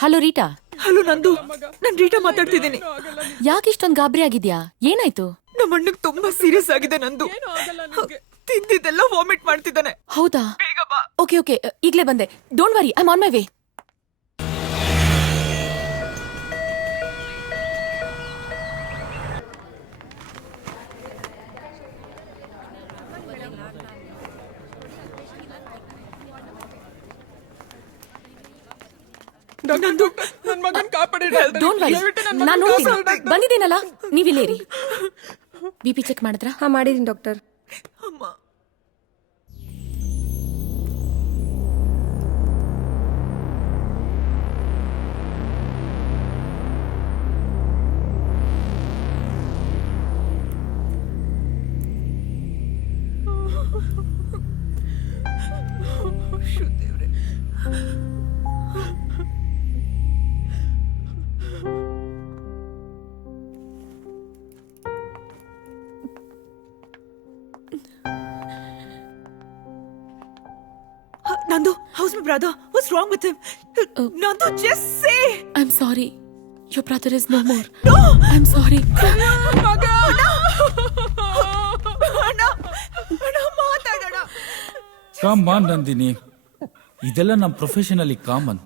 Hello Rita. Hello ನಂದು, ನಾನ್ Rita ಮಾತಾಡ್ತಿದ್ದೀನಿ. ಯಾಕೆ ಇಷ್ಟೊಂದು ಗಾಬರಿ ಆಗಿದ್ಯಾ? ಏನಾಯ್ತು? ನಮ್ಮ ಅಣ್ಣಗ್ ತುಂಬಾ ಸೀರಿಯಸ್ ಆಗಿದೆ ನಂದು. ತಿಂದಿದ್ದೆಲ್ಲ ವಾಮಿಟ್ ಮಾಡ್ತಿದ್ದಾನೆ. ಹೌದಾ? ಬೇಗ ಬಾ. ಓಕೆ ಓಕೆ, ಈಗ್ಲೇ ಬಂದೆ. Don't worry, I am on my way. ನಂದು, ನನ್ ಮಗನ್ ಕಾಪಾಡಿ. ಡೋಂಟ್ ವರಿ, ನಾನು ನೋಡ್ತೀನಿ. ಬಂದಿದ್ದೀನಲ್ಲ, ನೀವಿಲ್ಲೇರಿ. ಬಿಪಿ ಚೆಕ್ ಮಾಡಿದ್ರಾ? ಹಾ, ಮಾಡಿದೀನಿ ಡಾಕ್ಟರ್. ಅಮ್ಮ, ದೇವ್ರೆ. Nandu, how's my brother? What's wrong with him? Nandu, just say. I am sorry. Your brother is no more. No. I am sorry. ಮಗ, ಅಣ್ಣ, ಮಾತಾಡೋಣ. ಕಾಮನ್ ನಂದಿನಿ, ಇದೆಲ್ಲ ನಮ್ಮ ಪ್ರೊಫೆಷನಲ್ಲಿ ಕಾಮನ್.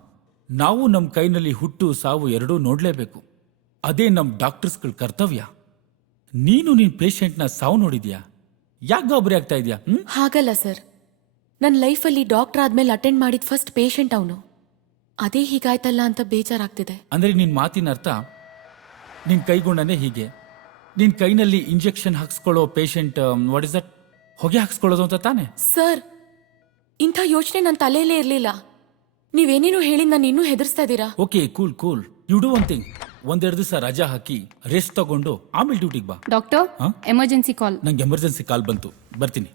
ನಾವು ನಮ್ಮ ಕೈನಲ್ಲಿ ಹುಟ್ಟು ಸಾವು ಎರಡೂ ನೋಡ್ಲೇಬೇಕು. ಅದೇ ನಮ್ಮ ಡಾಕ್ಟರ್ಸ್ಗಳ ಕರ್ತವ್ಯ. ನೀನು ನಿನ್ ಪೇಷಂಟ್ನ ಸಾವು ನೋಡಿದ್ಯಾ? ಯಾಕೆ ಗಾಬರಿ ಆಗ್ತಾ ಇದೆಯಾ? ಹಾಗಲ್ಲ ಸರ್, ನನ್ನ ಲೈಫಲ್ಲಿ ಡಾಕ್ಟರ್ ಆದ್ಮೇಲೆ ಅಟೆಂಡ್ ಮಾಡಿದ ಫಸ್ಟ್ ಪೇಷಂಟ್ ಅವನು. ಅದೇ ಹೀಗಾಯ್ತಲ್ಲ ಅಂತ ಬೇಜಾರಾಗ್ತಿದೆ. ಅಂದ್ರೆ ನಿನ್ ಮಾತಿನ ಅರ್ಥ, ನಿನ್ ಕೈಗುಣನೇ ಹೀಗೆ. ನಿನ್ ಕೈನಲ್ಲಿ ಇಂಜೆಕ್ಷನ್ ಹಾಕ್ಸ್ಕೊಳ್ಳೋ ಪೇಷಂಟ್ ವಾಟ್ ಇಸ್ ದಟ್, ಹೊಗೆ ಹಾಕ್ಸ್ಕೊಳ್ಳೋದು ಅಂತ ತಾನೆ? ಸರ್, ಇಂಥ ಯೋಚನೆ ನನ್ನ ತಲೆಯಲ್ಲೇ ಇರಲಿಲ್ಲ. ನೀವೇನೇನೋ ಹೇಳಿ ನಾನು ಇನ್ನೂ ಹೆದರ್ಸ್ತಾ ಇದ್ದೀರಾ. Okay, cool cool. You do one thing, ಒಂದೆರಡು ದಿವಸ ರಜಾ ಹಾಕಿ ರೆಸ್ಟ್ ತಗೊಂಡು ಆಮೇಲೆ ಡ್ಯೂಟಿಗೆ ಬಾ. Doctor, emergency call. ನಂಗೆ ಎಮರ್ಜೆನ್ಸಿ ಕಾಲ್ ಬಂತು, ಬರ್ತೀನಿ.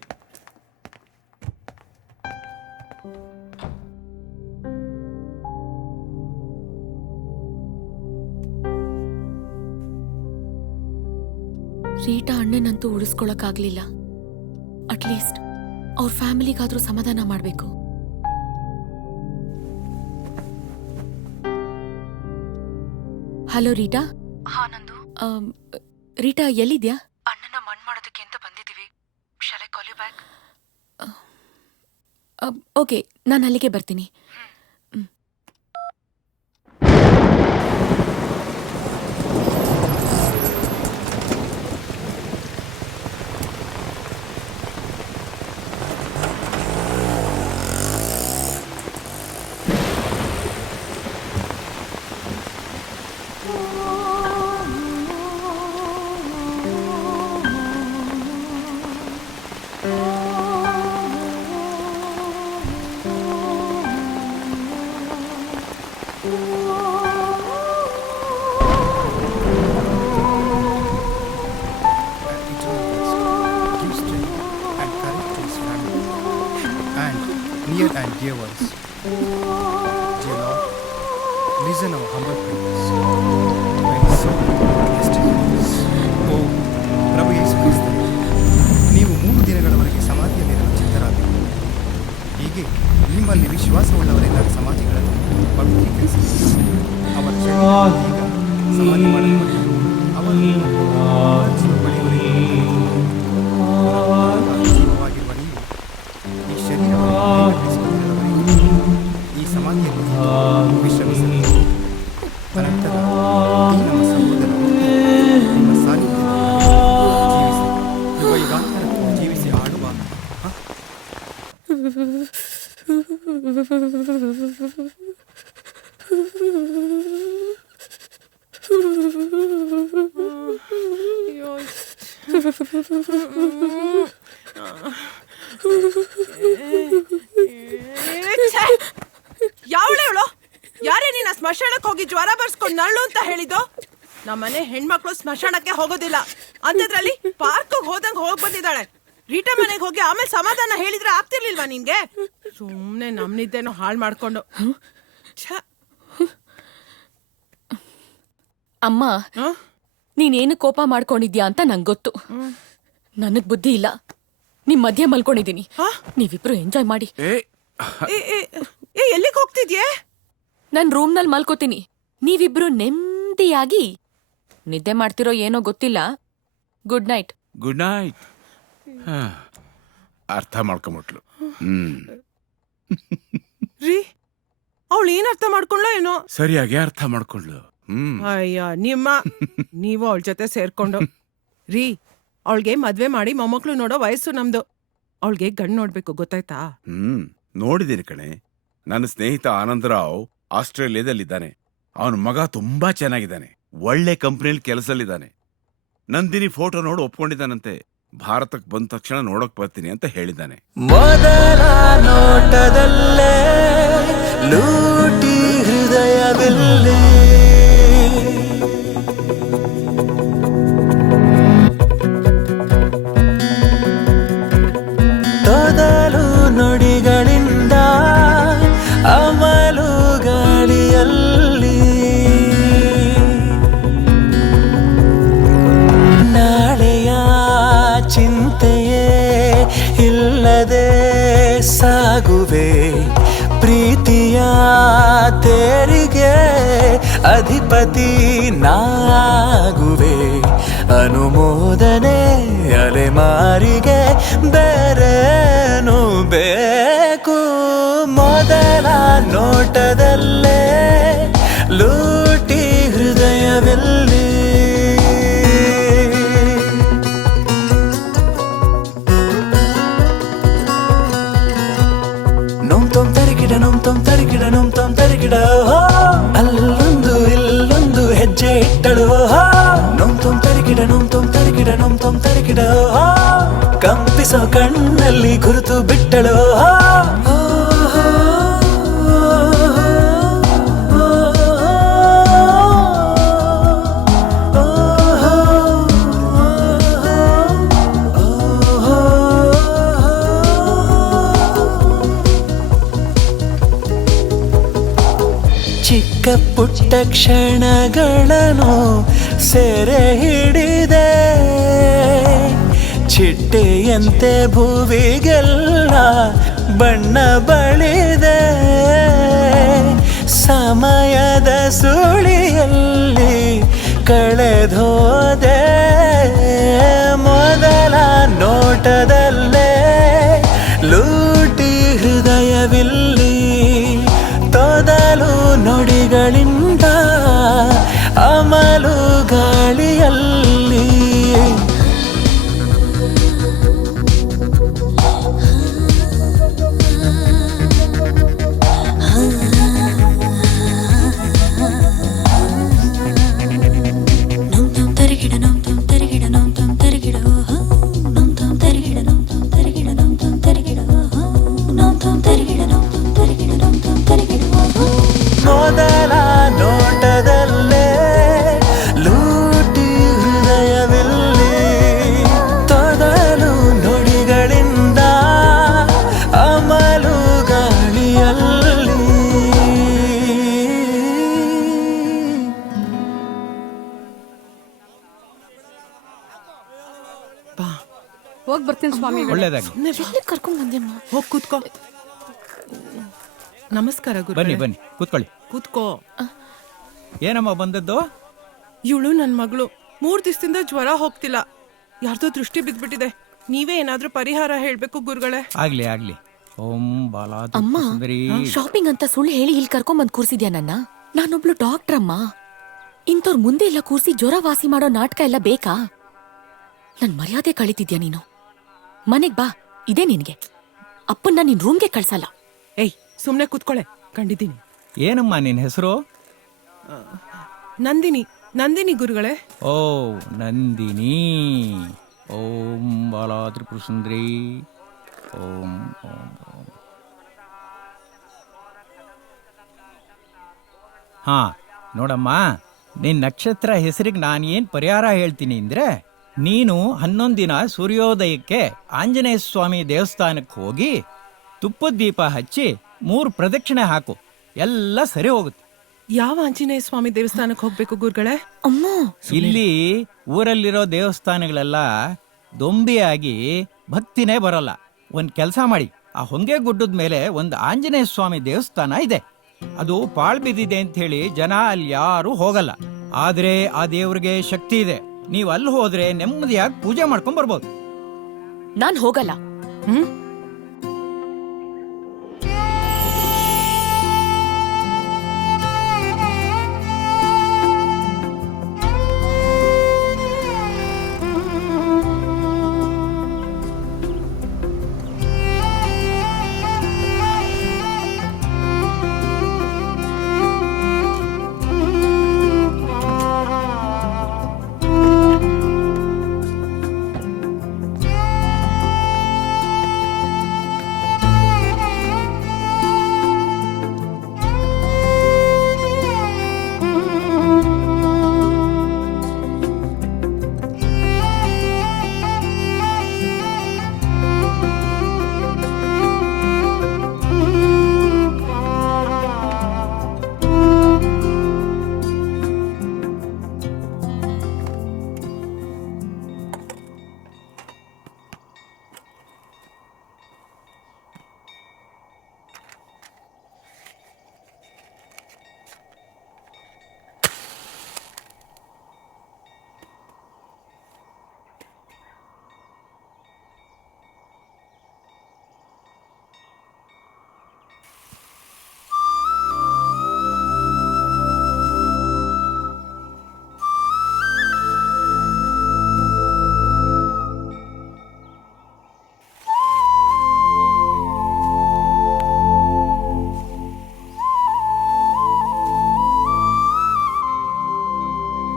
ರೀಟಾ ಅಣ್ಣನಂತೂ ಉಳಿಸ್ಕೊಳಕ್ಕಾಗ್ಲಿಲ್ಲ. ಅಟ್ಲೀಸ್ಟ್ ಅವ್ರ ಫ್ಯಾಮಿಲಿಗಾದ್ರೂ ಸಮಾಧಾನ ಮಾಡಬೇಕು. Hello Rita. ಹಾ ನಂದು, ರೀಟಾ ಎಲ್ಲಿದ್ಯಾ? ಅಣ್ಣನ ಮಣ್ಣು ಮಾಡೋದಕ್ಕೆ ಅಂತ ಬಂದಿದ್ದೀವಿ. ಶಾಲೆ ಕಾಲ್ ಯು ಬ್ಯಾಕ್. ಓಕೆ, ನಾನು ಅಲ್ಲಿಗೆ ಬರ್ತೀನಿ. Near and dear ones, dear Lord, listen our humble prayers. When so testimonies. ಓ ಪ್ರಭು ಯೇಸು ಕ್ರಿಸ್ತನೇ, ನೀವು 3 ದಿನಗಳವರೆಗೆ ಸಮಾಧಿಯಲ್ಲಿರಲು ಚಿತ್ತರಾದರು. ಹೀಗೆ ನಿಮ್ಮಲ್ಲಿ ವಿಶ್ವಾಸವುಳ್ಳವರೆಲ್ಲರ ಸಮಾಧಿಗಳನ್ನು ಪವಿತ್ರೀಕರಿಸಿ ಅವರ ಶರೀರ ಈಗ ಸಮಾಧಿ ಮಾಡಲ್ಪಟ್ಟಿದೆ. ಅವರು ಜೀವವಾಗಿರುವ ನೀವು ಈ ಶರೀರವನ್ನು ಈ ಸಮಾಧಿಯಲ್ಲಿ ವಿಶ್ರಮಿಸಬೇಕು. ಅನಂತರ ಈ ನಮ್ಮ ಸಹೋದರರು ನಿಮ್ಮ ಸಾನ್ನಿಧ್ಯದಲ್ಲಿ ಜೀವಿಸಿ ಯುಗಾಂತರಕ್ಕೂ ಜೀವಿಸಿ ಆಡುವ ಯಾವಳೆ ಅವಳು? ಯಾರೇ ನೀನ ಸ್ಮಶಾನಕ್ಕೆ ಹೋಗಿ ಜ್ವರ ಬರ್ಸ್ಕೊಂಡು ನರಳು ಅಂತ ಹೇಳಿದ್ದು? ನಮ್ಮನೆ ಹೆಣ್ಮಕ್ಳು ಸ್ಮಶಾನಕ್ಕೆ ಹೋಗೋದಿಲ್ಲ ಅಂತದ್ರಲ್ಲಿ ಪಾರ್ಕ್ ಹೋದಂಗ್ ಹೋಗ್ ಬಂದಿದ್ದಾಳೆ. ರೀಟಾ ಮನೆಗೆ ಹೋಗಿ ಆಮೇಲೆ ಸಮಾಧಾನ ಹೇಳಿದ್ರೆ ಆಗ್ತಿರ್ಲಿಲ್ವಾ ನಿನ್ಗೆ? ಸುಮ್ನೆ ನಮ್ನಿದ್ದೇನೋ ಹಾಳು ಮಾಡ್ಕೊಂಡು. ಅಮ್ಮ, ನೀನೇನು ಕೋಪ ಮಾಡ್ಕೊಂಡಿದ್ಯಾ ಅಂತ ನಂಗೆ ಗೊತ್ತು. ನನಗ್ ಬುದ್ಧಿ ಇಲ್ಲ. ನಿಮ್ ಮಧ್ಯೆ ಮಲ್ಕೊಂಡಿದೀನಿ. ನೀವಿಬ್ರು ಎಂಜಾಯ್ ಮಾಡಿ. ಎಲ್ಲಿಗೆ ಹೋಗ್ತಿದ್ಯೆ? ನನ್ ರೂಮ್ನಲ್ಲಿ ಮಲ್ಕೋತೀನಿ. ನೀವಿಬ್ರು ನೆಮ್ಮದಿಯಾಗಿ ನಿದ್ದೆ ಮಾಡ್ತಿರೋ ಏನೋ ಗೊತ್ತಿಲ್ಲ. Good night. Good night. ಅರ್ಥ ಮಾಡ್ಕೊಂಬಿಟ್ಲು. ರೀ ಅವಳು ಏನ್ ಅರ್ಥ ಮಾಡ್ಕೊಂಡ್ಲೋ ಏನೋ. ಸರಿಯಾಗಿ ಅರ್ಥ ಮಾಡ್ಕೊಂಡ್ಲು. ಅಯ್ಯ ನೀವು ಅವಳ ಜೊತೆ ಸೇರ್ಕೊಂಡು. ರೀ ಅವಳಿಗೆ ಮದ್ವೆ ಮಾಡಿ ಮೊಮ್ಮಕ್ಳು ನೋಡೋ ವಯಸ್ಸು ನಮ್ದು. ಅವಳಿಗೆ ಗಂಡ್ ನೋಡ್ಬೇಕು, ಗೊತ್ತಾಯ್ತಾ? ನೋಡಿದ್ದೀನಿ ಕಣೆ. ನನ್ನ ಸ್ನೇಹಿತ ಆನಂದರಾವ್ ಆಸ್ಟ್ರೇಲಿಯಾದಲ್ಲಿದ್ದಾನೆ. ಅವನ ಮಗ ತುಂಬಾ ಚೆನ್ನಾಗಿದ್ದಾನೆ, ಒಳ್ಳೆ ಕಂಪ್ನಿಯಲ್ಲಿ ಕೆಲಸದಲ್ಲಿದ್ದಾನೆ. ನಂದಿನಿ ಫೋಟೋ ನೋಡಿ ಒಪ್ಕೊಂಡಿದ್ದಾನಂತೆ. ಭಾರತಕ್ಕೆ ಬಂದ ತಕ್ಷಣ ನೋಡಕ್ ಬರ್ತೀನಿ ಅಂತ ಹೇಳಿದ್ದಾನೆ. ಮೊದಲ ನೋಟದಲ್ಲೇ ಲೂಟಿ ಹೃದಯವಿಲ್ಲಿ, ತೊದಲು ನುಡಿಗಳಿಂದ ಅಮಲು ಗಾಳಿಯಲ್ಲಿ, ನಾಳೆಯ ಚಿಂತೆಯೇ ಇಲ್ಲದೆ ಸಾಗುವೆ, ಪ್ರೀತಿಯ ತೇರಿಗೆ ಅಧಿಪತಿ ನಾಗುವೆ, ಅನುಮೋದನೆ ಅಲೆಮಾರಿಗೆ ಬೇರೇನು ಬೇಕು, ಮೊದಲ ನೋಟದಲ್ಲೇ ಲೂಟಿ ಹೃದಯವಿಲ್ಲಿ. ನೊಮ್ ತರಿಗಿಡ ಅಲ್ಲೊಂದು ಇಲ್ಲೊಂದು ಹೆಜ್ಜೆ ಇಟ್ಟಳು. ನೊಮ್ ತೊಮ್ ತರಿಗಿಡ ಕಂಪಿಸೋ ಕಣ್ಣಲ್ಲಿ ಗುರುತು ಬಿಟ್ಟಳು. ಚಿಕ್ಕ ಪುಟ್ಟ ಕ್ಷಣಗಳನ್ನು ಸೆರೆ ಹಿಡಿದೆ, ಚಿಟ್ಟೆಯಂತೆ ಭುವಿಗೆಲ್ಲ ಬಣ್ಣ ಬಳಿದೆ, ಸಮಯದ ಸುಳಿಯಲ್ಲಿ ಕಳೆದೋದೆ, ಮೊದಲ ನೋಟದಲ್ಲೇ ಲೂಟಿ ಹೃದಯವಿಲ್ಲಿ, ತೊದಲು ನುಡಿಗಳಿಂದ ಅಮಲು ಗಾಳಿಯಲ್ಲಿ. ಮೊದಲ ನೋಟದಲ್ಲೇ ಲೂಟಿ ಹೃದಯವಿಲ್ಲಿ, ತೊದಲು ನುಡಿಗಳಿಂದ ಅಮಲು ಗಾಳಿಯಲ್ಲಿ. ಹೋಗ್ ಬರ್ತೀನಿ ಸ್ವಾಮಿ. ಒಳ್ಳೇದಾಗಿ. ಕರ್ಕೊಂಡ್ ಬಂದೆಮ್ಮ. ಹೋಗ್ ಕೂತ್ಕೋ. ನಮಸ್ಕಾರ ಗುರು. ಬನ್ನಿ ಬನ್ನಿ ಕೂತ್ಕೊಳ್ಳಿ. ಕೂತ್ಕೋ. ಏನಮ್ಮ ಬಂದದ್ದು? ಇವಳು ನನ್ ಮಗಳು 3 ದಿವಸದಿಂದ ಜ್ವರ ಹೋಗ್ತಿಲ್ಲ. ಯಾರ್ದೋ ದೃಷ್ಟಿ ಬಿದ್ಬಿಟ್ಟಿದೆ. ನೀವೇ ಏನಾದ್ರೂ ಪರಿಹಾರ ಹೇಳ್ಬೇಕು ಗುರುಗಳೇ. ಆಗ್ಲಿ ಆಗ್ಲಿ. ಓಂ ಬಾಲಾ ಅಮ್ಮ, ಸುಂದರಿ. ಶಾಪಿಂಗ್ ಅಂತ ಸುಳ್ಳು ಹೇಳಿ ಇಲ್ಲಿ ಕರ್ಕೊಂಡ್ ಬಂದ್ ಕೂರ್ಸಿದ್ಯಾ ನನ್ನ? ನಾನೊಬ್ಳು ಡಾಕ್ಟರ್ ಅಮ್ಮ. ಇಂಥವ್ರ ಮುಂದೆ ಎಲ್ಲ ಕೂರ್ಸಿ ಜ್ವರ ವಾಸಿ ಮಾಡೋ ನಾಟಕ ಎಲ್ಲ ಬೇಕಾ? ನನ್ ಮರ್ಯಾದೆ ಕಳಿತಿದ್ಯಾ ನೀನು? ಮನೆಗ್ ಬಾ, ಇದೇ ನಿನ್ಗೆ. ಅಪ್ಪನ್ನ ನಿನ್ ರೂಮ್ಗೆ ಕಳ್ಸಲ್ಲ. ಏಯ್ ಸುಮ್ನೆ ಕೂತ್ಕೊಳ್ಳೆ, ಕಂಡಿದ್ದೀನಿ. ಏನಮ್ಮ ನಿನ್ ಹೆಸರು? ನಂದಿನಿ ಗುರುಗಳೇ. ಓ ನಂದಿನಿ. ಓಂ ಬಾಲಾ ತ್ರಿಪುರ ಸುಂದರಿ. ಓಂ ಓಂ ಓಂ. ಹಾ ನೋಡಮ್ಮ, ನಿನ್ ನಕ್ಷತ್ರ ಹೆಸರಿಗೆ ನಾನು ಏನ್ ಪರಿಹಾರ ಹೇಳ್ತೀನಿ ಅಂದ್ರೆ, ನೀನು 11 ದಿನ ಸೂರ್ಯೋದಯಕ್ಕೆ ಆಂಜನೇಯ ಸ್ವಾಮಿ ದೇವಸ್ಥಾನಕ್ಕೆ ಹೋಗಿ ತುಪ್ಪದ ದೀಪ ಹಚ್ಚಿ 3 ಪ್ರದಕ್ಷಿಣೆ ಹಾಕು, ಎಲ್ಲ ಸರಿ ಹೋಗುತ್ತೆ. ಯಾವ ಆಂಜನೇಯ ಸ್ವಾಮಿ ದೇವಸ್ಥಾನಕ್ಕೆ ಹೋಗ್ಬೇಕು ಗುರುಗಳೇ? ಅಮ್ಮ, ಇಲ್ಲಿ ಊರಲ್ಲಿರೋ ದೇವಸ್ಥಾನಗಳೆಲ್ಲ ದೊಂಬಿಯಾಗಿ ಭಕ್ತಿನೇ ಬರಲ್ಲ. ಒಂದ್ ಕೆಲಸ ಮಾಡಿ, ಆ ಹೊಂಗೆ ಗುಡ್ಡದ ಮೇಲೆ ಒಂದು ಆಂಜನೇಯ ಸ್ವಾಮಿ ದೇವಸ್ಥಾನ ಇದೆ, ಅದು ಪಾಳ್ ಬಿದ್ದಿದೆ ಅಂತ ಹೇಳಿ ಜನ ಅಲ್ಲಿ ಯಾರು ಹೋಗಲ್ಲ. ಆದ್ರೆ ಆ ದೇವ್ರಿಗೆ ಶಕ್ತಿ ಇದೆ. ನೀವು ಅಲ್ಲಿ ಹೋದ್ರೆ ನೆಮ್ಮದಿಯಾಗಿ ಪೂಜೆ ಮಾಡ್ಕೊಂಡ್ ಬರ್ಬೋದು. ನಾನ್ ಹೋಗಲ್ಲ.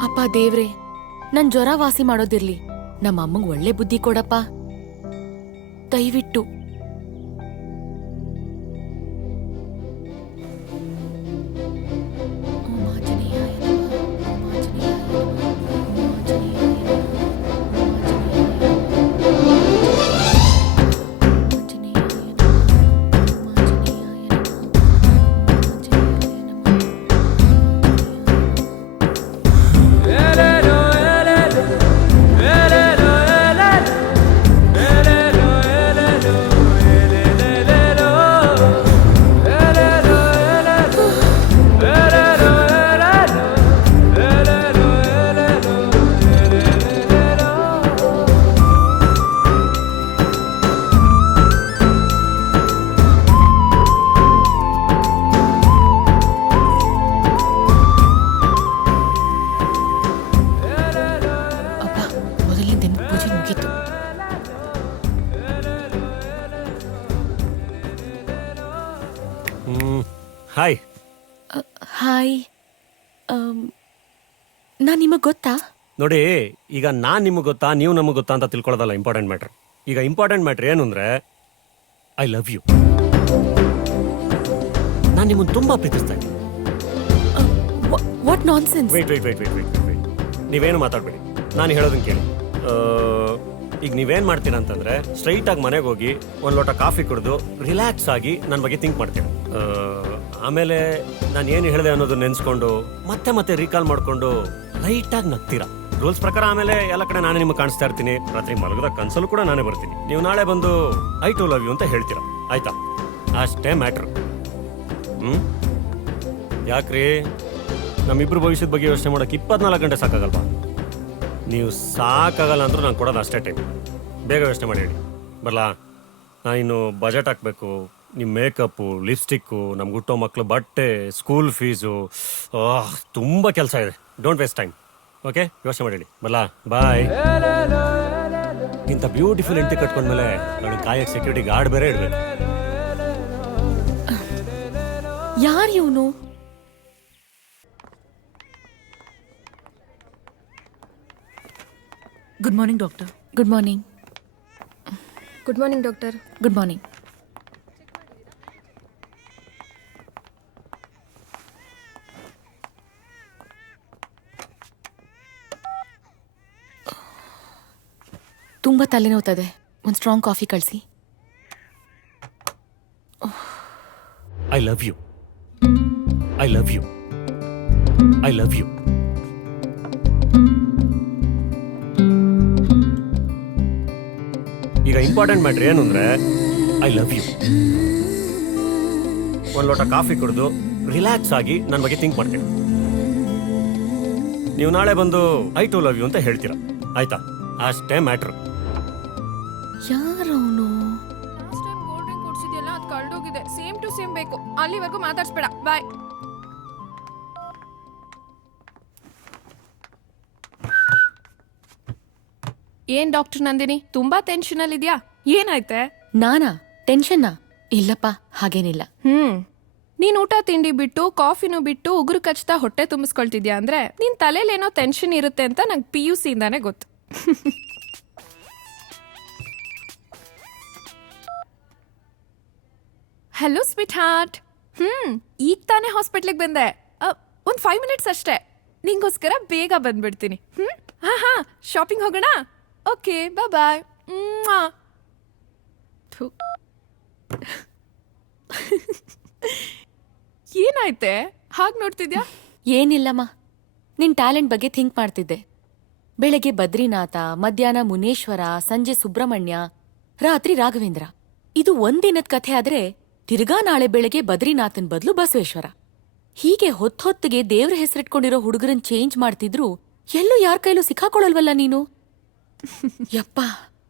ಅಪ್ಪ ದೇವ್ರೆ, ನನ್ ಜ್ವರ ವಾಸಿ ಮಾಡೋದಿರ್ಲಿ. ನಮ್ಮ ಅಮ್ಮಂಗ್ ಒಳ್ಳೆ ಬುದ್ಧಿ ಕೊಡಪ್ಪ, ದಯವಿಟ್ಟು. ಹಾಯ್. ಹಾಯ್. ನಾನ್ ನಿಮಗ್ ಗೊತ್ತಾ? ನೋಡಿ, ಈಗ ನಾನ್ ನಿಮಗೆ ಗೊತ್ತಾ ನೀವು ನಮಗೆ ಗೊತ್ತಾ ಅಂತ ತಿಳ್ಕೊಳ್ಳೋದಲ್ಲ ಇಂಪಾರ್ಟೆಂಟ್ ಮ್ಯಾಟ್ರ್. ಈಗ ಇಂಪಾರ್ಟೆಂಟ್ ಮ್ಯಾಟ್ರ್ ಏನು ಅಂದ್ರೆ ಐ ಲವ್ ಯು. ನಾನು ನಿಮ್ಮನ್ನು ತುಂಬಾ ಪ್ರೀತಿಸ್ತಾ ಇದ್ದೀನಿ. What nonsense? ವೇಟ್. ನೀವೇನು ಮಾತಾಡ್ಬೇಡಿ, ನಾನು ಹೇಳೋದನ್ನ ಕೇಳಿ. ಈಗ ನೀವೇನ್ ಮಾಡ್ತೀರಾ ಅಂತಂದ್ರೆ ಸ್ಟ್ರೈಟ್ ಆಗಿ ಮನೆಗೆ ಹೋಗಿ ಒಂದ್ ಲೋಟ ಕಾಫಿ ಕುಡಿದು ರಿಲ್ಯಾಕ್ಸ್ ಆಗಿ ನನ್ನ ಬಗ್ಗೆ ಥಿಂಕ್ ಮಾಡ್ತೀರಾ. ಆಮೇಲೆ ನಾನು ಏನು ಹೇಳಿದೆ ಅನ್ನೋದು ನೆನ್ಸ್ಕೊಂಡು ಮತ್ತೆ ರೀಕಾಲ್ ಮಾಡ್ಕೊಂಡು ಲೈಟ್ ಆಗಿ ನಗ್ತೀರಾ. ರೂಲ್ಸ್ ಪ್ರಕಾರ ಆಮೇಲೆ ಎಲ್ಲ ಕಡೆ ನಾನೇ ನಿಮಗೆ ಕಾಣಿಸ್ತಾ ಇರ್ತೀನಿ. ರಾತ್ರಿ ಮಲಗದ ಕನ್ಸಲ್ಲೂ ಕೂಡ ನಾನೇ ಬರ್ತೀನಿ. ನೀವು ನಾಳೆ ಬಂದು ಐ ಟು ಲವ್ ಯು ಅಂತ ಹೇಳ್ತೀರಾ, ಆಯ್ತಾ? ಅಷ್ಟೇ ಮ್ಯಾಟ್ರ್. ಯಾಕ್ರಿ, ನಮ್ಮಿಬ್ರು ಭವಿಷ್ಯದ ಬಗ್ಗೆ ಯೋಚನೆ ಮಾಡೋಕೆ 24 ಗಂಟೆ ಸಾಕಾಗಲ್ವಾ? ನೀವು ಸಾಕಾಗಲ್ಲ ಅಂದ್ರೂ ನಾನು ಕೊಡೋದು ಅಷ್ಟೇ ಟೈಮ್. ಬೇಗ ಯೋಚನೆ ಮಾಡಿ ಹೇಳಿ. ಬರಲಾ? ನಾನಿನ್ನು ಬಜೆಟ್ ಹಾಕಬೇಕು, ನಿಮ್ಮ ಮೇಕಪ್ಪು, ಲಿಪ್ಸ್ಟಿಕ್ಕು, ನಮ್ಗೆ ಹುಟ್ಟೋ ಮಕ್ಕಳು ಬಟ್ಟೆ, ಸ್ಕೂಲ್ ಫೀಸು, ತುಂಬ ಕೆಲಸ ಇದೆ. Don't waste time. ಓಕೆ, ಯೋಚನೆ ಮಾಡಿ ಹೇಳಿ. ಬರಲಾ? ಬಾಯ್. ಇಂಥ ಬ್ಯೂಟಿಫುಲ್ ಹೆಂಡತಿ ಕಟ್ಕೊಂಡ್ಮೇಲೆ ನನಗೆ ಕಾಯಕ್ಕೆ ಸೆಕ್ಯೂರಿಟಿ ಗಾರ್ಡ್ ಬೇರೆ ಇಡಬೇಕು. ಯಾರು ಇವನು? Good morning doctor. Good morning. Good morning doctor. Good morning. ತುಂಬಾ ತಲೆನೋವ್ತದೆ, ಒಂದು ಸ್ಟ್ರಾಂಗ್ ಕಾಫಿ ಕಳಿಸಿ. I love you. I love you. I love you. ಈಗ ಇಂಪಾರ್ಟೆಂಟ್ ಮ್ಯಾಟ್ರ್ ಏನು ಅಂದ್ರೆ ಐ ಲವ್ ಯು. ಒಂದು ಲೋಟ ಕಾಫಿ ಕುಡಿದು ರಿಲ್ಯಾಕ್ಸ್ ಆಗಿ ನನ್ನ ಬಗ್ಗೆ ಥಿಂಕ್ ಮಾಡ್ತೀನಿ. ನೀವು ನಾಳೆ ಬಂದು ಐ ಟು ಲವ್ ಯು ಅಂತ ಹೇಳ್ತೀರಾ, ಆಯ್ತಾ? ಅಷ್ಟೇ ಮ್ಯಾಟ್ರ್. ಯಾರವನು? ಲಾಸ್ಟ್ ಟೈಮ್ ಕೋಲ್ಡ್ ಡ್ರಿಂಕ್ ಕುಡ್ಸಿದ್ಯಲ್ಲ ಅದು ಕಳ್ದೋಗಿದೆ. ಸೇಮ್ ಟು ಸೇಮ್ ಬೇಕು. ಅಲ್ಲಿವರೆಗೂ ಮಾತಾಡ್ಸ್ಬೇಡ. ಬಾಯ್. ಏನ್ ಡಾಕ್ಟರ್ ನಂದಿನಿ, ತುಂಬಾ ಟೆನ್ಷನ್ ಅಲ್ಲಿ ಇದ್ಯಾ? ಏನಾಯ್ತೆ? ನಾನಾ ಟೆನ್ಷನ್ನಾ? ಇಲ್ಲಪ್ಪ, ಹಾಗೇನಿಲ್ಲ. ನೀನ್ ಊಟ ತಿಂಡಿ ಬಿಟ್ಟು ಕಾಫಿನೂ ಬಿಟ್ಟು ಉಗುರು ಕಚ್ತಾ ಹೊಟ್ಟೆ ತುಂಬಿಸ್ಕೊಳ್ತಿದ್ಯಾ ಅಂದ್ರೆ ನಿನ್ ತಲೆಯಲ್ಲಿ ಏನೋ ಟೆನ್ಷನ್ ಇರುತ್ತೆ ಅಂತ ನಂಗೆ PUC ಇಂದಾನೆ ಗೊತ್ತು. Hello sweet heart. ಈಗ ತಾನೇ ಹಾಸ್ಪಿಟ್ಲಿಗೆ ಬಂದೆ. ಒಂದ್ 5 ಮಿನಿಟ್ಸ್ ಅಷ್ಟೇ. ನಿಂಗೋಸ್ಕರ ಬೇಗ ಬಂದ್ಬಿಡ್ತೀನಿ. ಹಾ ಶಾಪಿಂಗ್ ಹೋಗೋಣ? ಓಕೆ, ಬಾಯ್. ಏನಾಯ್ತೆ ಹಾಗೆ ನೋಡ್ತಿದ್ಯಾ? ಏನಿಲ್ಲಮ್ಮ, ನಿನ್ ಟ್ಯಾಲೆಂಟ್ ಬಗ್ಗೆ ಥಿಂಕ್ ಮಾಡ್ತಿದ್ದೆ. ಬೆಳಗ್ಗೆ ಬದ್ರಿನಾಥ, ಮಧ್ಯಾಹ್ನ ಮುನೇಶ್ವರ, ಸಂಜೆ ಸುಬ್ರಹ್ಮಣ್ಯ, ರಾತ್ರಿ ರಾಘವೇಂದ್ರ. ಇದು ಒಂದಿನದ ಕಥೆ ಆದ್ರೆ ತಿರ್ಗಾ ನಾಳೆ ಬೆಳಗ್ಗೆ ಬದ್ರಿನಾಥನ್ ಬದಲು ಬಸವೇಶ್ವರ. ಹೀಗೆ ಹೊತ್ತೊತ್ತಿಗೆ ದೇವ್ರ ಹೆಸರಿಟ್ಕೊಂಡಿರೋ ಹುಡುಗರನ್ ಚೇಂಜ್ ಮಾಡ್ತಿದ್ರು ಎಲ್ಲೂ ಯಾರ ಕೈಲೂ ಸಿಕ್ಕಾಕೊಳಲ್ವಲ್ಲ ನೀನು? ಯಪ್ಪ,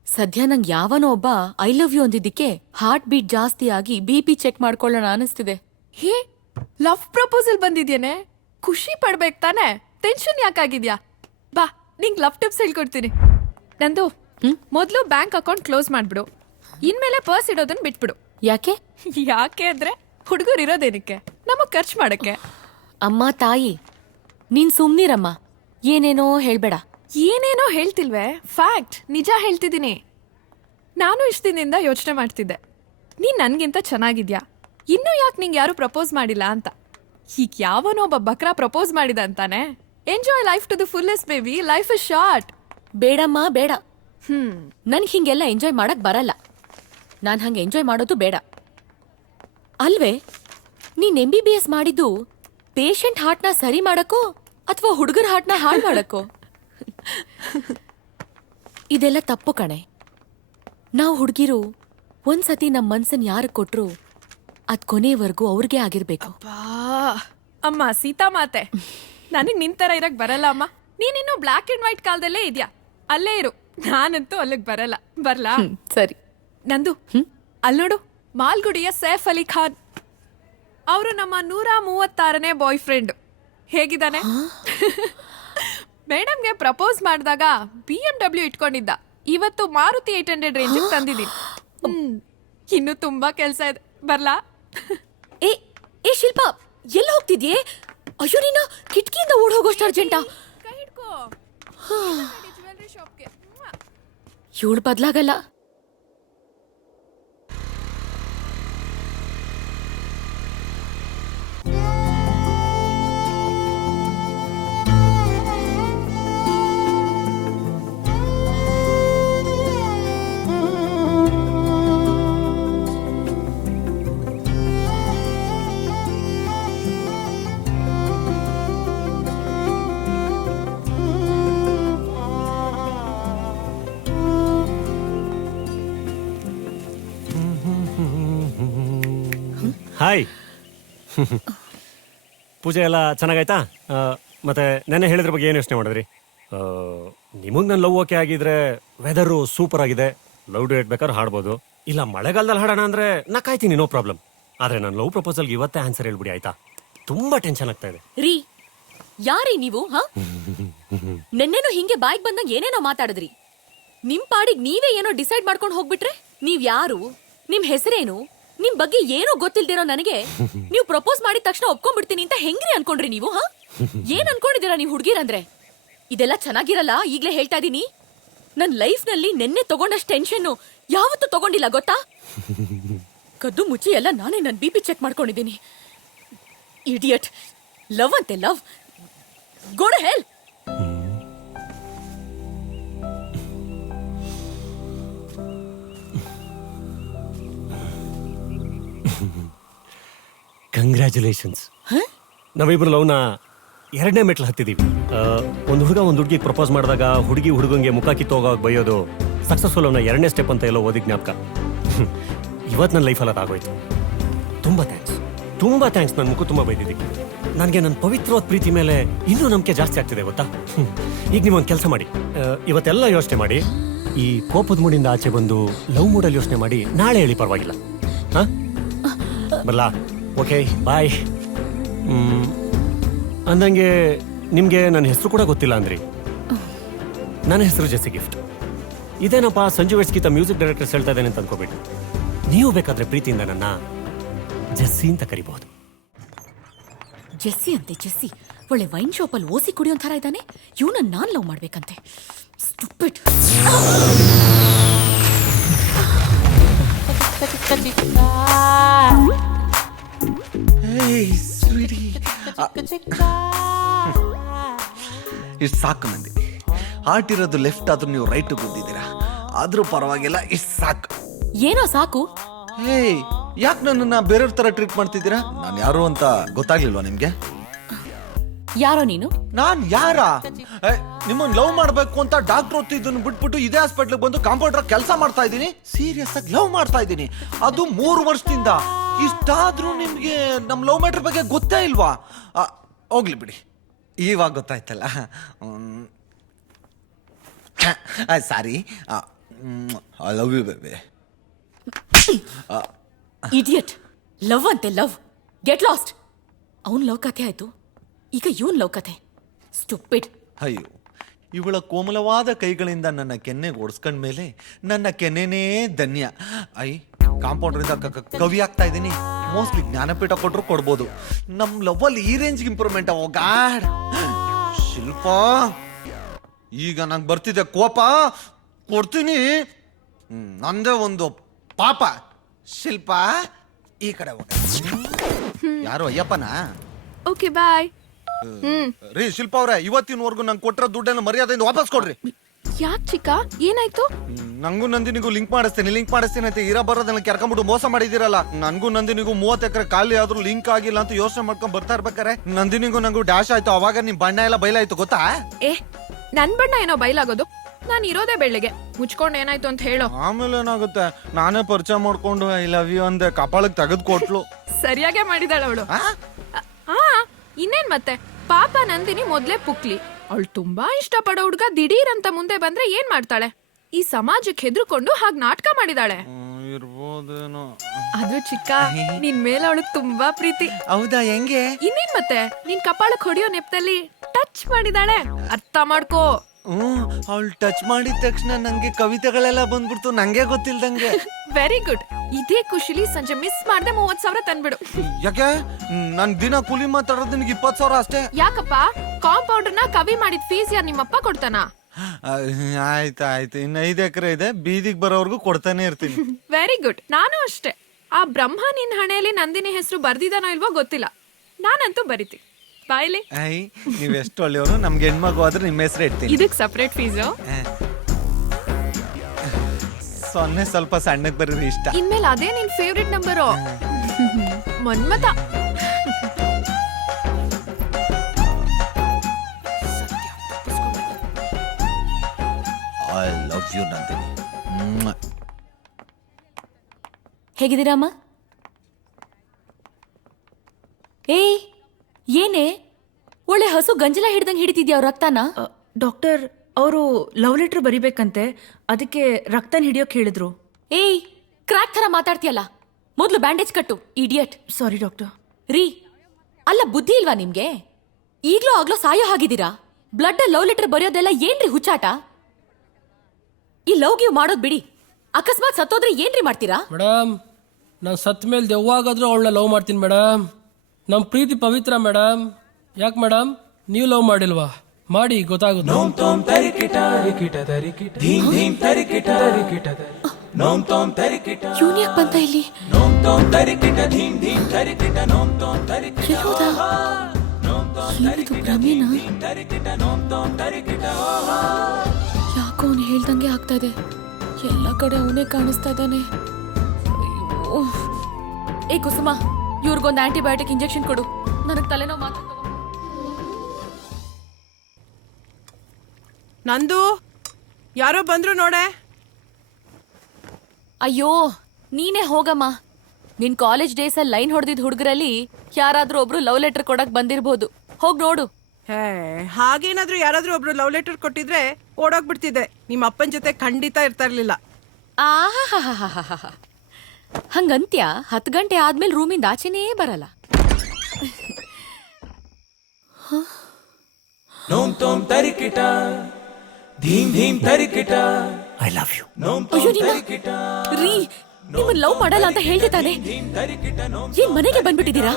ಸದ್ಯ ನಂಗೆ ಯಾವನೋ ಒಬ್ಬ ಐ ಲವ್ ಯು ಅಂದಿದ್ದಕ್ಕೆ ಹಾರ್ಟ್ ಬೀಟ್ ಜಾಸ್ತಿ ಆಗಿ BP ಚೆಕ್ ಮಾಡ್ಕೊಳ್ಳೋಣ ಅನಿಸ್ತಿದೆ. ಹೇ, ಲವ್ ಪ್ರಪೋಸಲ್ ಬಂದಿದ್ಯೇನೆ? ಖುಷಿ ಪಡ್ಬೇಕು ತಾನೆ? ಟೆನ್ಷನ್ ಯಾಕಾಗಿದ್ಯಾ? ಬಾ, ನಿಂಗ್ ಲವ್ ಟಿಪ್ಸ್ ಹೇಳ್ಕೊಡ್ತೀನಿ. ನಂದು ಮೊದ್ಲು ಬ್ಯಾಂಕ್ ಅಕೌಂಟ್ ಕ್ಲೋಸ್ ಮಾಡ್ಬಿಡು. ಇನ್ಮೇಲೆ ಪರ್ಸ್ ಇಡೋದನ್ನ ಬಿಟ್ಬಿಡು. ಯಾಕೆ? ಯಾಕೆ ಅಂದ್ರೆ ಹುಡುಗರು ಇರೋದೇನಕ್ಕೆ? ನಮಗ್ ಖರ್ಚು ಮಾಡಕ್ಕೆ. ಅಮ್ಮ ತಾಯಿ, ನೀನ್ ಸುಮ್ನಿರಮ್ಮ, ಏನೇನೋ ಹೇಳ್ಬೇಡ. ಏನೇನೋ ಹೇಳ್ತಿಲ್ವೇ? ಫ್ಯಾಕ್ಟ್, ನಿಜ ಹೇಳ್ತಿದ್ದೀನಿ. ನಾನು ಇಷ್ಟ ದಿನದಿಂದ ಯೋಚನೆ ಮಾಡ್ತಿದ್ದೆ, ನೀನ್ ನನ್ಗಿಂತ ಚೆನ್ನಾಗಿದ್ಯಾ, ಇನ್ನೂ ಯಾಕೆ ನಿಂಗೆ ಯಾರು ಪ್ರಪೋಸ್ ಮಾಡಿಲ್ಲ ಅಂತ. ಈಗ ಯಾವನೊಬ್ಬ ಬಕ್ರ ಪ್ರಪೋಸ್ ಮಾಡಿದ ಅಂತಾನೆ. Enjoy life to the fullest baby, life is short. ಬೇಡಮ್ಮ ಬೇಡ. ನನ್ಗೆ ಹಿಂಗೆಲ್ಲ ಎಂಜಾಯ್ ಮಾಡಕ್ ಬರಲ್ಲ. ನಾನ್ ಹಂಗೆ ಎಂಜಾಯ್ ಮಾಡೋದು ಬೇಡ. ಅಲ್ವೇ, ನೀನ್ MBBS ಮಾಡಿದ್ದು ಪೇಷಂಟ್ ಹಾರ್ಟ್ನ ಸರಿ ಮಾಡಕ್ಕೋ ಅಥವಾ ಹುಡುಗರ ಹಾರ್ಟ್ನ ಹಾಳು ಮಾಡಕ್ಕೋ? ಇದೆಲ್ಲ ತಪ್ಪು ಕಣೆ. ನಾವು ಹುಡುಗಿರು ಒಂದ್ಸತಿ ನಮ್ ಮನ್ಸನ್ ಯಾರಿಗೆ ಕೊಟ್ರು ಅದ್ ಕೊನೆವರೆಗೂ ಅವ್ರಿಗೆ ಆಗಿರ್ಬೇಕು. ಅಮ್ಮ ಸೀತಾ ಮಾತೆ, ನನಗ್ ನಿಂತರ ಇರಕ್ ಬರಲ್ಲ ಅಮ್ಮ. ನೀನಿನ್ನು ಬ್ಲಾಕ್ ಅಂಡ್ ವೈಟ್ ಕಾಲದಲ್ಲೇ ಇದ್ಯಾ. ಅಲ್ಲೇ ಇರು, ನಾನಂತೂ ಅಲ್ಲಿಗೆ ಬರಲ್ಲ. ಬರ್ಲಾ? ಸರಿ. ನಂದು ಅಲ್ ನೋಡು, ಮಾಲ್ಗುಡಿಯ ಸೈಫ್ ಅಲಿ ಖಾನ್. ಅವರು ನಮ್ಮ 136ನೇ ಬಾಯ್ ಫ್ರೆಂಡ್. ಹೇಗಿದ್ದಾನೆ? ಮೇಡಮ್ಗೆ ಪ್ರಪೋಸ್ ಮಾಡಿದಾಗ BMW ಇಟ್ಕೊಂಡಿದ್ದ. ಇವತ್ತು ಮಾರುತಿ 800 ರೇಂಜ್ ತಂದಿದ್ದೀನಿ. ಇನ್ನು ತುಂಬಾ ಕೆಲ್ಸ ಇದೆ. ಬರ್ಲಾ? ಏ ಶಿಲ್ಪಾ, ಎಲ್ಲ ಹೋಗ್ತಿದ್ಯೆ? ಅಯ್ಯೋ, ನೀನು ಕಿಟಕಿಯಿಂದ ಓಡ್ ಹೋಗೋಷ್ಟು ಅರ್ಜೆಂಟಾ? ಕೈ ಹಿಡ್ಕೋ. ಜ್ಯುವೆಲ್ಲರಿ ಶಾಪ್ಗೆ. ಇವಳು ಬದ್ಲಾಗಲ್ಲ. ಹಾಯ್. ಪೂಜೆ ಎಲ್ಲ ಚೆನ್ನಾಗಾಯ್ತಾ? ಮತ್ತೆ ನೆನ್ನೆ ಹೇಳಿದ್ರ ಬಗ್ಗೆ ಏನು ಯೋಚನೆ ಮಾಡಿದ್ರಿ? ನಿಮಗೆ ನನ್ನ ಲವ್ ಓಕೆ ಆಗಿದ್ರೆ ವೆದರು ಸೂಪರ್ ಆಗಿದೆ, ಲವ್ ಡೇಟ್ ಬೇಕಾದ್ರೆ ಹಾಡ್ಬೋದು. ಇಲ್ಲ ಮಳೆಗಾಲದಲ್ಲಿ ಹಾಡೋಣ ಅಂದ್ರೆ ನಾ ಕಾಯ್ತೀನಿ, ನೋ ಪ್ರಾಬ್ಲಮ್. ಆದ್ರೆ ನನ್ನ ಲವ್ ಪ್ರಪೋಸಲ್ಗೆ ಇವತ್ತೇ ಆನ್ಸರ್ ಹೇಳ್ಬಿಡಿ ಆಯ್ತಾ? ತುಂಬಾ ಟೆನ್ಷನ್ ಆಗ್ತಾ ಇದೆ. ರೀ, ಯಾರೀ ನೀವು? ನೆನ್ನೆನು ಹಿಂಗೆ ಬಾಯ್ಗೆ ಬಂದಂಗ ಏನೇನೋ ಮಾತಾಡಿದ್ರಿ. ನಿಮ್ ಪಾಡಿಗೆ ನೀವೇ ಏನೋ ಡಿಸೈಡ್ ಮಾಡ್ಕೊಂಡು ಹೋಗ್ಬಿಟ್ರೆ ನೀವ್ ಯಾರು, ನಿಮ್ ಹೆಸರೇನು, ನಿಮ್ ಬಗ್ಗೆ ಏನೋ ಗೊತ್ತಿಲ್ದಿರೋ ನನಗೆ ನೀವು ಪ್ರಪೋಸ್ ಮಾಡಿದ ತಕ್ಷಣ ಒಪ್ಕೊಂಡ್ಬಿಡ್ತೀನಿ ಅಂತ ಹೆಂಗ್ರಿ ಅನ್ಕೊಂಡ್ರಿ ನೀವು? ಏನ್ ಅನ್ಕೊಂಡಿದ್ದೀರಾ ನೀವು ಹುಡುಗಿರಂದ್ರೆ? ಇದೆಲ್ಲ ಚೆನ್ನಾಗಿರಲ್ಲ, ಈಗ್ಲೇ ಹೇಳ್ತಾ ಇದೀನಿ. ನನ್ ಲೈಫ್ ನಲ್ಲಿ ನೆನ್ನೆ ತಗೊಂಡಷ್ಟು ಟೆನ್ಷನ್ ಯಾವತ್ತೂ ತಗೊಂಡಿಲ್ಲ ಗೊತ್ತಾ? ಕದ್ದು ಮುಚ್ಚಿ ಎಲ್ಲ ನಾನೇ ನನ್ BP ಚೆಕ್ ಮಾಡ್ಕೊಂಡಿದ್ದೀನಿ. ಇಡಿಯಟ್. ಲವ್ ಅಂತೆ love. Go to hell. Congratulations. ನಾವಿಬ್ರು ಲವ್ನ 2ನೇ ಮೆಟ್ಲು ಹತ್ತಿದೀವಿ. ಒಂದು ಹುಡುಗ ಒಂದು ಹುಡುಗಿಗೆ ಪ್ರಪೋಸ್ ಮಾಡಿದಾಗ ಹುಡುಗಿ ಹುಡುಗಂಗೆ ಮುಖ ಕಿತ್ತೋಗ ಬೈಯೋದು ಸಕ್ಸಸ್ಫುಲ್ ಅವನ 2ನೇ ಸ್ಟೆಪ್ ಅಂತ ಎಲ್ಲೋ ಓದಿ ಜ್ಞಾಪಕ. ಇವತ್ತು ನನ್ನ ಲೈಫಲ್ಲಿ ಅದಾಗೋಯ್ತು. ತುಂಬ ಥ್ಯಾಂಕ್ಸ್. ತುಂಬಾ ಥ್ಯಾಂಕ್ಸ್. ನನ್ನ ಮುಖ ತುಂಬಾ ಬೈದಿದ್ದಕ್ಕೆ. ನನಗೆ ನನ್ನ ಪವಿತ್ರವಾದ ಪ್ರೀತಿ ಮೇಲೆ ಇನ್ನೂ ನಂಬಿಕೆ ಜಾಸ್ತಿ ಆಗ್ತಿದೆ ಗೊತ್ತಾ. ಈಗ ನೀವೊಂದು ಕೆಲಸ ಮಾಡಿ, ಇವತ್ತೆಲ್ಲ ಯೋಚನೆ ಮಾಡಿ, ಈ ಕೋಪದ ಮೂಡಿಂದ ಆಚೆ ಬಂದು ಲವ್ ಮೂಡಲ್ಲಿ ಯೋಚನೆ ಮಾಡಿ ನಾಳೆ ಹೇಳಿ, ಪರವಾಗಿಲ್ಲ? ಹಾ, ಬರಲಾ? ಓಕೆ, ಬಾಯ್. ಅಂದಂಗೆ ನಿಮಗೆ ನನ್ನ ಹೆಸರು ಕೂಡ ಗೊತ್ತಿಲ್ಲ ಅಂದ್ರಿ. ನನ್ನ ಹೆಸರು ಜೆಸ್ಸಿ ಗಿಫ್ಟ್. ಇದೇನಪ್ಪ ಸಂಜು ವೆಟ್ಸ್ಗಿಂತ ಮ್ಯೂಸಿಕ್ ಡೈರೆಕ್ಟರ್ಸ್ ಹೇಳ್ತಾ ಇದ್ದೇನೆ ಅಂತ ಅನ್ಕೋಬೇಡಿ. ನೀವು ಬೇಕಾದ್ರೆ ಪ್ರೀತಿಯಿಂದ ನನ್ನ ಜೆಸ್ಸಿ ಅಂತ ಕರಿಬಹುದು. ಜೆಸ್ಸಿ ಅಂತೆ, ಜೆಸ್ಸಿ. ಒಳ್ಳೆ ವೈನ್ ಶಾಪಲ್ಲಿ ಓಸಿ ಕುಡಿಯೋ ಥರ ಇದ್ದಾನೆ. ಇವನನ್ನ ನಾನ್ ಲವ್ ಮಾಡ್ಬೇಕಂತೆ. ಸ್ಟುಪಿಡ್. ಇಷ್ಟು ಸಾಕು ನಂದಿನಿ. ಹಾರ್ಟ್ ಇರೋದು ಲೆಫ್ಟ್ ಆದ್ರೂ ನೀವು ರೈಟ್ ಗುದ್ದಿದ್ದೀರಾ, ಆದ್ರೂ ಪರವಾಗಿಲ್ಲ, ಇಷ್ಟು ಸಾಕು. ಏನೋ ಸಾಕು? ಹೇಯ್, ಯಾಕೆ ನನ್ನನ್ನ ಬೇರೆಯವ್ರ ತರ ಟ್ರೀಟ್ ಮಾಡ್ತಿದ್ದೀರಾ? ನಾನು ಯಾರು ಅಂತ ಗೊತ್ತಾಗ್ಲಿಲ್ವಾ ನಿಮ್ಗೆ? ಯಾರೋ ನೀನು? ನಾನ್ ಯಾರ? ನಿಮ್ಮನ್ನ ಲವ್ ಮಾಡ್ಬೇಕು ಅಂತ ಡಾಕ್ಟರ್ ಓದ್ತಿದ್ದನ್ನು ಬಿಟ್ಬಿಟ್ಟು ಇದೇ ಹಾಸ್ಪಿಟ್ಲಿಗೆ ಬಂದು ಕಾಂಪೌಂಡರ್ ಕೆಲಸ ಮಾಡ್ತಾ ಇದ್ದೀನಿ. ಸೀರಿಯಸ್ ಆಗಿ ಲವ್ ಮಾಡ್ತಾ ಇದ್ದೀನಿ, ಅದು 3 ವರ್ಷದಿಂದ. ಇಷ್ಟಾದ್ರೂ ನಿಮ್ಗೆ ನಮ್ ಲವ್ ಮ್ಯಾಟರ್ ಬಗ್ಗೆ ಗೊತ್ತೇ ಇಲ್ವಾ? ಹೋಗ್ಲಿ ಬಿಡಿ, ಇವಾಗ ಗೊತ್ತಾಯ್ತಲ್ಲ. Sorry, I love you baby. Idiot. Love ಅಂತೆ, ಲವ್. Get lost. ಅವನ್ ಲವ್ ಕಥೆ ಆಯ್ತು, ಈಗ ಇವನ್ ಲವ್ ಕಥೆ. ಸ್ಟುಪಿಡ್. ಅಯ್ಯೋ, ಇವಳ ಕೋಮಲವಾದ ಕೈಗಳಿಂದ ನನ್ನ ಕೆನ್ನೆಗೆ ಓಡಿಸ್ಕೊಂಡ ಮೇಲೆ ನನ್ನ ಕೆನ್ನೆನೇ ಧನ್ಯ. ಕಾಂಪೌಂಡ್ರಿಂದ ಕವಿ ಆಗ್ತಾ ಇದ್ದೀನಿ. ಮೋಸ್ಟ್ಲಿ ಜ್ಞಾನಪೀಠ ಕೊಟ್ಟರು ಕೊಡ್ಬೋದು. ನಮ್ಮ ಲವ್ವಲ್ಲಿ ಈ ರೇಂಜ್ಗೆ ಇಂಪ್ರೂವ್ಮೆಂಟ್. ಓ ಗಾಡ್, ಶಿಲ್ಪ, ಈಗ ನಂಗೆ ಬರ್ತಿದೆ ಕೋಪ, ಕೊಡ್ತೀನಿ. ನಂದೇ ಒಂದು ಪಾಪ. ಶಿಲ್ಪ, ಈ ಕಡೆ ಹೋಗ. ಯಾರು ಅಯ್ಯಪ್ಪನ? ಓಕೆ, ಬಾಯ್. ರೀ ಶಿಲ್ಪ ಅವ್ರೆ, ಇವತ್ತಿನವರೆಗೂ ನಂಗೆ ಕೊಟ್ಟಿರೋ ದುಡ್ಡನ್ನು ಮರ್ಯಾದೆಯಿಂದ ವಾಪಸ್ ಕೊಡ್ರಿ. ಯಾಕೆ ಚಿಕ್ಕ, ಏನಾಯ್ತು? ನಂಗೂ ನಂದಿನಿಗೂ ಲಿಂಕ್ ಮಾಡಿಸ್ತೀನಿ ಅಂತ ಇರ ಬರೋದನ್ನ ಕೆರ್ಕೊಂಡ್ಬಿಟ್ಟು ಮೋಸ ಮಾಡಿದಿರಲ್ಲ. ನನ್ಗೂ ನಂದಿನಿಗೂ 30 ಎಕರೆ ಖಾಲಿ ಆದ್ರೂ ಲಿಂಕ್ ಆಗಿಲ್ಲ ಅಂತ ಯೋಚನೆ ಮಾಡ್ಕೊಂಡ್ ಬರ್ತಾ ಇರ್ಬೇಕಾರೆ ನಂದಿನಿಗೂ ನಂಗೂ ಡ್ಯಾಶ್ ಆಯ್ತು. ಅವಾಗ ನಿಮ್ ಬಣ್ಣ ಎಲ್ಲ ಬಯಲಾಯ್ತು ಗೊತ್ತಾ? ನನ್ ಬಣ್ಣ ಏನೋ ಬಯಲಾಗೋದು? ನಾನು ಇರೋದೇ ಬೆಳ್ಳಿಗೆ. ಮುಚ್ಕೊಂಡ್ ಏನಾಯ್ತು ಅಂತ ಹೇಳೋ. ಆಮೇಲೆ ಏನಾಗುತ್ತೆ, ನಾನೇ ಪರಿಚಯ ಮಾಡ್ಕೊಂಡು ಐ ಲವ್ ಯು ಅಂದೆ, ಕಪಾಳಕ್ಕೆ ತೆಗೆದು ಕೊಟ್ಲು. ಸರಿಯಾಗೆ ಮಾಡಿದಾಳ ಅವಳು. ಇನ್ನೇನ್ ಮತ್ತೆ, ಪಾಪ ನಂದಿನಿ ಮೊದ್ಲೇ ಪುಕ್ಲಿ. ಅವಳು ತುಂಬಾ ಇಷ್ಟಪಡೋ ಹುಡ್ಗ ದಿಢೀರ್ ಅಂತ ಮುಂದೆ ಬಂದ್ರೆ ಏನ್ ಮಾಡ್ತಾಳೆ? ಈ ಸಮಾಜಕ್ಕೆ ಹೆದರ್ಕೊಂಡು ಹಾಗೆ ನಾಟಕ ಮಾಡಿದಾಳೆ. ಇರ್ಬೋದೇನೋ. ಅದು ಚಿಕ್ಕ, ನಿನ್ ಮೇಲೆ ಅವಳು ತುಂಬಾ ಪ್ರೀತಿ. ಹೌದಾ? ಹೆಂಗೆ? ಇನ್ನೇನ್ ಮತ್ತೆ, ನಿನ್ ಕಪಾಳಕ್ ಹೊಡಿಯೋ ನೆಪದಲ್ಲಿ ಟಚ್ ಮಾಡಿದಾಳೆ. ಅರ್ಥ ಮಾಡ್ಕೋ. ಅವಳು ಟಚ್ ಮಾಡಿದ ತಕ್ಷಣ ನಂಗೆ ಕವಿತೆಗಳೆಲ್ಲ ಬಂದ್ಬಿಡ್ತು, ನಂಗೆ ಗೊತ್ತಿಲ್ದಂಗೆ. Very good. ಇದೇ ಖುಷಿಲಿ ಸಂಜೆ ಮಿಸ್ ಮಾಡ್ದೆ 30,000 ತಂದ್ಬಿಡು. ಯಾಕೆ? ನನ್ ದಿನ ಕೂಲಿ ಮಾತಾಡೋದು ನಿನಗೆ 20,000 ಅಷ್ಟೇ. ಯಾಕಪ್ಪ? ಕಾಂಪೌಂಡರ್ನ ಕವಿ ಮಾಡಿದ ಫೀಸ್ ಯಾರು ನಿಮ್ಮಪ್ಪ ಕೊಡ್ತಾನ? ಆಯ್ತು, ಇನ್ನು 5 ಎಕರೆ ಇದೆ, ಬೀದಿಗೆ ಬರೋವರೆಗೂ ಕೊಡ್ತಾನೆ ಇರ್ತೀನಿ. Very good. ನಾನು ಅಷ್ಟೇ. ಆ ಬ್ರಹ್ಮ ನಿನ್ ಹಣೆಯಲ್ಲಿ ನಂದಿನಿ ಹೆಸರು ಬರ್ದಿದಾನೋ ಇಲ್ವೋ ಗೊತ್ತಿಲ್ಲ, ನಾನಂತೂ ಬರಿತೀನಿ. ಬಾಯ್ಲಿ. ನೀವ್ ಎಷ್ಟು ಒಳ್ಳೆಯವರು. ನಮ್ಗೆ ಹೆಣ್ಮಗು ಆದ್ರೆ ನಿಮ್ಮ ಹೆಸರು ಇಡ್ತೀನಿ. ಇದಕ್ ಸಪರೇಟ್ ಫೀಸು? ಸೊನ್ನೆ ಸ್ವಲ್ಪ ಸಣ್ಣಕ್ಕೆ ಬರೀರಿ ಇಷ್ಟ. ಇನ್ಮೇಲೆ ಅದೇ ನಿನ್ favourite number. Manmatha. I love you Nandini. ಹೇಗಿದ್ದೀರಮ್ಮ? ಏನೇ ಒಳ್ಳೆ ಹಸು ಗಂಜಲ ಹಿಡ್ದಂಗ್ ಹಿಡಿತಿದ್ಯಾ ಅವ್ರ ರಕ್ತನ? ಡಾಕ್ಟರ್, ಅವರು ಲವ್ ಲೆಟರ್ ಬರಿಬೇಕಂತೆ, ಅದಕ್ಕೆ ರಕ್ತನ ಹಿಡಿಯೋಕ್ ಹೇಳಿದ್ರು. ಕ್ರಾಕ್ ಥರ ಮಾತಾಡ್ತೀಯಲ್ಲ, ಮೊದ್ಲು ಬ್ಯಾಂಡೇಜ್ ಕಟ್ಟು. ಇಡಿಯಟ್. ಸಾರಿ ಡಾಕ್ಟರ್. ರೀ, ಅಲ್ಲ ಬುದ್ಧಿ ಇಲ್ವಾ ನಿಮ್ಗೆ? ಈಗ್ಲೂ ಆಗ್ಲೋ ಸಾಯೋ ಹಾಗಿದ್ದೀರಾ? ಬ್ಲಡ್ ಲವ್ ಲೆಟರ್ ಬರೆಯೋದೆಲ್ಲ ಏನ್ರಿ ಹುಚ್ಚಾಟ? ಈ ಲವ್ ಗಿವ್ ಮಾಡೋದ್ ಬಿಡಿ, ಅಕಸ್ಮಾತ್ ಸತ್ತೋದ್ರೆ ಏನ್ರಿ ಮಾಡ್ತೀರಾ? ಮೇಡಮ್, ನಾನು ಸತ್ ಮೇಲೆ ದೆವ್ವಾಗಾದ್ರೂ ಅವಳನ್ನ ಲವ್ ಮಾಡ್ತೀನಿ ಮೇಡಮ್. ನಮ್ಮ ಪ್ರೀತಿ ಪವಿತ್ರ ಮೇಡಮ್. ಯಾಕೆ ಮೇಡಮ್, ನೀವು ಲವ್ ಮಾಡಿಲ್ವಾ? ಮಾಡಿ, ಗೊತ್ತಾಗುತ್ತೆ. ಯೂನಿಯಕ್ ಬಂತ ಇಲ್ಲಿ? ಏನಿದು ಭ್ರಮೇನಾ? ಯಾಕೋ ಅವನು ಹೇಳ್ದಂಗೆ ಆಗ್ತಾ ಇದೆ. ಎಲ್ಲ ಕಡೆ ಅವನೇ ಕಾಣಿಸ್ತಾ ಇದ್ದಾನೆ. ಏ ಕುಸುಮ, ಇವ್ರಿಗೊಂದು ಆಂಟಿಬಯೋಟಿಕ್ ಇಂಜೆಕ್ಷನ್ ಕೊಡು. ನನಗೆ ತಲೆನೋವು ಮಾತ್ರ. ನಂದು ಯಾರೋ ಬಂದ್ರು ನೋಡೆ. ಅಯ್ಯೋ, ನೀನೇ ಹೋಗಮ್ಮ. ನಿನ್ ಕಾಲೇಜ್ ಡೇಸ್ ಅಲ್ಲಿ ಲೈನ್ ಹೊಡೆದಿದ್ ಹುಡುಗರಲ್ಲಿ ಯಾರಾದ್ರೂ ಒಬ್ರು ಲವ್ ಲೆಟರ್ ಕೊಡಕ್ ಬಂದಿರ್ಬೋದು. ಹೋಗ್ ನೋಡು. ಹೇ, ಹಾಗೇನಾದ್ರೂ ಯಾರಾದ್ರೂ ಒಬ್ರು ಲವ್ ಲೆಟರ್ ಕೊಟ್ಟಿದ್ರೆ ಓಡೋಗ್ಬಿಡ್ತಿದ್ದೆ. ನಿಮ್ಮ ಅಪ್ಪನ ಜೊತೆ ಖಂಡಿತ ಇರ್ತಾ ಇರ್ಲಿಲ್ಲ. ಆಹಾಹಾಹಾಹಾಹಾ. ಹಂಗಂತ್ಯ 10 ಗಂಟೆ ಆದ್ಮೇಲೆ ರೂಮಿಂದ ಆಚೆನೇ ಬರಲ್ಲ. I love you. ಅಯ್ಯೋ ರೀ, ನಿಮ್ಮನ್ ಲವ್ ಮಾಡಲ್ಲ ಅಂತ ಹೇಳ್ದೆ ತಾನೆ? ಏನ್ ಮನೆಗೆ ಬಂದ್ಬಿಟ್ಟಿದ್ದೀರಾ?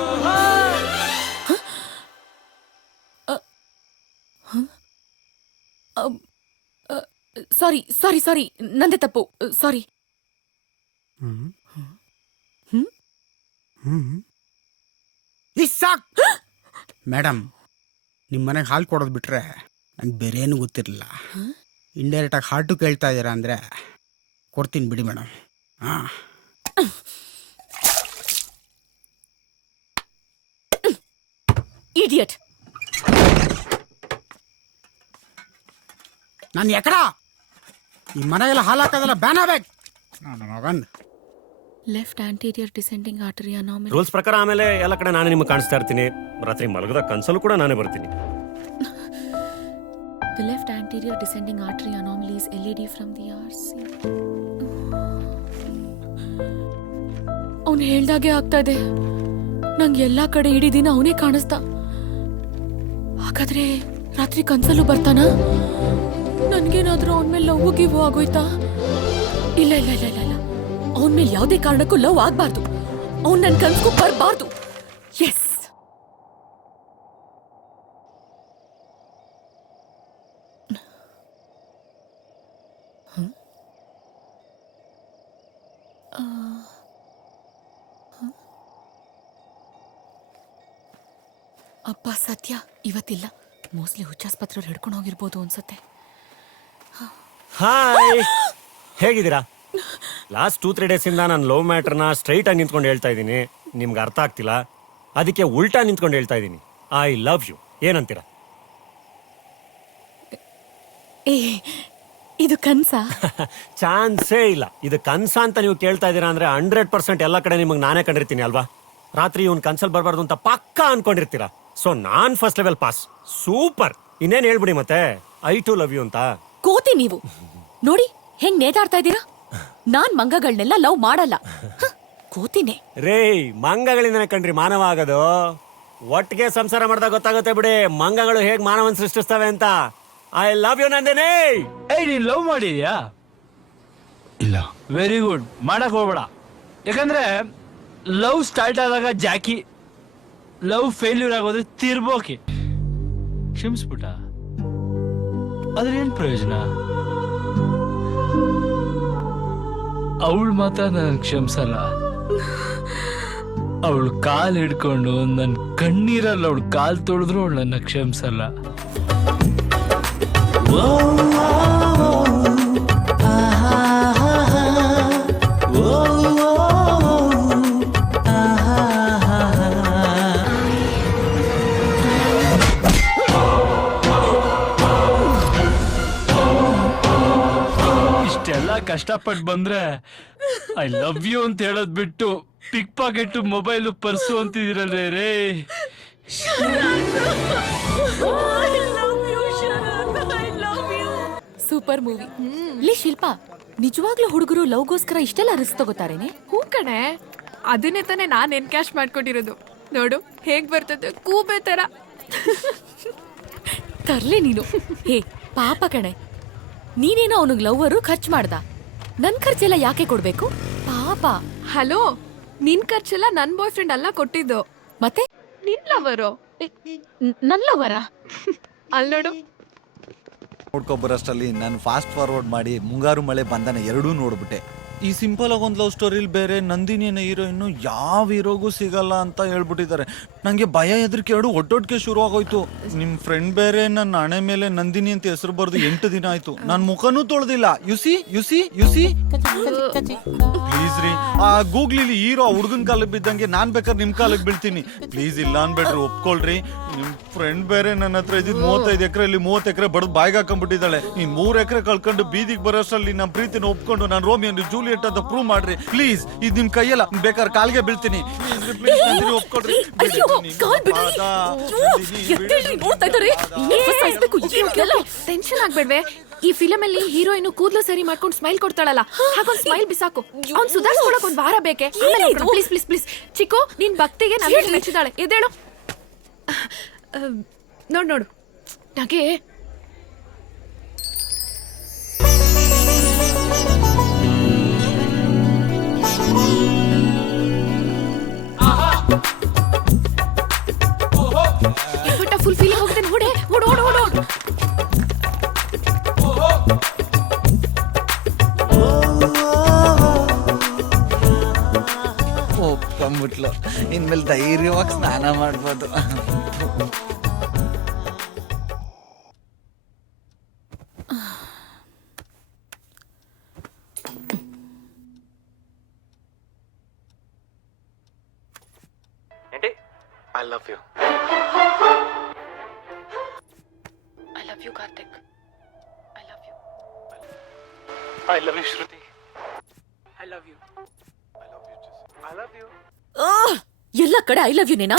ಸಾರಿ ಸಾರಿ ಸಾರಿ, ನಂದೇ ತಪ್ಪು. ಸಾರಿ. ಸಾಕ್ ಮೇಡಮ್, ನಿಮ್ಮ ಮನೆಗೆ ಹಾಲು ಕೊಡೋದು ಬಿಟ್ರೆ ನಂಗೆ ಬೇರೆ ಏನು ಗೊತ್ತಿರಲಿಲ್ಲ. ಇಂಡೈರೆಕ್ಟಾಗಿ ಹಾರ್ಟು ಕೇಳ್ತಾ ಇದ್ದೀರಾ ಅಂದರೆ ಕೊಡ್ತೀನಿ ಬಿಡಿ ಮೇಡಮ್. ಹಾಂ, ಇಡಿಯಟ್. ನಾನು ಎಕಡ ಈ ಮನೆಗೆಲ್ಲ ಹಾಲು ಹಾಕೋದೆಲ್ಲ ಬ್ಯಾನ್ ಆಗ್ಬೇಕು. ನಾನು ಮಗನ್ left anterior descending artery anomaly. Rules ಪ್ರಕಾರ ಆಮೇಲೆ ಎಲ್ಲ ಕಡೆ ನಾನೇ ನಿಮ್ಗೆ ಕಾಣಿಸ್ತಾ ಇರ್ತೀನಿ. ರಾತ್ರಿ ಮಲಗದ ಕನ್ಸಲ್ಲೂ ಕೂಡ ನಾನೇ ಬರ್ತೀನಿ. The left anterior descending artery anomalies LED from the RC. ಅವ್ನು ಹೇಳ್ದಾಗೆ ಆಗ್ತಾ ಇದೆ. ನಂಗೆ ಎಲ್ಲಾ ಕಡೆ ಇಡೀ ದಿನ ಅವನೇ ಕಾಣಿಸ್ತಾ. ಹಾಗಾದ್ರೆ ರಾತ್ರಿ ಕನ್ಸಲ್ಲೂ ಬರ್ತಾನ? ನನ್ಗೇನಾದ್ರೂ ಅವನ ಮೇಲೆ ಲವ್ ಗಿವ್ ಆಗೋಯ್ತಾ? ಇಲ್ಲ ಇಲ್ಲ ಇಲ್ಲ ಇಲ್ಲ ಇಲ್ಲ, ಅವನ ಮೇಲೆ ಯಾವುದೇ ಕಾರಣಕ್ಕೂ ಲವ್ ಆಗ್ಬಾರ್ದು. ಅವ್ನು ನನ್ ಕನ್ಸ್ಗೂ ಬರ್ಬಾರ್ದು. ಎಸ್. ಅಪ್ಪ ಸತ್ಯ ಇವತ್ತಿಲ್ಲ. ಮೋಸ್ಟ್ಲಿ ಹುಚ್ಚಾಸ್ಪತ್ರೆಯವ್ರು ಹಿಡ್ಕೊಂಡು ಹೋಗಿರ್ಬೋದು ಅನ್ಸತ್ತೆ. ಹಾಯ್, ಹೇಗಿದ್ದೀರಾ? ಲಾಸ್ಟ್ 2-3 ಡೇಸಿಂದ ನಾನು ಲವ್ ಮ್ಯಾಟರ್ನ ಸ್ಟ್ರೈಟ್ ಆಗಿ ನಿಂತ್ಕೊಂಡು ಹೇಳ್ತಾ ಇದ್ದೀನಿ. ನಿಮ್ಗೆ ಅರ್ಥ ಆಗ್ತಿಲ್ಲ, ಅದಕ್ಕೆ ಉಲ್ಟಾ ನಿಂತ್ಕೊಂಡು ಹೇಳ್ತಾ ಇದ್ದೀನಿ. I love you. ಏನಂತೀರಾ? ಏ, ಇದು ಕನ್ಸಾ? ಚಾನ್ಸೇ ಇಲ್ಲ. ಇದು ಕನ್ಸ ಅಂತ ನೀವು ಕೇಳ್ತಾ ಇದ್ದೀರಾ ಅಂದ್ರೆ 100% ಎಲ್ಲ ಕಡೆ ನಿಮಗೆ ನಾನೇ ಕಂಡಿರ್ತೀನಿ ಅಲ್ವಾ? ರಾತ್ರಿ ಇವ್ನು ಕನ್ಸಲ್ ಬರಬಾರ್ದು ಅಂತ ಪಕ್ಕಾ ಅನ್ಕೊಂಡಿರ್ತೀರಾ. ಸೊ ನಾನ್ ಫಸ್ಟ್ ಲೆವೆಲ್ ಪಾಸ್. ಸೂಪರ್. ಇನ್ನೇನ್ ಹೇಳ್ಬಿಡಿ ಮತ್ತೆ, ಐ ಟು ಲವ್ ಯು ಅಂತ. ಕೋತಿ ನೀವು. ನೋಡಿ ಹೆಂಗ್ ನೇತಾಡ್ತಾ ಇದ್ದೀರಾ. ನಾನ್ ಮಂಗಗಳನ್ನೆಲ್ಲ ಲವ್ ಮಾಡಲ್ಲ. ಕೋತಿನೇ. ರೇ, ಮಂಗಗಳಿಂದನೇ ಕಂಡ್ರಿ ಮಾನವ ಆಗೋದು. ಒಟ್ಟಿಗೆ ಸಂಸಾರ ಮಾಡ್ದಾಗ ಗೊತ್ತಾಗುತ್ತೆ ಬಿಡಿ ಮಂಗಗಳು ಹೇಗ್ ಮಾನವನ್ ಸೃಷ್ಟಿಸ್ತವೆ ಅಂತ. I love you Nandini. ಏಯ್, ನೀನ್ ಲವ್ ಮಾಡಿದ್ಯಾ? ಇಲ್ಲ. Very good. ಮಾಡಕ್ ಹೋಗ್ಬೇಡ. ಯಾಕಂದ್ರೆ ಲವ್ ಸ್ಟಾರ್ಟ್ ಆದಾಗ ಜಾಕಿ, ಲವ್ ಫೇಲ್ಯೂರ್ ಆಗೋದು ತಿರ್ಬೋಕಿ. ಕ್ಷಮಿಸ್ಬಿಟ್ಟ, ಅದ್ರ ಏನ್ ಪ್ರಯೋಜನ? ಅವಳು ಮಾತ್ರ ನನ್ ಕ್ಷಮಿಸಲ್ಲ. ಅವಳು ಕಾಲ್ ಹಿಡ್ಕೊಂಡು ನನ್ ಕಣ್ಣೀರಲ್ಲಿ ಅವಳು ಕಾಲ್ ತೊಳೆದ್ರು ಅವಳು ನನ್ನ ಕ್ಷಮಿಸಲ್ಲ. ಇಷ್ಟೆಲ್ಲ ಕಷ್ಟಪಟ್ಟು ಬಂದ್ರೆ ಐ ಲವ್ ಯು ಅಂತ ಹೇಳೋದ್ ಬಿಟ್ಟು ಪಿಕ್ ಪಾಕೆಟ್, ಮೊಬೈಲು, ಪರ್ಸು ಅಂತಿದಿರಲ್ರೇ ರೇ. Super movie. ಲೇ ಶಿಲ್ಪಾ, ನಿಜವಾಗ್ಲೂ ಹುಡುಗರು ಲವ್ಗೋಸ್ಕರ ಇಷ್ಟೆಲ್ಲ ರಿಸ್ಕ್ ತಗೋತಾರೇನೆ? ಹೂ ಕಣೆ, ಅದನ್ನೇ ತಾನೇ ನಾನು ಎನ್ಕ್ಯಾಶ್ ಮಾಡ್ಕೊಂಡಿರೋದು. ನೋಡು ಹೇಗ್ ಬರ್ತದೆ, ಕೂಬೆ ತರ. ತರ್ಲೆ ನೀನು. ಹೇ ಪಾಪ ಕಣೆ, ನೀನೇನೋ ಅವನಿಗೆ ಲವ್ವರು ಖರ್ಚು ಮಾಡ್ದ. ನನ್ ಖರ್ಚೆಲ್ಲ ಯಾಕೆ ಕೊಡ್ಬೇಕು ಪಾಪ? ಹಲೋ, ನಿನ್ ಖರ್ಚೆಲ್ಲ ನನ್ ಬಾಯ್ ಫ್ರೆಂಡ್ ಅಲ್ಲ ಕೊಟ್ಟಿದ್ದು, ಮತ್ತೆ ನಿನ್ ಲವರು. ನನ್ ಲವ್ವರ? ಅಲ್ಲಿ ನೋಡು. ನೋಡ್ಕೊಬರಷ್ಟರಲ್ಲಿ ನಾನು ಫಾಸ್ಟ್ ಫಾರ್ವರ್ಡ್ ಮಾಡಿ ಮುಂಗಾರು ಮಳೆ ಬಂಧನ ಎರಡೂ ನೋಡ್ಬಿಟ್ಟೆ. ಈ ಸಿಂಪಲ್ ಆಗಿ ಒಂದು ಲವ್ ಸ್ಟೋರಿಲಿ ಬೇರೆ ನಂದಿನಿನ ಹೀರೋಯಿನ್ನು ಯಾವ ಹೀರೋಗೂ ಸಿಗಲ್ಲ ಅಂತ ಹೇಳ್ಬಿಟ್ಟಿದ್ದಾರೆ. ನಂಗೆ ಭಯ ಹೆದರಿಕೆ ಎರಡು ಒಟ್ಟೊಟ್ಟಿಗೆ ಶುರು ಆಗೋಯ್ತು. ನಿಮ್ ಫ್ರೆಂಡ್ ಬೇರೆ ನನ್ನ ಹಣೆ ಮೇಲೆ ನಂದಿನಿ ಅಂತ ಹೆಸರು ಬರ್ದು 8 ದಿನ ಆಯ್ತು. ನಾನ್ ಮುಖನೂ ತೊಳ್ದಿಲ್ಲ. ಯುಸಿ ಪ್ಲೀಸ್ ರೀ, ಆ ಗೂಗ್ಲಿಲಿ ಹೀರೋ ಹುಡುಗನ್ ಕಾಲಕ್ಕೆ ಬಿದ್ದಂಗೆ ನಾನ್ ಬೇಕಾದ್ರೆ ನಿಮ್ ಕಾಲಕ್ಕೆ ಬೀಳ್ತೀನಿ. ಪ್ಲೀಸ್ ಇಲ್ಲ ಅನ್ಬೇಡ್ರಿ, ಒಪ್ಕೊಳ್ರಿ. ನಿಮ್ ಫ್ರೆಂಡ್ ಬೇರೆ ನನ್ನ ಹತ್ರ ಇದ್ದಿದ್ 35 ಎಕರೆಲಿ 30 ಎಕರೆ ಬಡದ್ ಬಾಯ್ಗೆ ಹಾಕೊಂಡ್ಬಿಟ್ಟಿದ್ದಾಳೆ. ನೀನ್ 3 ಎಕರೆ ಕಳ್ಕೊಂಡು ಬೀದಿಗೆ ಬರೋಷ್ಟರಲ್ಲಿ ನಮ್ಮ ಪ್ರೀತಿನ ಒಪ್ಕೊಂಡು ನಾನು ರೋಮಿಯೋ ಜೂಲಿಯಟ್ ಅಂತ ಪ್ರೂವ್ ಮಾಡ್ರಿ ಪ್ಲೀಸ್. ಇದು ನಿಮ್ ಕೈಯಲ್ಲ, ಬೇಕಾದ್ರೆ ಕಾಲ್ಗೆ ಬೀಳ್ತೀನಿ. ಒಪ್ಕೊಳ್ರಿ. ಟೆನ್ಷನ್ ಆಗ್ಬೇಡ್ವೆ. ಈ ಫಿಲಮ್ ಅಲ್ಲಿ ಹೀರೋಯಿನ್ ಕೂದಲು ಸರಿ ಮಾಡ್ಕೊಂಡು ಸ್ಮೈಲ್ ಕೊಡ್ತಾಳಲ್ಲ, ಹಾಗೊಂದ್ ಸ್ಮೈಲ್ ಬಿಸಾಕು. ಅವ್ನ್ ಸುಧಾರಿಸ್ಕೊಳಕ್ ಒಂದ್ ವಾರ ಬೇಕೆ. ಪ್ಲೀಸ್ ಪ್ಲೀಸ್ ಪ್ಲೀಸ್ ಚಿಕ್ಕು, ನಿನ್ ಭಕ್ತಿಗೆ ನಗೆ ಮೆಚ್ಚಿದಾಳೆ. ಎದ್ದೇಳು. ನೋಡು ನಗೆ. ಫುಲ್ ಫೀಲಿಂಗ್ ಹೋಗುತ್ತೆ. ನೋಡೆ ಓಡು ಓಡು ಓಡು ಓಡು. ಒಪ್ಕೊಂಬಿಟ್ಲು. ಇನ್ಮೇಲೆ ಧೈರ್ಯವಾಗಿ ಸ್ನಾನ ಮಾಡ್ಬೋದು. I love you. I love you Karthik. I love you. I love you Shruti. I love you. I love you. ಎಲ್ಲ ಕಡೆ ಐ ಲವ್ ಯು ನೇನಾ?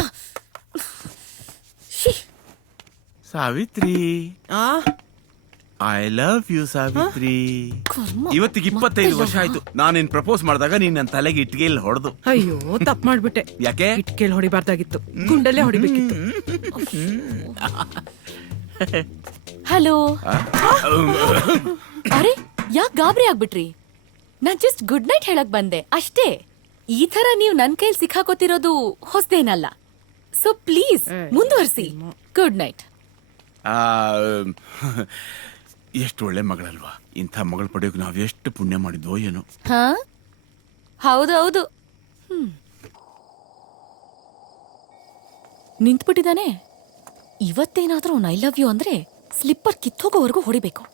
Savitri, I love you Savitri. ಇವತ್ತಿಗೆ 25 ವರ್ಷ ಆಯ್ತು ನಾನೇನ್ ಪ್ರಪೋಸ್ ಮಾಡಿದಾಗ ನೀನ್ ನನ್ನ ತಲೆಗೆ ಇಟ್ಗೆಲ್ ಹೊಡೆದು. ಅಯ್ಯೋ ತಪ್ಪು ಮಾಡ್ಬಿಟ್ಟೆ. ಯಾಕೆ? ಇಟ್ಕೇಲ್ ಹೊಡಿಬಾರ್ದಾಗಿತ್ತು, ಗುಂಡಲ್ಲೇ ಹೊಡಿಬೇಕಿತ್ತು. ಹಲೋ. ಅರೆ ಯಾಕೆ ಗಾಬರಿ ಆಗ್ಬಿಟ್ರಿ? ನಾನ್ ಜಸ್ಟ್ ಗುಡ್ ನೈಟ್ ಹೇಳಕ್ ಬಂದೆ ಅಷ್ಟೇ. ಈ ತರ ನೀವು ನನ್ ಕೈಲಿ ಸಿಕ್ಕಾಕೋತಿರೋದು ಹೊಸದೇನಲ್ಲ. ಸೊ ಪ್ಲೀಸ್ ಮುಂದುವರಿಸಿ. Good night. ಎಷ್ಟು ಒಳ್ಳೆ ಮಗಳಲ್ವಾ? ಇಂಥ ಮಗಳು ಪಡೆಯೋಕೆ ನಾವ್ ಎಷ್ಟು ಪುಣ್ಯ ಮಾಡಿದ್ವೋ ಏನೋ. ಹಾ ಹೌದೌದು. ನಿಂತ್ಬಿಟ್ಟಿದಾನೆ. ಇವತ್ತೇನಾದ್ರೂ ಅವ್ನು ಐ ಲವ್ ಯು ಅಂದ್ರೆ ಸ್ಲಿಪ್ಪರ್ ಕಿತ್ತೋಗೋವರೆಗೂ ಹೊಡಿಬೇಕು.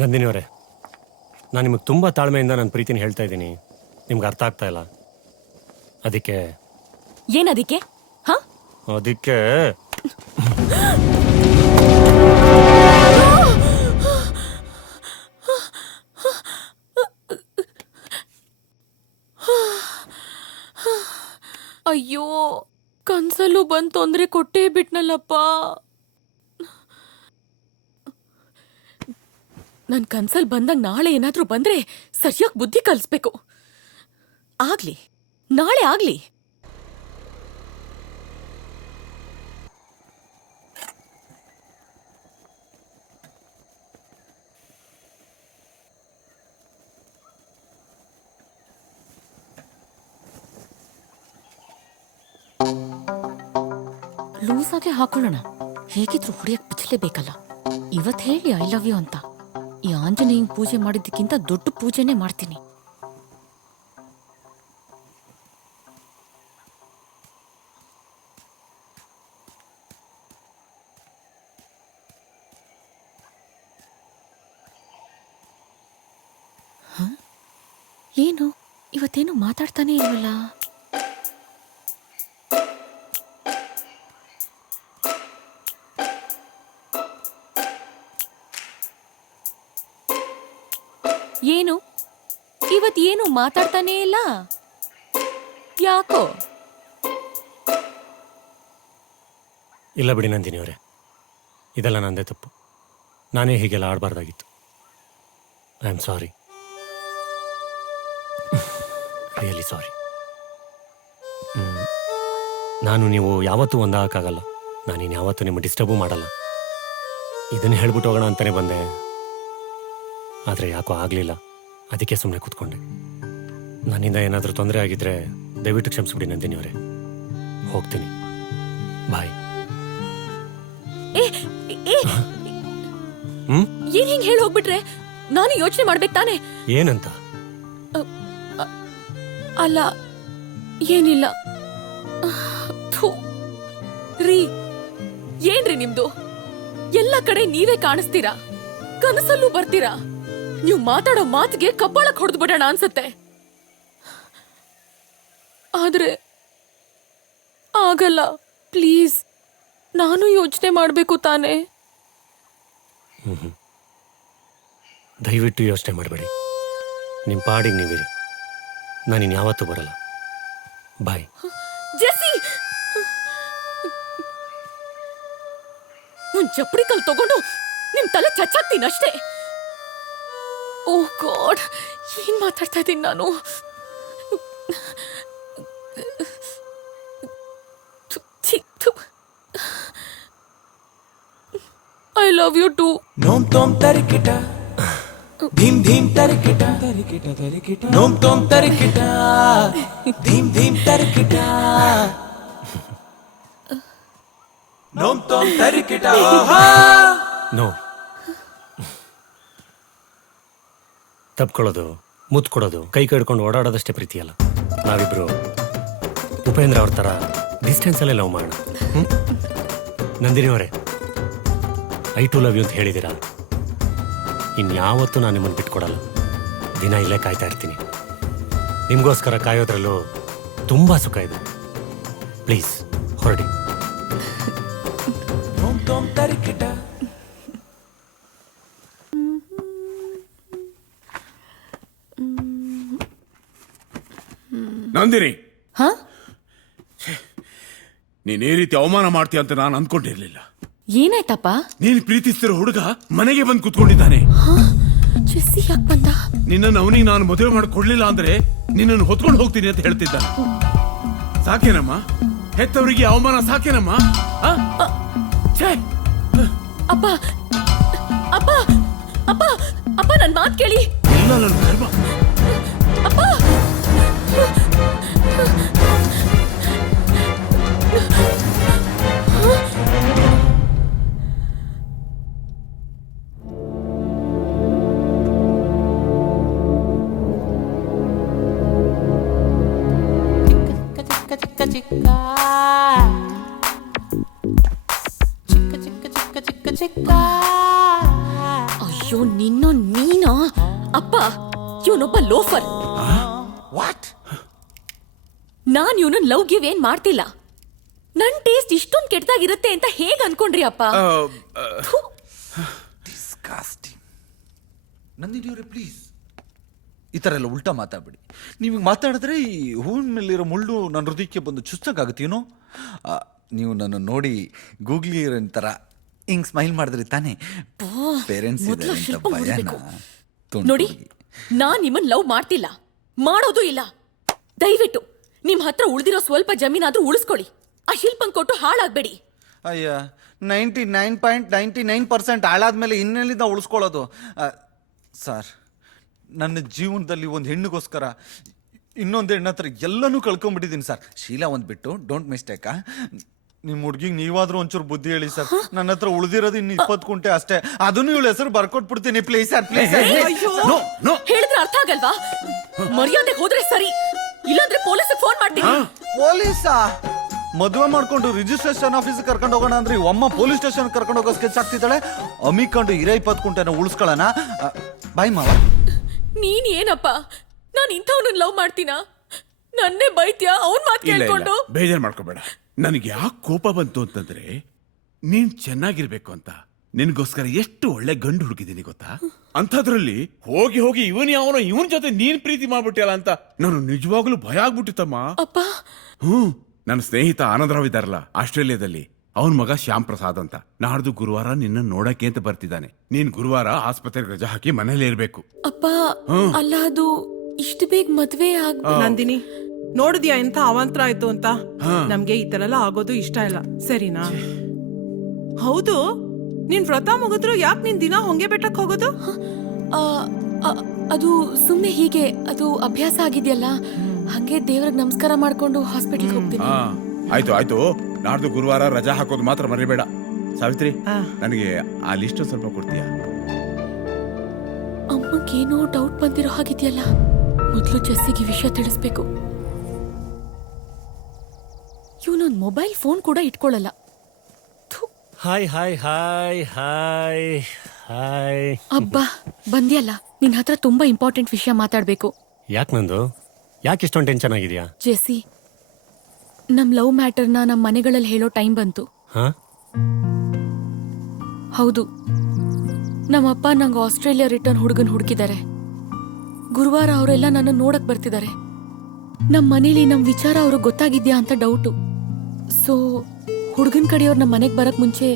ನಂದಿನಿ ಅವರೇ, ನಾನು ನಿಮಗೆ ತುಂಬ ತಾಳ್ಮೆಯಿಂದ ನನ್ನ ಪ್ರೀತಿನ ಹೇಳ್ತಾ ಇದ್ದೀನಿ. ನಿಮ್ಗೆ ಅರ್ಥ ಆಗ್ತಾ ಇಲ್ಲ. ಅದಕ್ಕೆ ಏನದಕ್ಕೆ? ಹಾ ಅದಕ್ಕೆ ಅಯ್ಯೋ, ಕನ್ಸಲ್ಲೂ ಬಂದ್ ತೊಂದ್ರೆ ಕೊಟ್ಟೇ ಬಿಟ್ನಲ್ಲಪ್ಪ. ನನ್ ಕನ್ಸಲ್ ಬಂದಾಗ ನಾಳೆ ಏನಾದ್ರೂ ಬಂದ್ರೆ ಸರಿಯಾಗಿ ಬುದ್ಧಿ ಕಲಿಸ್ಬೇಕು. ಆಗ್ಲಿ, ನಾಳೆ ಆಗ್ಲಿ. ಲೂಸಾಗೆ ಹಾಕೊಳ್ಳೋಣ. ಹೇಗಿದ್ರು ಹೊಡಿಯಕ್ ಬಿಚ್ಚಲೇಬೇಕಲ್ಲ. ಇವತ್ ಹೇಳಿ ಐ ಲವ್ ಯು ಅಂತ. ಈ ಆಂಜನೇಯನ್ ಪೂಜೆ ಮಾಡಿದ್ದಕ್ಕಿಂತ ದೊಡ್ಡ ಪೂಜೆನೇ ಮಾಡ್ತೀನಿ. ಏನು ಇವತ್ತೇನು ಮಾತಾಡ್ತಾನೆ ಇಲ್ವಲ್ಲ? ಏನು ಇವತ್ತೇನು ಮಾತಾಡ್ತಾನೇ ಇಲ್ಲ? ಯಾಕೋ? ಇಲ್ಲ ಬಿಡಿ ನಂದಿನಿ ಅವರೇ, ಇದೆಲ್ಲ ನಂದೇ ತಪ್ಪು. ನಾನೇ ಹೀಗೆಲ್ಲ ಆಡಬಾರ್ದಾಗಿತ್ತು. I am sorry, really sorry. ನಾನು ನೀವು ಯಾವತ್ತೂ ಒಂದಾಗಕ್ಕಾಗಲ್ಲ. ನಾನಿನ್ನು ಯಾವತ್ತೂ ನಿಮ್ಮ ಡಿಸ್ಟರ್ಬು ಮಾಡಲ್ಲ. ಇದನ್ನು ಹೇಳ್ಬಿಟ್ಟು ಹೋಗೋಣ ಅಂತಾನೆ ಬಂದೆ, ಆದರೆ ಯಾಕೋ ಆಗಲಿಲ್ಲ. ಅದಕ್ಕೆ ಸುಮ್ಮನೆ ಕೂತ್ಕೊಂಡೆ. ನನ್ನಿಂದ ಏನಾದರೂ ತೊಂದರೆ ಆಗಿದ್ರೆ ದಯವಿಟ್ಟು ಕ್ಷಮಿಸ್ಬಿಡಿ ನಂದಿನಿ ಅವರೇ. ಹೋಗ್ತೀನಿ, ಬಾಯ್. ಏನ್ ಹಿಂಗ್ ಹೇಳಿ ಹೋಗ್ಬಿಟ್ರೆ ನಾನು ಯೋಚನೆ ಮಾಡ್ಬೇಕು ತಾನೆ? ಏನಂತ? ಅಲ್ಲ, ಏನಿಲ್ಲ. ಥು. ರೀ ಏನ್ರಿ ನಿಮ್ದು? ಎಲ್ಲ ಕಡೆ ನೀವೇ ಕಾಣಿಸ್ತೀರಾ, ಕನಸಲ್ಲೂ ಬರ್ತೀರಾ. ನೀವು ಮಾತಾಡೋ ಮಾತಿಗೆ ಕಬ್ಬಾಳಕ್ ಹೊಡೆದು ಬಿಡೋಣ ಅನ್ಸತ್ತೆ. ಆದ್ರೆ ಆಗಲ್ಲ. ಪ್ಲೀಸ್, ನಾನು ಯೋಚನೆ ಮಾಡ್ಬೇಕು ತಾನೇ. ದಯವಿಟ್ಟು ಯೋಚನೆ ಮಾಡಬೇಡಿ. ನಿಮ್ಮ ಪಾಡಿಗೆ ನೀವಿರಿ. ನಾನಿನ್ ಯಾವತ್ತೂ ಬರಲ್ಲ. ಬಾಯ್. ಜೆಸ್ಸಿ, ಒಂದ್ ಚಪ್ಪಡಿ ಕಲ್ ತಗೊಂಡು ನಿಮ್ ತಲೆ ಚಚ್ಚಾಕ್ತೀನಿ ಅಷ್ಟೇ. ಓ ಗಾಡ್, ಏನ್ ಮಾತಾಡ್ತಾ ಇದ್ದೀನಿ ನಾನು? I love you too. ನೋಮ್ ತೋಮ್ ತರಿಕಿಟ ಧೀಮ್ ಧೀಮ್ ತರಿಕಿಟ ತರಿಕಿಟ ತರಿಕಿಟ ನೋಮ್ ತೋಮ್ ತರಿಕಿಟ ಧೀಮ್ ಧೀಮ್ ತರಿಕಿಟ ನೋಮ್ ತೋಮ್ ತರಿಕಿಟ. ನೋ, ತಪ್ಕೊಳ್ಳೋದು, ಮುತ್ತು ಕೊಡೋದು, ಕೈ ಕಡ್ಕೊಂಡು ಓಡಾಡೋದಷ್ಟೇ ಪ್ರೀತಿ ಅಲ್ಲ. ನಾವಿಬ್ರು ಉಪೇಂದ್ರ ಅವ್ರ ಥರ ಡಿಸ್ಟೆನ್ಸಲ್ಲೇ ಲವ್ ಮಾಡೋಣ. ನಂದಿನಿ ಅವರೇ, ಐ ಟು ಲವ್ ಯು ಅಂತ ಹೇಳಿದ್ದೀರಾ. ಇನ್ಯಾವತ್ತೂ ನಾನು ನಿಮ್ಮನ್ನು ಬಿಟ್ಕೊಡಲ್ಲ. ದಿನ ಇಲ್ಲೇ ಕಾಯ್ತಾ ಇರ್ತೀನಿ. ನಿಮಗೋಸ್ಕರ ಕಾಯೋದ್ರಲ್ಲೂ ತುಂಬ ಸುಖ ಇದೆ. ಪ್ಲೀಸ್ ಹೊರಡಿ. ನೋಮ್ ತೋಮ್ ತರಿಕಿಟ. ನಂದಿನಿ, ಹಾ? ನೀನ್ ಈ ರೀತಿ ಅವಮಾನ ಮಾಡ್ತೀಯ ಅಂತ ನಾನು ಅನ್ಕೊಂಡಿರ್ಲಿಲ್ಲ. ಏನಾಯ್ತಪ್ಪ? ನೀನ್ ಪ್ರೀತಿಸ್ತಿರೋ ಹುಡುಗ ಮನೆಗೆ ಬಂದು ಕುತ್ಕೊಂಡಿದ್ದಾನೆ. ಜೆಸ್ಸಿ ಯಾಕೆ ಬಂದ? ನಿನ್ನನ್ನು ಅವನಿಗೆ ನಾನು ಮದುವೆ ಮಾಡಿಕೊಡ್ಲಿಲ್ಲ ಅಂದ್ರೆ ನಿನ್ನನ್ನು ಹೊತ್ಕೊಂಡು ಹೋಗ್ತೀನಿ ಅಂತ ಹೇಳ್ತಿದ್ದಾನೆ. ಸಾಕೇನಮ್ಮ? ಹೆತ್ತವರಿಗೆ ಅವಮಾನ ಸಾಕೇನಮ್ಮ? ಅಪ್ಪ ಅಪ್ಪ ಅಪ್ಪ ಅಪ್ಪ, ನನ್ ಮಾತ್ ಕೇಳಿ. ಇಲ್ಲ, ನನ್ನ ಕರ್ಮ. ಅಪ್ಪ, ಅಯ್ಯೋ ನೀನಾ? ಅಪ್ಪ, ಇವನೊಬ್ಬ ಲೋಫರ್. ನಾನ್ ಇವನನ್ನ ಲವ್ ಗಿವ್ ಏನ್ ಮಾಡ್ತಿಲ್ಲ. ನನ್ ಟೇಸ್ಟ್ ಇಷ್ಟೊಂದು ಕೆಟ್ಟದಾಗಿರುತ್ತೆ ಅಂತ ಹೇಗ್ ಅನ್ಕೊಂಡ್ರಿ ಅಪ್ಪ? ಥು. ನಂದಿನಿಯವರೇ, ಪ್ಲೀಸ್ ಈ ಥರ ಎಲ್ಲ ಉಲ್ಟಾ ಮಾತಾಡ್ಬೇಡಿ. ನೀವು ಮಾತಾಡಿದ್ರೆ ಈ ಹೂವಿನ ಮೇಲಿರೋ ಮುಳ್ಳು ನನ್ನ ಹೃದಯಕ್ಕೆ ಬಂದು ಚುಚ್ಚಕ್ಕಾಗತ್ತೇನೋ. ನೀವು ನನ್ನ ನೋಡಿ ಗೂಗ್ಲಿಯರ್ ಥರ ಹಿಂಗ್ ಸ್ಮೈಲ್ ಮಾಡಿದ್ರಿ ತಾನೇ. ಪೇರೆಂಟ್ಸ್ ನೋಡಿ, ನಾನ್ ನಿಮ್ಮನ್ ಲವ್ ಮಾಡ್ತಿಲ್ಲ, ಮಾಡೋದು ಇಲ್ಲ. ದಯವಿಟ್ಟು ನಿಮ್ ಹತ್ರ ಉಳಿದಿರೋ ಸ್ವಲ್ಪ ಜಮೀನಾದ್ರೂ ಉಳಿಸ್ಕೊಳ್ಳಿ. ಆ ಶಿಲ್ಪನ್ ಕೊಟ್ಟು ಹಾಳಾಗ್ಬೇಡಿ. ಅಯ್ಯ, 99.99% ಹಾಳಾದ್ಮೇಲೆ ಇನ್ನೆಲ್ಲಿಂದ ಉಳಿಸ್ಕೊಳ್ಳೋದು? ಸರ್, ನನ್ನ ಜೀವನದಲ್ಲಿ ಒಂದು ಹೆಣ್ಣಿಗೋಸ್ಕರ ಇನ್ನೊಂದು ಹೆಣ್ಣ ಹತ್ರ ಎಲ್ಲನೂ ಕಳ್ಕೊಂಡ್ಬಿಟ್ಟಿದ್ದೀನಿ ಸರ್. ಶೀಲಾ ಒಂದು ಬಿಟ್ಟು, ಡೋಂಟ್ ಮಿಸ್ಟೇಕಾ? ನಿಮ್ಮ ಹುಡುಗಿಗೆ ನೀವಾದ್ರೂ ಒಂಚೂರು ಬುದ್ಧಿ ಹೇಳಿ ಸರ್. ನನ್ನ ಹತ್ರ ಉಳಿದಿರೋದು ಇನ್ನು 20 ಕುಂಟೆ ಅಷ್ಟೇ. ಅದನ್ನು ಇವಳ ಹೆಸರು ಬರ್ಕೊಟ್ಬಿಡ್ತೀನಿ. Please sir, please. ಹೇಳಿದ್ರೆ ಅರ್ಥ ಆಗಲ್ವಾ? ಮರ್ಯಾದೆ ಹೋದ್ರೆ ಸರಿ, ಇಲ್ಲಾಂದ್ರೆ ಪೊಲೀಸ್ ಫೋನ್ ಮಾಡ್ತೀನಿ. ಪೊಲೀಸಾ? ಮದುವೆ ಮಾಡ್ಕೊಂಡು ರಿಜಿಸ್ಟ್ರೇಷನ್ ಆಫೀಸ್ ಕರ್ಕೊಂಡು ಹೋಗೋಣ ಅಂದ್ರೆ ಅಮ್ಮ ಪೊಲೀಸ್ ಸ್ಟೇಷನ್ ಕರ್ಕೊಂಡು ಹೋಗೋ ಸ್ಕೆಚ್ ಆಗ್ತಿದ್ದಾಳೆ. ಅಮ್ಮಿಕೊಂಡು 20 ಕುಂಟೆನ ಉಳಿಸ್ಕೊಳ್ಳೋಣ. ಬಾಯ್ ಮಾವ. ನೀನ್ ಏನಪ್ಪ, ನಾನ್ ಇಂಥವ್ನನ್ನ ಲವ್ ಮಾಡ್ತೀನಾ? ನನ್ನೇ ಬೈತ್ಯಾ ಅವನ್ ಮಾತು ಕೇಳ್ಕೊಂಡು? ಬೇಜಾರು ಮಾಡ್ಕೋಬೇಡ. ನನಗೆ ಯಾಕೆ ಕೋಪ ಬಂತು ಅಂತಂದ್ರೆ, ನೀನ್ ಚೆನ್ನಾಗಿರ್ಬೇಕು ಅಂತ ನಿನ್ಗೋಸ್ಕರ ಎಷ್ಟು ಒಳ್ಳೆ ಗಂಡು ಹುಡುಕಿದೀನಿ ಗೊತ್ತಾ? ಅಂಥದ್ರಲ್ಲಿ ಹೋಗಿ ಹೋಗಿ ಇವನ್ ಜೊತೆ ನೀನ್ ಪ್ರೀತಿ ಮಾಡ್ಬಿಟ್ಟಿಯಲ್ಲ ಅಂತ ನಾನು ನಿಜವಾಗ್ಲೂ ಭಯ ಆಗ್ಬಿಟ್ಟಿತ್ತಮ್ಮ. ಅಪ್ಪ, ನನ್ನ ಸ್ನೇಹಿತ ಆನಂದರಾವ್ ಇದ್ದಾರಲ್ಲ ಆಸ್ಟ್ರೇಲಿಯಾದಲ್ಲಿ, ಅವನ್ ಮಗ ಶ್ಯಾಮ್ ಪ್ರಸಾದ್ ಅಂತ ನಾಡ್ದು ಗುರುವಾರ ನಿನ್ನ ನೋಡಕ್ಕೆ ಅಂತ ಬರ್ತಿದ್ದಾನೆ. ನೀನ್ ಗುರುವಾರ ಆಸ್ಪತ್ರೆಗೆ ರಜಾ ಹಾಕಿ ಮನೇಲಿ ಇರ್ಬೇಕು. ಅಪ್ಪ, ಅಲ್ಲ ಅದು ಇಷ್ಟು ಬೇಗ ಮದ್ವೆ ನಂದಿನಿ, ನೋಡಿದ್ಯಾ ಎಂತ ಅವಾಂತರ ಆಯ್ತು ಅಂತ? ನಮ್ಗೆ ಈ ತರ ಎಲ್ಲ ಆಗೋದು ಇಷ್ಟ ಇಲ್ಲ, ಸರಿನಾ? ಹೌದು, ನೀನ್ ವ್ರತ ಮುಗಿದ್ರು ಯಾಕೆ ನೀನ್ ದಿನ ಹೊಂಗೆ ಬೆಟ್ಟಕ್ ಹೋಗೋದು? ಅದು ಸುಮ್ನೆ ಹೀಗೆ, ಅದು ಅಭ್ಯಾಸ ಆಗಿದೆಯಲ್ಲ, ಹಂಗೆ ದೇವ್ರಿಗೆ ನಮಸ್ಕಾರ ಮಾಡ್ಕೊಂಡು ಹಾಸ್ಪಿಟಲ್ಗೆ ಹೋಗ್ತೀನಿ. ಆಯ್ತು, ನಾಡ್ದು ಗುರುವಾರ ರಜಾ ಹಾಕೋದು ಮಾತ್ರ ಮರಿಬೇಡ. ಸಾವಿತ್ರಿ, ನನಗೆ ಆ ಲಿಸ್ಟ್ ಸ್ವಲ್ಪ ಕೊಡ್ತೀಯಾ? ಅಮ್ಮಗೇನೋ ಡೌಟ್ ಬಂದಿರೋ ಹಾಗಿದೆಯಲ್ಲ, ಮೊದಲು ಜೆಸ್ಸಿಗೆ ವಿಷಯ ತಿಳಿಸ್ಬೇಕು. ಇವನೊಂದು ಮೊಬೈಲ್ ಫೋನ್ ಕೂಡ ಇಟ್ಕೊಳ್ಳಲ್ಲ. Hi hi hi hi hi. ಅಬ್ಬಾ ಬಂದ್ಯಲ್ಲ, ನಿನ್ ಹತ್ರ ತುಂಬಾ ಇಂಪಾರ್ಟೆಂಟ್ ವಿಷಯ ಮಾತಾಡ್ಬೇಕು. ಯಾಕೆ ನಂದು? ಯಾಕೆ ಇಷ್ಟೊಂದು ಟೆನ್ಷನ್ ಆಗಿದ್ಯಾ? ಜೆಸಿ, ನಮ್ ಲವ್ ಮ್ಯಾಟರ್ನ ನಮ್ ಮನೆಗಳಲ್ಲಿ ಹೇಳೋ ಟೈಮ್ ಬಂತು. ಹಾ? ಹೌದು, ನಮ್ಮಪ್ಪ ನಂಗೆ ಆಸ್ಟ್ರೇಲಿಯಾ ರಿಟರ್ನ್ ಹುಡುಗನ್ ಹುಡುಕಿದ್ದಾರೆ. ಗುರುವಾರ ಅವರೆಲ್ಲ ನನ್ನ ನೋಡಕ್ ಬರ್ತಿದ್ದಾರೆ. ನಮ್ ಮನೇಲಿ ನಮ್ ವಿಚಾರ ಅವ್ರಿಗೆ ಗೊತ್ತಾಗಿದ್ಯಾ ಅಂತ ಡೌಟು. ಸೊ ಹುಡುಗನ್ ಕಡೆಯವ್ರು ನಮ್ಮ ಮನೆಗ್ ಬರಕ್ ಮುಂಚೆ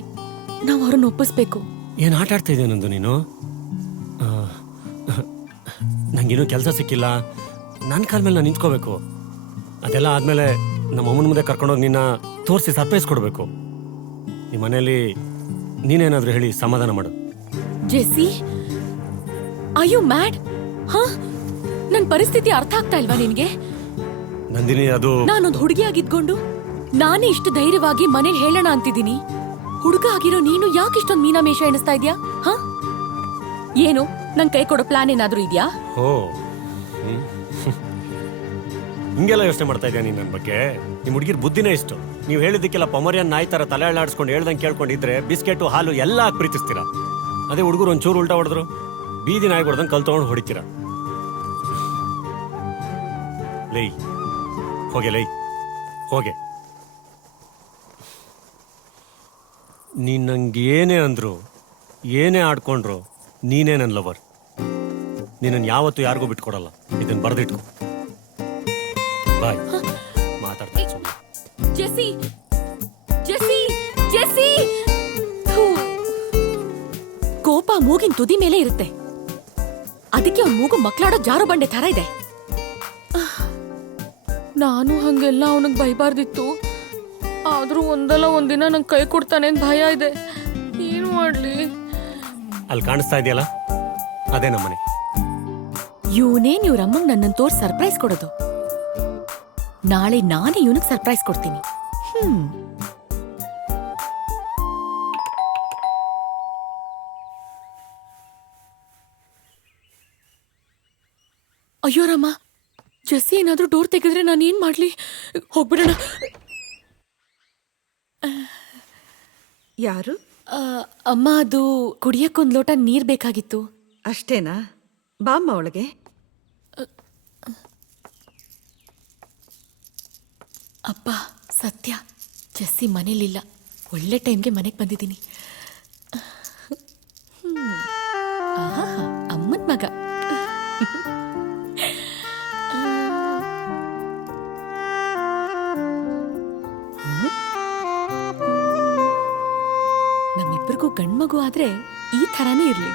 ನಾವ್ ಅವ್ರನ್ನ ಒಪ್ಪಿಸ್ಬೇಕು. ಏನು ಆಟ ಆಡ್ತಾ ಇದೆಯಾ ನಂದು ನೀನು? ನಂಗೇನು ಕೆಲಸ ಸಿಕ್ಕಿಲ್ಲ, ನನ್ನ ಕಾಲ ಮೇಲೆ ನಾನು ನಿಂತ್ಕೋಬೇಕು. ಅದೆಲ್ಲ ಆದಮೇಲೆ ನಮ್ಮ ಅಮ್ಮನ ಮುಂದೆ ಕರ್ಕೊಂಡೋಗಿ ನಿನ್ನ ತೋರಿಸಿ ಸರ್ಪ್ರೈಸ್ ಕೊಡಬೇಕು. ನಿಮ್ಮ ಮನೆಯಲ್ಲಿ ನೀನೇನಾದರೂ ಹೇಳಿ ಸಮಾಧಾನ ಮಾಡು. JC, are you mad? ಹಾ, ನನ್ ಪರಿಸ್ಥಿತಿ ಅರ್ಥ ಆಗ್ತಾ ಇಲ್ವಾ ನಿನ್ಗೆ? ನಂದಿನಿ, ಅದು ನಾನೊಂದು ಹುಡುಗಿ ಆಗಿದ್ಕೊಂಡು ನಾನೇ ಇಷ್ಟು ಧೈರ್ಯವಾಗಿ ಮನೇಲಿ ಹೇಳೋಣ ಅಂತಿದ್ದೀನಿ. ಹುಡುಗ ಆಗಿರೋ ನೀನು ಯಾಕೆ ಇಷ್ಟೊಂದು ಮೀನಾಮೇಷ ಎಣಿಸ್ತಾ ಇದ್ಯಾ? ಹಾ, ಏನು ನನ್ ಕೈ ಕೊಡೋ ಪ್ಲಾನ್ ಏನಾದ್ರೂ ಇದ್ಯಾ? ಓ, ಹಿಂಗೆಲ್ಲ ಯೋಚನೆ ಮಾಡ್ತಾ ಇದೆಯಾ ನೀನು ನನ್ನ ಬಗ್ಗೆ? ನಿಮ್ಮ ಹುಡುಗಿರ್ ಬುದ್ಧಿನೇ ಇಷ್ಟು. ನೀವು ಹೇಳಿದ್ದಕ್ಕೆಲ್ಲ ಪೊಮರಿಯನ್ ನಾಯಿ ತರ ತಲೆ ಅಳ್ಳಾಡಿಸ್ಕೊಂಡು ಹೇಳ್ದಂಗೆ ಕೇಳ್ಕೊಂಡಿದ್ರೆ ಬಿಸ್ಕೆಟು ಹಾಲು ಎಲ್ಲ ಹಾಕಿ ಪ್ರೀತಿಸ್ತೀರಾ. ಅದೇ ಹುಡುಗರು ಒಂಚೂರು ಉಲ್ಟಾ ಹೊಡೆದ್ರು ಬೀದಿ ನಾಯಿ ಹೊಡೆದಂಗೆ ಕಲ್ ತಗೊಂಡು ಹೊಡಿತೀರಾ. ಲೈ ಹೋಗೆ, ಲೈ ಹೋಗೆ. ನೀನ್ ನಂಗೆ ಏನೇ ಅಂದ್ರು, ಏನೇ ಆಡ್ಕೊಂಡ್ರು, ನೀನೇ ನನ್ನ ಲವರ್. ನೀನನ್ನು ಯಾವತ್ತೂ ಯಾರಿಗೂ ಬಿಟ್ಕೊಡಲ್ಲ. ಇದನ್ನ ಬರೆದಿಟ್ಕೊ. ಬಾಯ್. ಮಾತಾಡ್ತೀನಿ ಸುಮ್ಮನೆ. JC, JC, JC! ಥು. ಕೋಪ ಮೂಗಿನ ತುದಿ ಮೇಲೆ ಇರುತ್ತೆ, ಅದಕ್ಕೆ ಅವ್ನ ಮೂಗು ಮಕ್ಕಳಾಡೋ ಜಾರು ಬಂಡೆ ತರ ಇದೆ. ನಾನು ಹಂಗೆಲ್ಲ ಅವನಿಗೆ ಬೈಬಾರ್ದಿತ್ತು. ಆದ್ರೂ ಒಂದಲ್ಲ ಒಂದಿನ ನಂಗೆ ಕೈ ಕೊಡ್ತಾನೆ ಅಂತ ಭಯ ಇದೆ. ಏನು ಮಾಡ್ಲಿ? ಅಲ್ಲಿ ಕಾಣಿಸ್ತಾ ಇದೆಯಲ್ಲ, ಅದೇ ನಮ್ಮನೆ. ಇವನೇನ್ ಇವ್ರಮ್ಮಂಗ್ ನನ್ನನ್ನು ತೋರ್ಸಿ ಸರ್ಪ್ರೈಸ್ ಕೊಡೋದು. ನಾಳೆ ನಾನೇ ಇವನಿಗೆ ಸರ್ಪ್ರೈಸ್ ಕೊಡ್ತೀನಿ. ಅಯ್ಯೋ ರಾಮ, ಜೆಸ್ಸಿ ಏನಾದ್ರೂ ಡೋರ್ ತೆಗೆದ್ರೆ ನಾನು ಏನ್ ಮಾಡ್ಲಿ? ಹೋಗ್ಬಿಡೋಣ. ಯಾರು? ಅಮ್ಮ, ಅದು ಕುಡಿಯಕ್ಕೊಂದ್ ಲೋಟ ನೀರ್ ಬೇಕಾಗಿತ್ತು. ಅಷ್ಟೇನಾ? ಬಾಮ್ಮ ಒಳಗೆ. ಅಪ್ಪ, ಸತ್ಯ, ಜೆಸ್ಸಿ ಮನೇಲಿಲ್ಲ. ಒಳ್ಳೆ ಟೈಮ್ಗೆ ಮನೆಗೆ ಬಂದಿದ್ದೀನಿ. ಅಮ್ಮನ್ ಮಗ. ನಮ್ಮಿಬ್ಬರಿಗೂ ಗಂಡ್ಮಗು ಆದ್ರೆ ಈ ಥರಾನೇ ಇರ್ಲಿ.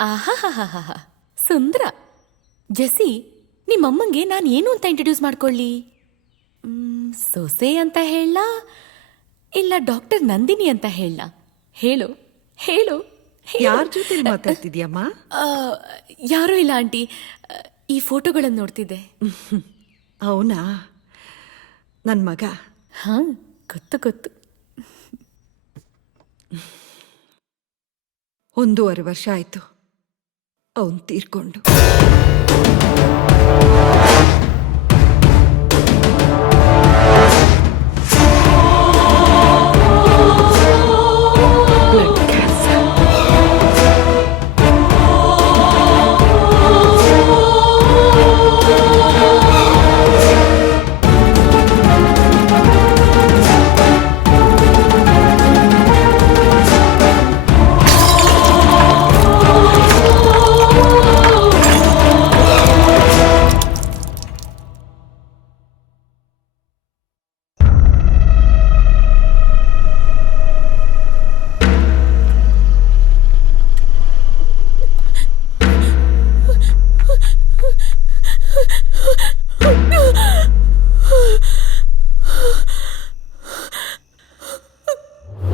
ಆಹಾ, ಸುಂದರ. ಜೆಸ್ಸಿ, ನಿಮ್ಮಮ್ಮಂಗೆ ನಾನು ಏನು ಅಂತ ಇಂಟ್ರೊಡ್ಯೂಸ್ ಮಾಡ್ಕೊಳ್ಳಿ? ಸೊಸೆ ಅಂತ ಹೇಳ, ಇಲ್ಲ ಡಾಕ್ಟರ್ ನಂದಿನಿ ಅಂತ ಹೇಳ? ಹೇಳು ಹೇಳು. ಯಾರ ಜೊತೆ ಮಾತಾಡ್ತಿದ್ಯಮ್ಮ? ಯಾರೂ ಇಲ್ಲ ಆಂಟಿ, ಈ ಫೋಟೋಗಳನ್ನು ನೋಡ್ತಿದ್ದೆ. ಅವನಾ? ನನ್ನ ಮಗ. ಹಾ, ಗೊತ್ತು. 1.5 ವರ್ಷ ಆಯ್ತು ಅವನ್ ತೀರ್ಕೊಂಡು.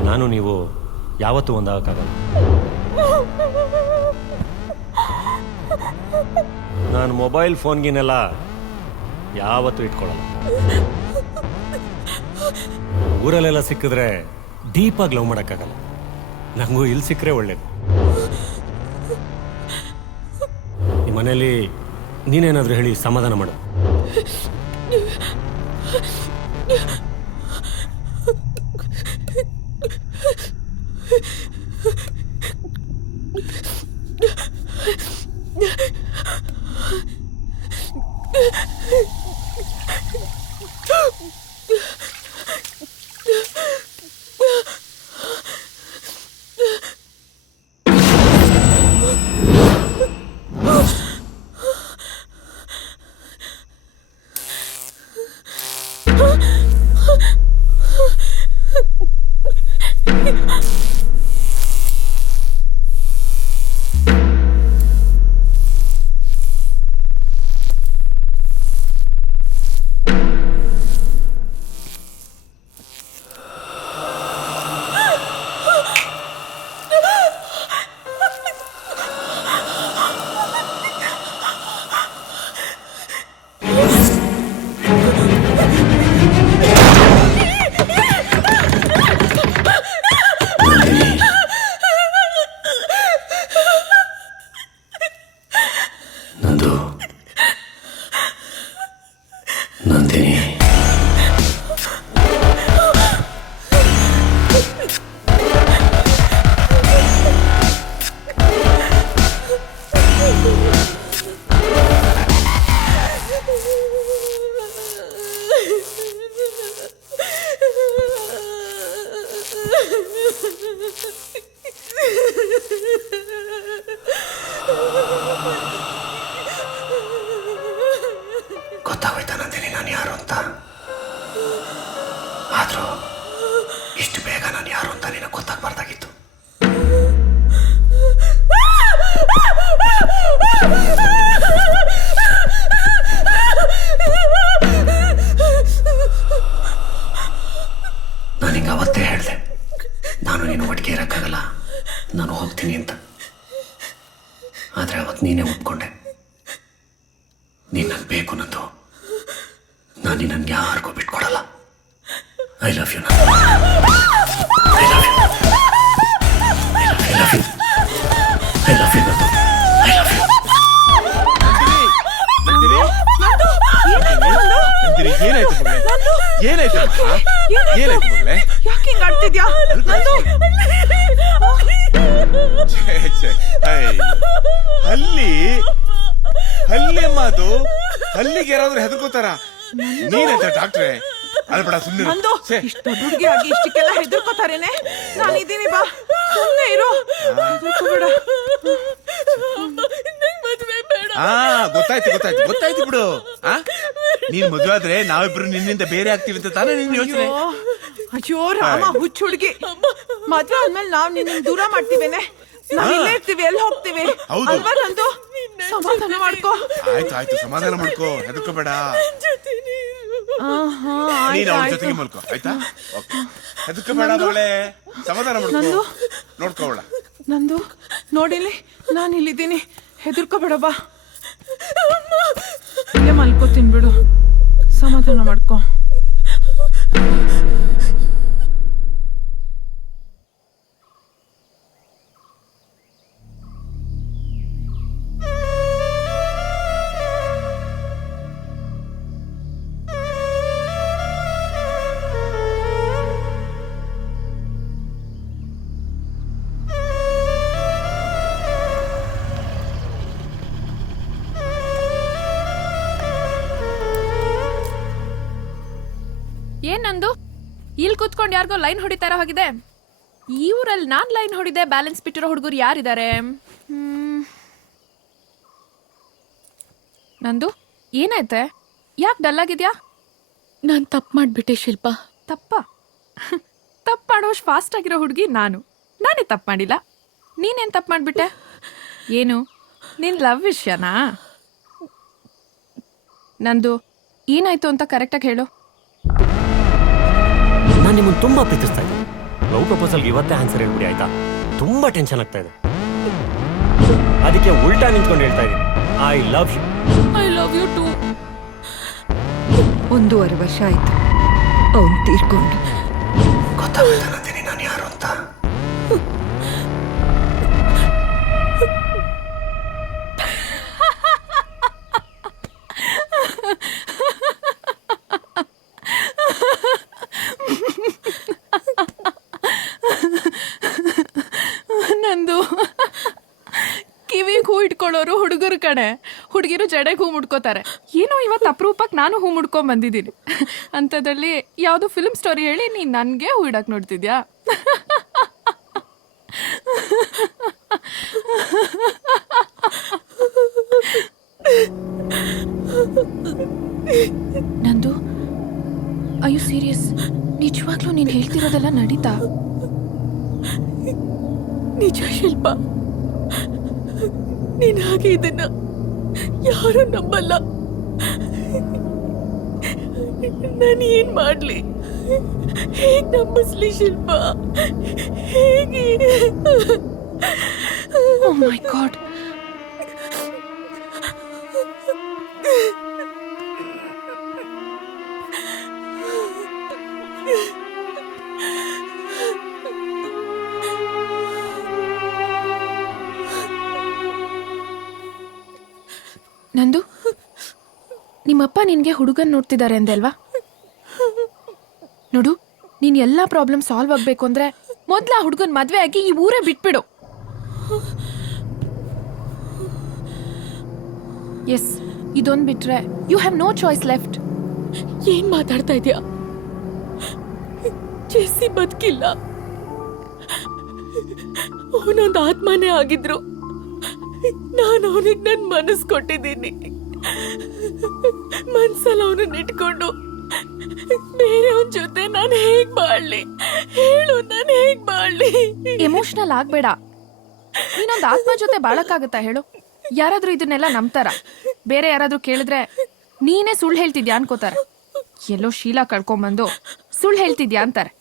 ನಾನು ನೀವು ಯಾವತ್ತೂ ಒಂದಾಗಕ್ಕಾಗಲ್ಲ. ನಾನು ಮೊಬೈಲ್ ಫೋನ್ಗಿನೆಲ್ಲ ಯಾವತ್ತೂ ಇಟ್ಕೊಳ್ಳಲ್ಲ. ಊರಲ್ಲೆಲ್ಲ ಸಿಕ್ಕಿದ್ರೆ ಡೀಪಾಗಿ ಲವ್ ಮಾಡೋಕ್ಕಾಗಲ್ಲ. ನನಗೂ ಇಲ್ಲಿ ಸಿಕ್ಕರೆ ಒಳ್ಳೇದು. ಈ ಮನೇಲಿ ನೀನೇನಾದರೂ ಹೇಳಿ ಸಮಾಧಾನ ಮಾಡು. ಗೊತ್ತಾಗೋಯ್ತಾ ನಂದಿನಿ ನಾನು ಯಾರು ಅಂತ? ಆದರೂ ಇಷ್ಟು ಬೇಗ ನಾನು ಯಾರು ಅಂತ ನಿನಗೆ ಗೊತ್ತಾಗಬಾರ್ದಾಗಿತ್ತು. ನಾನು ಹಿಂಗೆ ಅವತ್ತೇ ಹೇಳಿದೆ, ನಾನು ನೀನು ಒಟ್ಟಿಗೆ ಇರೋಕ್ಕಾಗಲ್ಲ, ನಾನು ಹೋಗ್ತೀನಿ ಅಂತ. ಆದರೆ ಅವತ್ತು ನೀನೇ ಒಪ್ಕೊಂಡೆ. ನೀನು ನನಗೆ ಬೇಕು ನಂದು. ನಾನು ನಿನ್ನನ್ನು ಯಾರಿಗೂ ಬಿಟ್ಕೊಡಲ್ಲ. I love you. I love you. I love you. I love you. I love you. ಏನಾಯ್ತು ಮಗಳೇ? ಏನಾಯ್ತು ಏನಾಯ್ತು ಮಗಳೇ? ಯಾಕೆ ಹಿಂಗ್ ಆಡ್ತಿದ್ಯಾ? ಅಲ್ಲಿ ಅಮ್ಮ ಅದು ಅಲ್ಲಿಗೆ ಯಾರಾದ್ರೂ ಹೆದರ್ಕೋತಾರ? ನೀನಾಯ್ತ ಡಾಕ್ಟ್ರೆ? ಅಲ್ಬೇಡ ಸುಮ್ಮನೆ. ನಂದು ಇಷ್ಟು ದೊಡ್ಡ ಹುಡುಗಿ ಆಗಿ ಇಷ್ಟಕ್ಕೆಲ್ಲ ಹೆದರ್ಕೋತಾರೇನೆ? ನಾನಿದ್ದೀನಿ, ಬಾ ಸುಮ್ಮನೆ ಇರು. ಹೆದರ್ಕೋಬೇಡ. ಗೊತ್ತಾಯ್ತು ಬಿಡು. ನೀನ್ ಮದುವೆ ಆದ್ರೆ ನಾವಿಬ್ರು ನಿನ್ನಿಂದ ಬೇರೆ ಆಗ್ತೀವಿ ಅಂತ ತಾನೇ ನಿನ್ ಯೋಚನೆ? ಅಯ್ಯೋ ರಾಮ, ಹುಚ್ಚ ಹುಡುಗಿ. ಮದ್ವೆ ಆದ್ಮೇಲೆ ನಾವ್ ನಿನ್ನ ದೂರ ಮಾಡ್ತೀವೇನೆ? ನಾವ್ ಇಲ್ಲೇ ಇರ್ತೀವಿ, ಎಲ್ಲಿ ಹೋಗ್ತೀವಿ? ಅಲ್ವಾ ನಂದು? ಸಮಾಧಾನ ಮಾಡ್ಕೋ. ಆಯ್ತು ಸಮಾಧಾನ ಮಾಡ್ಕೋ, ಹೆದರ್ಕೋಬೇಡ. ನೀನ್ ಅವಳ ಜೊತೆಗೆ ಮಲ್ಕೋ, ಆಯ್ತಾ? ಹೆದರ್ಕೋಬೇಡ ಮಗಳೇ, ಸಮಾಧಾನ ಮಾಡ್ಕೋ. ನೋಡ್ಕೋಬೇಡ. ನಂದು ನೋಡಿಲಿ, ನಾನು ಇಲ್ಲಿದ್ದೀನಿ, ಹೆದರ್ಕೋಬೇಡ, ಬಾ. ಇಲ್ಲೇ ಮಲ್ಕೋತೀನಿ ಬಿಡು, ಸಮಾಧಾನ ಮಾಡ್ಕೋ. ಏನ್ ನಂದು ಇಲ್ಲಿ ಕೂತ್ಕೊಂಡು ಯಾರಿಗೋ ಲೈನ್ ಹೊಡಿತಾರ ಹೋಗಿದೆ? ಈ ಊರಲ್ಲಿ ನಾನ್ ಲೈನ್ ಹೊಡಿದೆ ಬ್ಯಾಲೆನ್ಸ್ ಬಿಟ್ಟಿರೋ ಹುಡುಗರು ಯಾರಿದ್ದಾರೆ? ನಂದು ಏನಾಯ್ತೆ? ಯಾಕೆ ಡಲ್ ಆಗಿದ್ಯಾ? ನಾನ್ ತಪ್ಪು ಮಾಡ್ಬಿಟ್ಟೆ ಶಿಲ್ಪ. ತಪ್ಪು ಮಾಡೋಷ್ಟು ಫಾಸ್ಟ್ ಆಗಿರೋ ಹುಡುಗಿ ನಾನೇ ತಪ್ಪು ಮಾಡಿಲ್ಲ. ನೀನೇನ್ ತಪ್ಪು ಮಾಡ್ಬಿಟ್ಟೆ? ಏನು ನಿನ್ ಲವ್ ವಿಷಯನಾ? ನಂದು ಏನಾಯ್ತು ಅಂತ ಕರೆಕ್ಟಾಗಿ ಹೇಳು. ನಾನು ನಿಮ್ಮನ್ನು ತುಂಬಾ ಪ್ರೀತಿಸ್ತಾ ಇದ್ದೀನಿ. ಲವ್ ಪ್ರಪೋಸಲ್ಗೆ ಇವತ್ತೇ ಆನ್ಸರ್ ಹೇಳ್ಬಿಡಿ ಆಯ್ತಾ? ತುಂಬಾ ಟೆನ್ಷನ್ ಆಗ್ತಾ ಇದೆ. ಅದಕ್ಕೆ ಉಲ್ಟಾ ನಿಂತ್ಕೊಂಡು ಹೇಳ್ತಾ ಇದ್ದೀನಿ, I love you. I love you too. 1.5 ವರ್ಷ ಆಯ್ತು ಅವನು ತೀರ್ಕೊಂಡು. ಗೊತ್ತಾಗೋಯ್ತಾ ನಂದಿನಿ ನಾನು ಯಾರು ಅಂತ? ಇಟ್ಕೊಳ್ಳೋರು ಹುಡುಗರು ಕಣೆ, ಹುಡುಗಿರು ಜಡೆಗೆ ಹೂ ಮುಡ್ಕೋತಾರೆ. ಏನೋ ಇವತ್ತು ಅಪರೂಪಕ್ಕೆ ನಾನು ಹೂ ಮುಡ್ಕೊಂಡ್ ಬಂದಿದ್ದೀನಿ. ಅಂಥದ್ರಲ್ಲಿ ಯಾವುದು ಫಿಲ್ಮ್ ಸ್ಟೋರಿ ಹೇಳಿ ನೀನು ನನಗೆ ಹೂ ಇಡಕ್ಕೆ ನೋಡ್ತಿದ್ಯಾ? ನಂದು, ಐ ಯು ಸೀರಿಯಸ್? ನಿಜವಾಗ್ಲೂ ನೀನು ಹೇಳ್ತಿರೋದೆಲ್ಲ ನಡೀತಾ? ನಿಜ ಶಿಲ್ಪ, ನೀನ್ ಹಾಗೆ ಇದನ್ನ ಯಾರು ನಂಬಲ್ಲ. ನಾನು ಏನ್ ಮಾಡ್ಲಿ? ಹೇಗ್ ನಂಬಿಸ್ಲಿ ಶಿಲ್ಪ? ಹೇಗೆ? ಓ ಮೈ ಗಾಡ್. ನಂದು, ನಿಮ್ಮಪ್ಪ ನಿನ್ಗೆ ಹುಡುಗನ್ ನೋಡ್ತಿದ್ದಾರೆ ಅಂದೆ ಅಲ್ವಾ? ನೋಡು, ನೀನ್ ಎಲ್ಲಾ ಪ್ರಾಬ್ಲಮ್ ಸಾಲ್ವ್ ಆಗ್ಬೇಕು ಅಂದ್ರೆ ಮೊದ್ಲ ಆ ಹುಡುಗನ್ ಮದ್ವೆ ಆಗಿ ಈ ಊರೇ ಬಿಟ್ಬಿಡು. ಎಸ್, ಇದೊಂದ್ ಬಿಟ್ರೆ you have no choice left. ಏನ್ ಮಾತಾಡ್ತಾ ಇದ್ಯಾ? ಜೆಸ್ಸಿ ಬದುಕಿಲ್ಲ, ಅವನೊಂದು ಆತ್ಮನೇ ಆಗಿದ್ರು. ನಾನು ಅವನಿಗೆ ನನ್ನ ಮನಸ್ಸು ಕೊಟ್ಟಿದ್ದೀನಿ. ಮನ್ಸಲ್ಲಿ ಅವನನ್ನ ಇಟ್ಕೊಂಡು ಬೇರೆಯವನ ಜೊತೆ ನಾನು ಹೇಗ್ ಬಾಳ್ಲಿ ಹೇಳು? ನಾನು ಹೇಗ್ ಬಾಳ್ಲಿ? ಎಮೋಷನಲ್ ಆಗ್ಬೇಡ. ನೀನೊಂದು ಆತ್ಮ ಜೊತೆ ಬಾಳಕ್ಕಾಗತ್ತಾ ಹೇಳು? ಯಾರಾದ್ರೂ ಇದನ್ನೆಲ್ಲ ನಂಬ್ತಾರ? ಬೇರೆ ಯಾರಾದ್ರೂ ಕೇಳಿದ್ರೆ ನೀನೇ ಸುಳ್ಳು ಹೇಳ್ತಿದ್ಯಾ ಅನ್ಕೋತಾರೆ. ಎಲ್ಲೋ ಶೀಲ ಕಳ್ಕೊಂಬಂದು ಸುಳ್ಳು ಹೇಳ್ತಿದ್ಯಾ ಅಂತಾರೆ.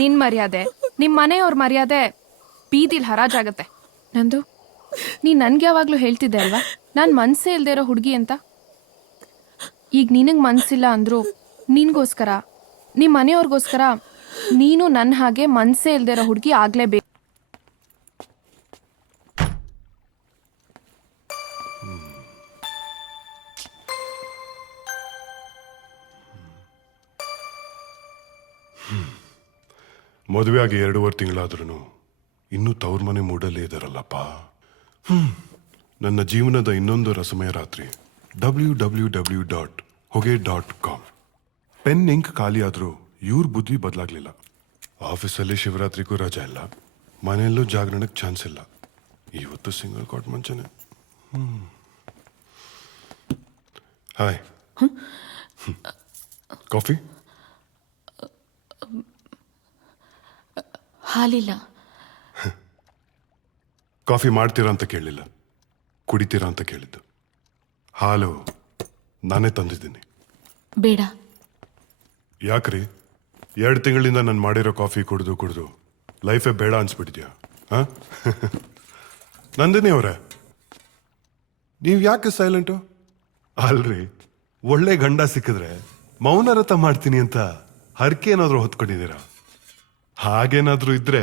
ನಿನ್ ಮರ್ಯಾದೆ, ನಿಮ್ ಮನೆಯವ್ರ ಮರ್ಯಾದೆ ಬೀದಿಲ್ ಹರಾಜಾಗತ್ತೆ. ನಂದು, ನೀನ್ ನನ್ಗೆ ಯಾವಾಗ್ಲೂ ಹೇಳ್ತಿದ್ದೆ ಅಲ್ವಾ ನಾನ್ ಮನ್ಸೇ ಇಲ್ದೇ ಇರೋ ಹುಡುಗಿ ಅಂತ. ಈಗ ನಿನಗ್ ಮನ್ಸಿಲ್ಲ ಅಂದ್ರು ನಿನ್ಗೋಸ್ಕರ, ನಿಮ್ ಮನೆಯವ್ರಿಗೋಸ್ಕರ ನೀನು ನನ್ನ ಹಾಗೆ ಮನ್ಸೇ ಇಲ್ದೇ ಇರೋ ಹುಡುಗಿ ಆಗ್ಲೇಬೇಕು. ಮದುವೆ ಆಗಿ 2.5 ತಿಂಗಳಾದ್ರೂ ಇನ್ನೂ ತವ್ರ ಮನೆ ಮೂಡಲ್ಲೇ ಇದಾರಲ್ಲಪ್ಪ. ನನ್ನ ಜೀವನದ ಇನ್ನೊಂದು ರಸಮಯ ರಾತ್ರಿ www.hoge.com. ಪೆನ್ ಇಂಕ್ ಖಾಲಿ ಆದ್ರೂ ಇವ್ರ ಬುದ್ಧಿ ಬದಲಾಗ್ಲಿಲ್ಲ. ಆಫೀಸಲ್ಲಿ ಶಿವರಾತ್ರಿಗೂ ರಜಾ ಇಲ್ಲ, ಮನೆಯಲ್ಲೂ ಜಾಗರಣಕ್ಕೆ ಚಾನ್ಸ್ ಇಲ್ಲ. ಇವತ್ತು ಸಿಂಗಲ್ ಕಾಟ್ ಮಂಚನೆ. Hi, coffee? ಹಾಲಿಲ್ಲ. ಕಾಫಿ ಮಾಡ್ತೀರಾ ಅಂತ ಕೇಳಲಿಲ್ಲ, ಕುಡಿತೀರಾ ಅಂತ ಕೇಳಿದ್ದು. ಹಾಲು ನಾನೇ ತಂದಿದ್ದೀನಿ. ಬೇಡ. ಯಾಕ್ರಿ? 2 ತಿಂಗಳಿಂದ ನಾನು ಮಾಡಿರೋ ಕಾಫಿ ಕುಡಿದು ಲೈಫೇ ಬೇಡ ಅನ್ಸ್ಬಿಟ್ಟಿದ್ಯಾ? ಹಾಂ? ನಂದಿನಿ ಅವರೇ, ನೀವು ಯಾಕೆ ಸೈಲೆಂಟು? ಅಲ್ರಿ, ಒಳ್ಳೆ ಗಂಡ ಸಿಕ್ಕಿದ್ರೆ ಮೌನರಥ ಮಾಡ್ತೀನಿ ಅಂತ ಹರಕೆ ಏನಾದರೂ ಹೊತ್ಕೊಂಡಿದ್ದೀರಾ? ಹಾಗೇನಾದರೂ ಇದ್ರೆ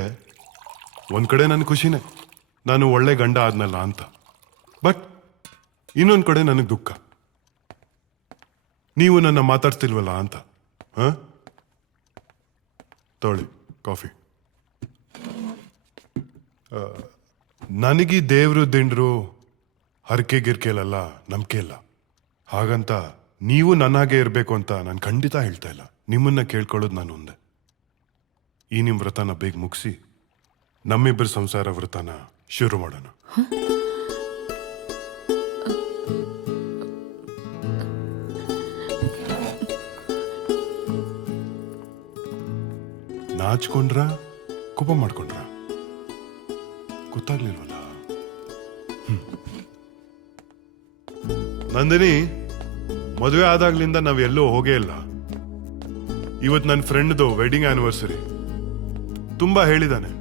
ಒಂದು ಕಡೆ ನನ್ನ ಖುಷಿನೇ, ನಾನು ಒಳ್ಳೆ ಗಂಡ ಆದ್ನಲ್ಲ ಅಂತ. ಬಟ್ ಇನ್ನೊಂದು ಕಡೆ ನನಗೆ ದುಃಖ, ನೀವು ನನ್ನ ಮಾತಾಡ್ತಿಲ್ವಲ್ಲ ಅಂತ. ಹಾಂ, ತೊಳಿ ಕಾಫಿ. ನನಗೆ ದೇವರು ದಿಂಡ್ರು ಹರಕೆ ಗಿರ್ಕೆಲಲ್ಲ ನಂಬಿಕೆ ಇಲ್ಲ. ಹಾಗಂತ ನೀವು ನನ್ನಾಗೆ ಇರಬೇಕು ಅಂತ ನಾನು ಖಂಡಿತ ಹೇಳ್ತಾ ಇಲ್ಲ. ನಿಮ್ಮನ್ನ ಕೇಳ್ಕೊಳ್ಳೋದು ನಾನು ಒಂದೇ, ಈ ನಿಮ್ಮ ವ್ರತನ ಬೇಗ ಮುಗಿಸಿ ನಮ್ಮಿಬ್ಬರ ಸಂಸಾರ ವ್ರತನ ಶುರು ಮಾಡೋಣ. ನಾಚ್ಕೊಂಡ್ರ ಕೋಪ ಮಾಡ್ಕೊಂಡ್ರ ಗೊತ್ತಾಗ್ಲಿಲ್ವಲ್ಲ. ನಂದಿನಿ, ಮದುವೆ ಆದಾಗ್ಲಿಂದ ನಾವ್ ಎಲ್ಲೋ ಹೋಗೇ ಇಲ್ಲ. ಇವತ್ತು ನನ್ನ ಫ್ರೆಂಡ್ದು ವೆಡ್ಡಿಂಗ್ ಆನಿವರ್ಸರಿ. ತುಂಬಾ ಹೇಳಿದಾನೆ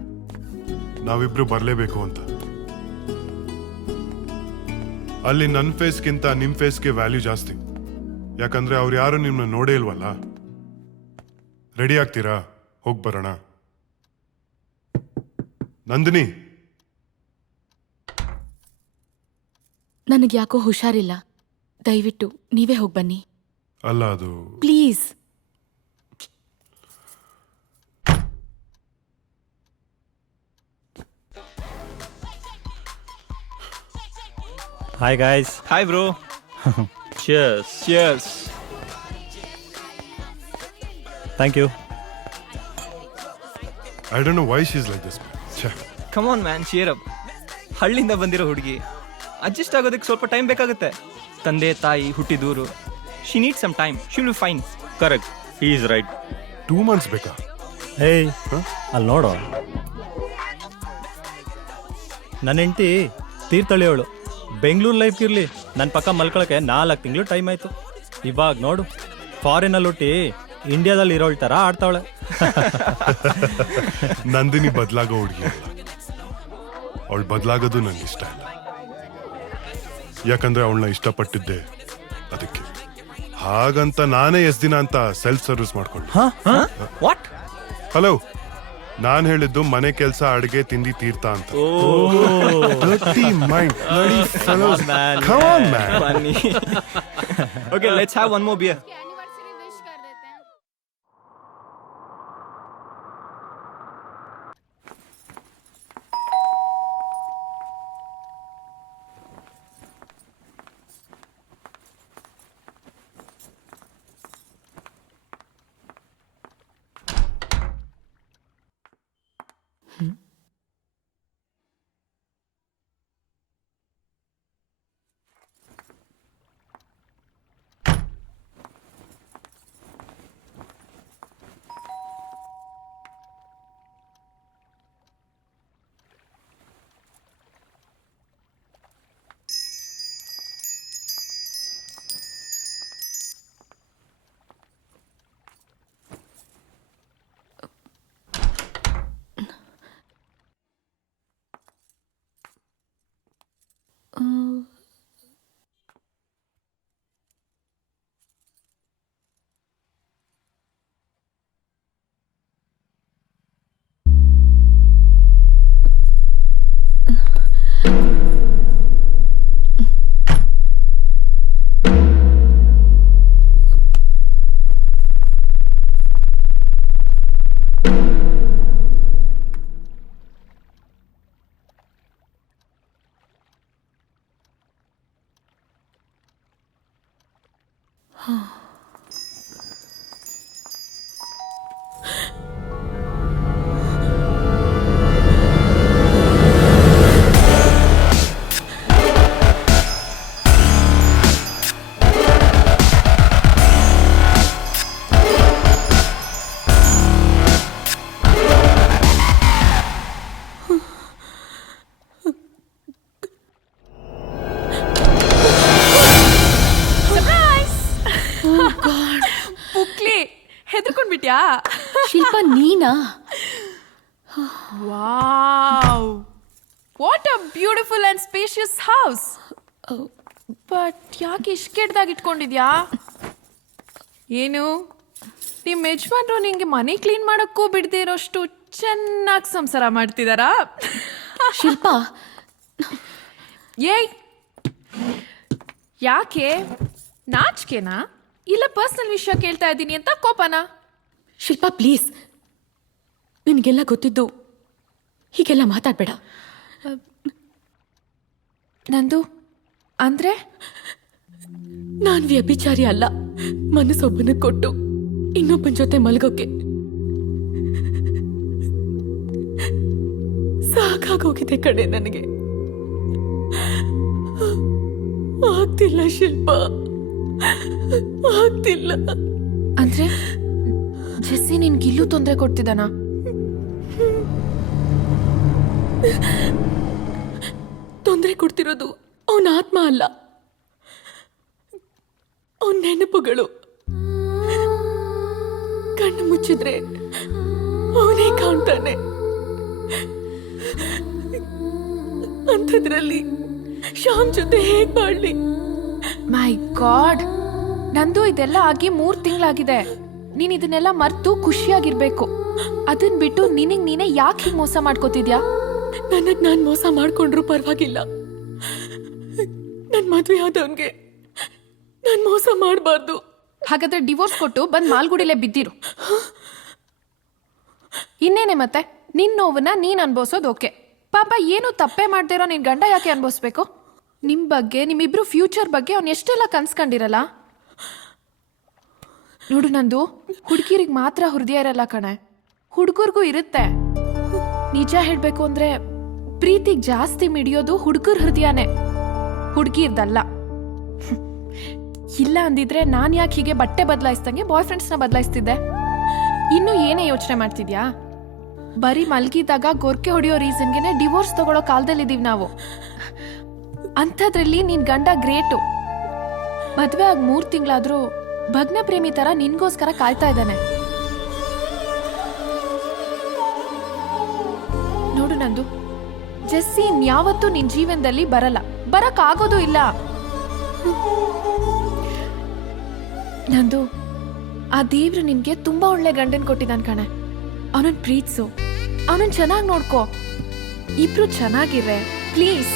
ನಾವಿಬ್ರು ಬರಲೇಬೇಕು ಅಂತ. ಅಲ್ಲಿ ನನ್ನ ಫೇಸ್ಗಿಂತ ನಿಮ್ ಫೇಸ್ಗೆ ವ್ಯಾಲ್ಯೂ ಜಾಸ್ತಿ, ಯಾಕಂದ್ರೆ ಅವ್ರು ಯಾರು ನಿಮ್ಮನ್ನ ನೋಡೇ ಇಲ್ವಲ್ಲ. ರೆಡಿ ಆಗ್ತೀರಾ? ಹೋಗಿ ಬರೋಣ. ನಂದಿನಿ, ನನಗೆ ಯಾಕೋ ಹುಷಾರಿಲ್ಲ, ದಯವಿಟ್ಟು ನೀವೇ ಹೋಗಿ ಬನ್ನಿ. ಅಲ್ಲ, ಅದು please. Hi guys. Hi bro. Cheers. Cheers. Thank you. I don't know why she is like this. Come on man, cheer up. ಹಳ್ಳಿಯಿಂದ ಬಂದಿರೋ ಹುಡುಗಿ, ಅಡ್ಜಸ್ಟ್ ಆಗೋದಕ್ಕೆ ಸ್ವಲ್ಪ ಟೈಮ್ ಬೇಕಾಗುತ್ತೆ. ತಂದೆ ತಾಯಿ ಹುಟ್ಟಿದೂರು. She need some time. She will be fine. Correct, he is right. 2 months ಬೇಕಾ? ಹೇಯ್, ಅಲ್ಲಿ ನೋಡು, ನನ್ನ ಹೆಂಡತಿ ತೀರ್ಥಹಳ್ಳಿಯವಳು. ಬೆಂಗಳೂರು ಲೈಫ್ ಇರಲಿ, ನನ್ನ ಪಕ್ಕ ಮಲ್ಕೊಳಕ್ಕೆ 4 ತಿಂಗಳು ಟೈಮ್ ಆಯಿತು. ಇವಾಗ ನೋಡು, ಫಾರಿನಲ್ಲಿ ಹುಟ್ಟಿ ಇಂಡಿಯಾದಲ್ಲಿ ಇರೋಳ್ ಥರ ಆಡ್ತಾವಳೆ. ನಂದಿನಿ ಬದಲಾಗೋ ಹುಡುಗಿ ಅಲ್ಲ. ಅವಳು ಬದಲಾಗೋದು ನಂಗೆ ಇಷ್ಟ ಇಲ್ಲ. ಯಾಕಂದ್ರೆ ಅವಳನ್ನ ಇಷ್ಟಪಟ್ಟಿದ್ದೆ ಅದಕ್ಕೆ. ಹಾಗಂತ ನಾನೇ ಎಷ್ಟು ದಿನ ಅಂತ ಸೆಲ್ಫ್ ಸರ್ವಿಸ್ ಮಾಡ್ಕೊಂಡೆ. ವಾಟ್? ಹಲೋ, ನಾನ್ ಹೇಳಿದ್ದು ಮನೆ ಕೆಲಸ, ಅಡಿಗೆ, ತಿಂಡಿ, ತೀರ್ಥ ಅಂತ. Dirty mind, bloody fellows. Come on, man. Funny. Okay, let's have one more beer. ಹೆದರ್ಕೊಂಡ್ಬಿಟ್ಯಾ? ಶಿಲ್ಪ, ನೀನಾ? Wow, what a beautiful and spacious house. But ಯಾಕೆ ಇಷ್ಟು ಕೆಟ್ಟದಾಗಿ ಇಟ್ಕೊಂಡಿದ್ಯಾ? ಏನು, ನಿಮ್ಮ ಯಜಮಾನ್ರು ನಿಂಗೆ ಮನೆ ಕ್ಲೀನ್ ಮಾಡೋಕ್ಕೂ ಬಿಡದೇ ಇರೋಷ್ಟು ಚೆನ್ನಾಗಿ ಸಂಸಾರ ಮಾಡ್ತಿದಾರಾ? ಶಿಲ್ಪ, ಏಯ್, ಯಾಕೆ ನಾಚಿಕೆನಾ ಇಲ್ಲ ಪರ್ಸನಲ್ ವಿಷಯ ಕೇಳ್ತಾ ಇದ್ದೀನಿ ಅಂತ ಕೋಪನಾ? ಶಿಲ್ಪ ಪ್ಲೀಸ್, ನಿನಗೆಲ್ಲ ಗೊತ್ತಿದ್ದು ಹೀಗೆಲ್ಲ ಮಾತಾಡ್ಬೇಡ. ನಂದು ಅಂದ್ರೆ ನಾನ್ ವ್ಯಭಿಚಾರಿ ಅಲ್ಲ. ಮನಸ್ಸೊಬ್ಬನ ಕೊಟ್ಟು ಇನ್ನೊಬ್ಬನ ಜೊತೆ ಮಲಗೋಕೆ ಸಾಕಾಗೋಗಿದೆ ಕಡೆ. ನನಗೆ ಆಗ್ತಿಲ್ಲ ಶಿಲ್ಪ, ಆಗ್ತಿಲ್ಲ. ಅಂದ್ರೆ ಜೆಸ್ಸಿ ನಿನ್ಗಿಲ್ಲೂ ತೊಂದರೆ ಕೊಡ್ತಿದ್ದಾನ? ತೊಂದರೆ ಕೊಡ್ತಿರೋದು ಅವನ ಆತ್ಮ ಅಲ್ಲ, ಅವನ ನೆನಪುಗಳು. ಕಣ್ಣು ಮುಚ್ಚಿದ್ರೆ ಅವನೇ ಕಾಣ್ತಾನೆ. ಅಂಥದ್ರಲ್ಲಿ ಶ್ಯಾಮ್ ಜೊತೆ ಹೇಗ್ ಬಾಳ್ಲಿ? ಮೈ ಗಾಡ್, ನಂದು ಇದೆಲ್ಲ ಆಗಿ 3 ತಿಂಗಳಾಗಿದೆ. ನೀನ್ ಇದನ್ನೆಲ್ಲ ಮರ್ತು ಖುಷಿಯಾಗಿರ್ಬೇಕು. ಅದನ್ ಬಿಟ್ಟು ನಿನಗ್ ನೀನೇ ಯಾಕೆ ಹೀಗೆ ಮೋಸ ಮಾಡ್ಕೋತಿದ್ಯಾ? ನನಗ್ ನಾನ್ ಮೋಸ ಮಾಡ್ಕೊಂಡ್ರು ಪರವಾಗಿಲ್ಲ. ನನ್ ಮದ್ವೆ ಆದವನ್ಗೆ ನಾನ್ ಮೋಸ ಮಾಡಬಾರ್ದು. ಹಾಗಾದ್ರೆ ಡಿವೋರ್ಸ್ ಕೊಟ್ಟು ಬಂದ್ ಮಾಲ್ಗುಡಿಲೇ ಬಿದ್ದಿರು. ಇನ್ನೇನೆ ಮತ್ತೆ, ನಿನ್ ನೋವನ್ನ ನೀನ್ ಅನ್ಭವಿಸೋದು ಓಕೆ. ಪಾಪ ಏನು ತಪ್ಪೇ ಮಾಡ್ದಿರೋ ನಿನ್ ಗಂಡ ಯಾಕೆ ಅನ್ಭವಿಸ್ಬೇಕು? ನಿಮ್ ಬಗ್ಗೆ, ನಿಮ್ಮಿಬ್ರು ಫ್ಯೂಚರ್ ಬಗ್ಗೆ ಅವ್ನು ಎಷ್ಟೆಲ್ಲ ಕನ್ಸ್ಕೊಂಡಿರಲ್ಲ. ನೋಡು ನಂದು, ಹುಡುಗಿರಿಗೆ ಮಾತ್ರ ಹೃದಯ ಇರಲ್ಲ ಕಣೆ, ಹುಡುಗರ್ಗೂ ಇರುತ್ತೆ. ನಿಜ ಹೇಳ್ಬೇಕು ಅಂದ್ರೆ ಪ್ರೀತಿಗ್ ಜಾಸ್ತಿ ಮಿಡಿಯೋದು ಹುಡುಗರ ಹೃದಯನೇ, ಹುಡುಗಿರ್ದಲ್ಲ. ಇಲ್ಲ ಅಂದಿದ್ರೆ ನಾನ್ ಯಾಕೆ ಹೀಗೆ ಬಟ್ಟೆ ಬದಲಾಯಿಸ್ದಂಗೆ ಬಾಯ್ ಫ್ರೆಂಡ್ಸ್ನ ಬದಲಾಯಿಸ್ತಿದ್ದೆ? ಇನ್ನು ಏನೇ ಯೋಚನೆ ಮಾಡ್ತಿದ್ಯಾ? ಬರೀ ಮಲ್ಗಿದಾಗ ಗೊರ್ಕೆ ಹೊಡೆಯೋ ರೀಸನ್ಗೆನೆ ಡಿವೋರ್ಸ್ ತಗೊಳ್ಳೋ ಕಾಲದಲ್ಲಿದ್ದೀವಿ ನಾವು. ಅಂಥದ್ರಲ್ಲಿ ನಿನ್ ಗಂಡ ಗ್ರೇಟು. ಮದ್ವೆ ಆಗಿ 3 ತಿಂಗಳಾದ್ರೂ ಭಗ್ನ ಪ್ರೇಮಿ ತರ ನಿನ್ಗೋಸ್ಕರ ಕಾಯ್ತಾ ಇದ್ದಾನೆ. ನೋಡು ನಂದು, ಜೆಸ್ಸಿ ಇನ್ಯಾವತ್ತೂ ನಿನ್ ಜೀವನದಲ್ಲಿ ಬರಲ್ಲ, ಬರಕ್ ಆಗೋದು ಇಲ್ಲ. ನಂದು, ಆ ದೇವ್ರು ನಿನ್ಗೆ ತುಂಬಾ ಒಳ್ಳೆ ಗಂಡನ್ ಕೊಟ್ಟಿದ್ದಾನ್ ಕಣೆ. ಅವನನ್ ಪ್ರೀತ್ಸು, ಅವನನ್ ಚೆನ್ನಾಗಿ ನೋಡ್ಕೋ. ಇಬ್ರು ಚೆನ್ನಾಗಿರ್ರೆ ಪ್ಲೀಸ್.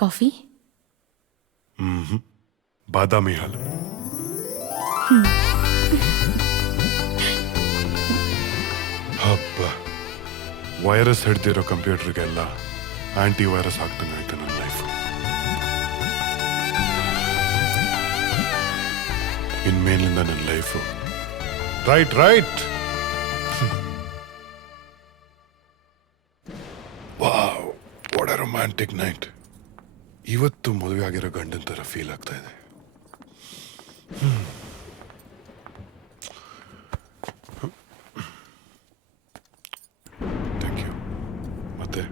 ಕಾಫಿ? ಬಾದಾಮಿ ಹಾಲು. ಹಬ್ಬ, ವೈರಸ್ ಹಿಡ್ದಿರೋ ಕಂಪ್ಯೂಟರ್ಗೆಲ್ಲ ಆಂಟಿ ವೈರಸ್ ಆಗ್ತಂಗಾಯ್ತು ನನ್ನ ಲೈಫ್. ಇನ್ಮೇಲಿಂದ ನನ್ನ life right right. Wow, what a romantic night. ಇವತ್ತು ಮದುವೆ ಆಗಿರೋ ಗಂಡನ ಥರ ಫೀಲ್ ಆಗ್ತಾ ಇದೆ. Thank you. ಮತ್ತೆ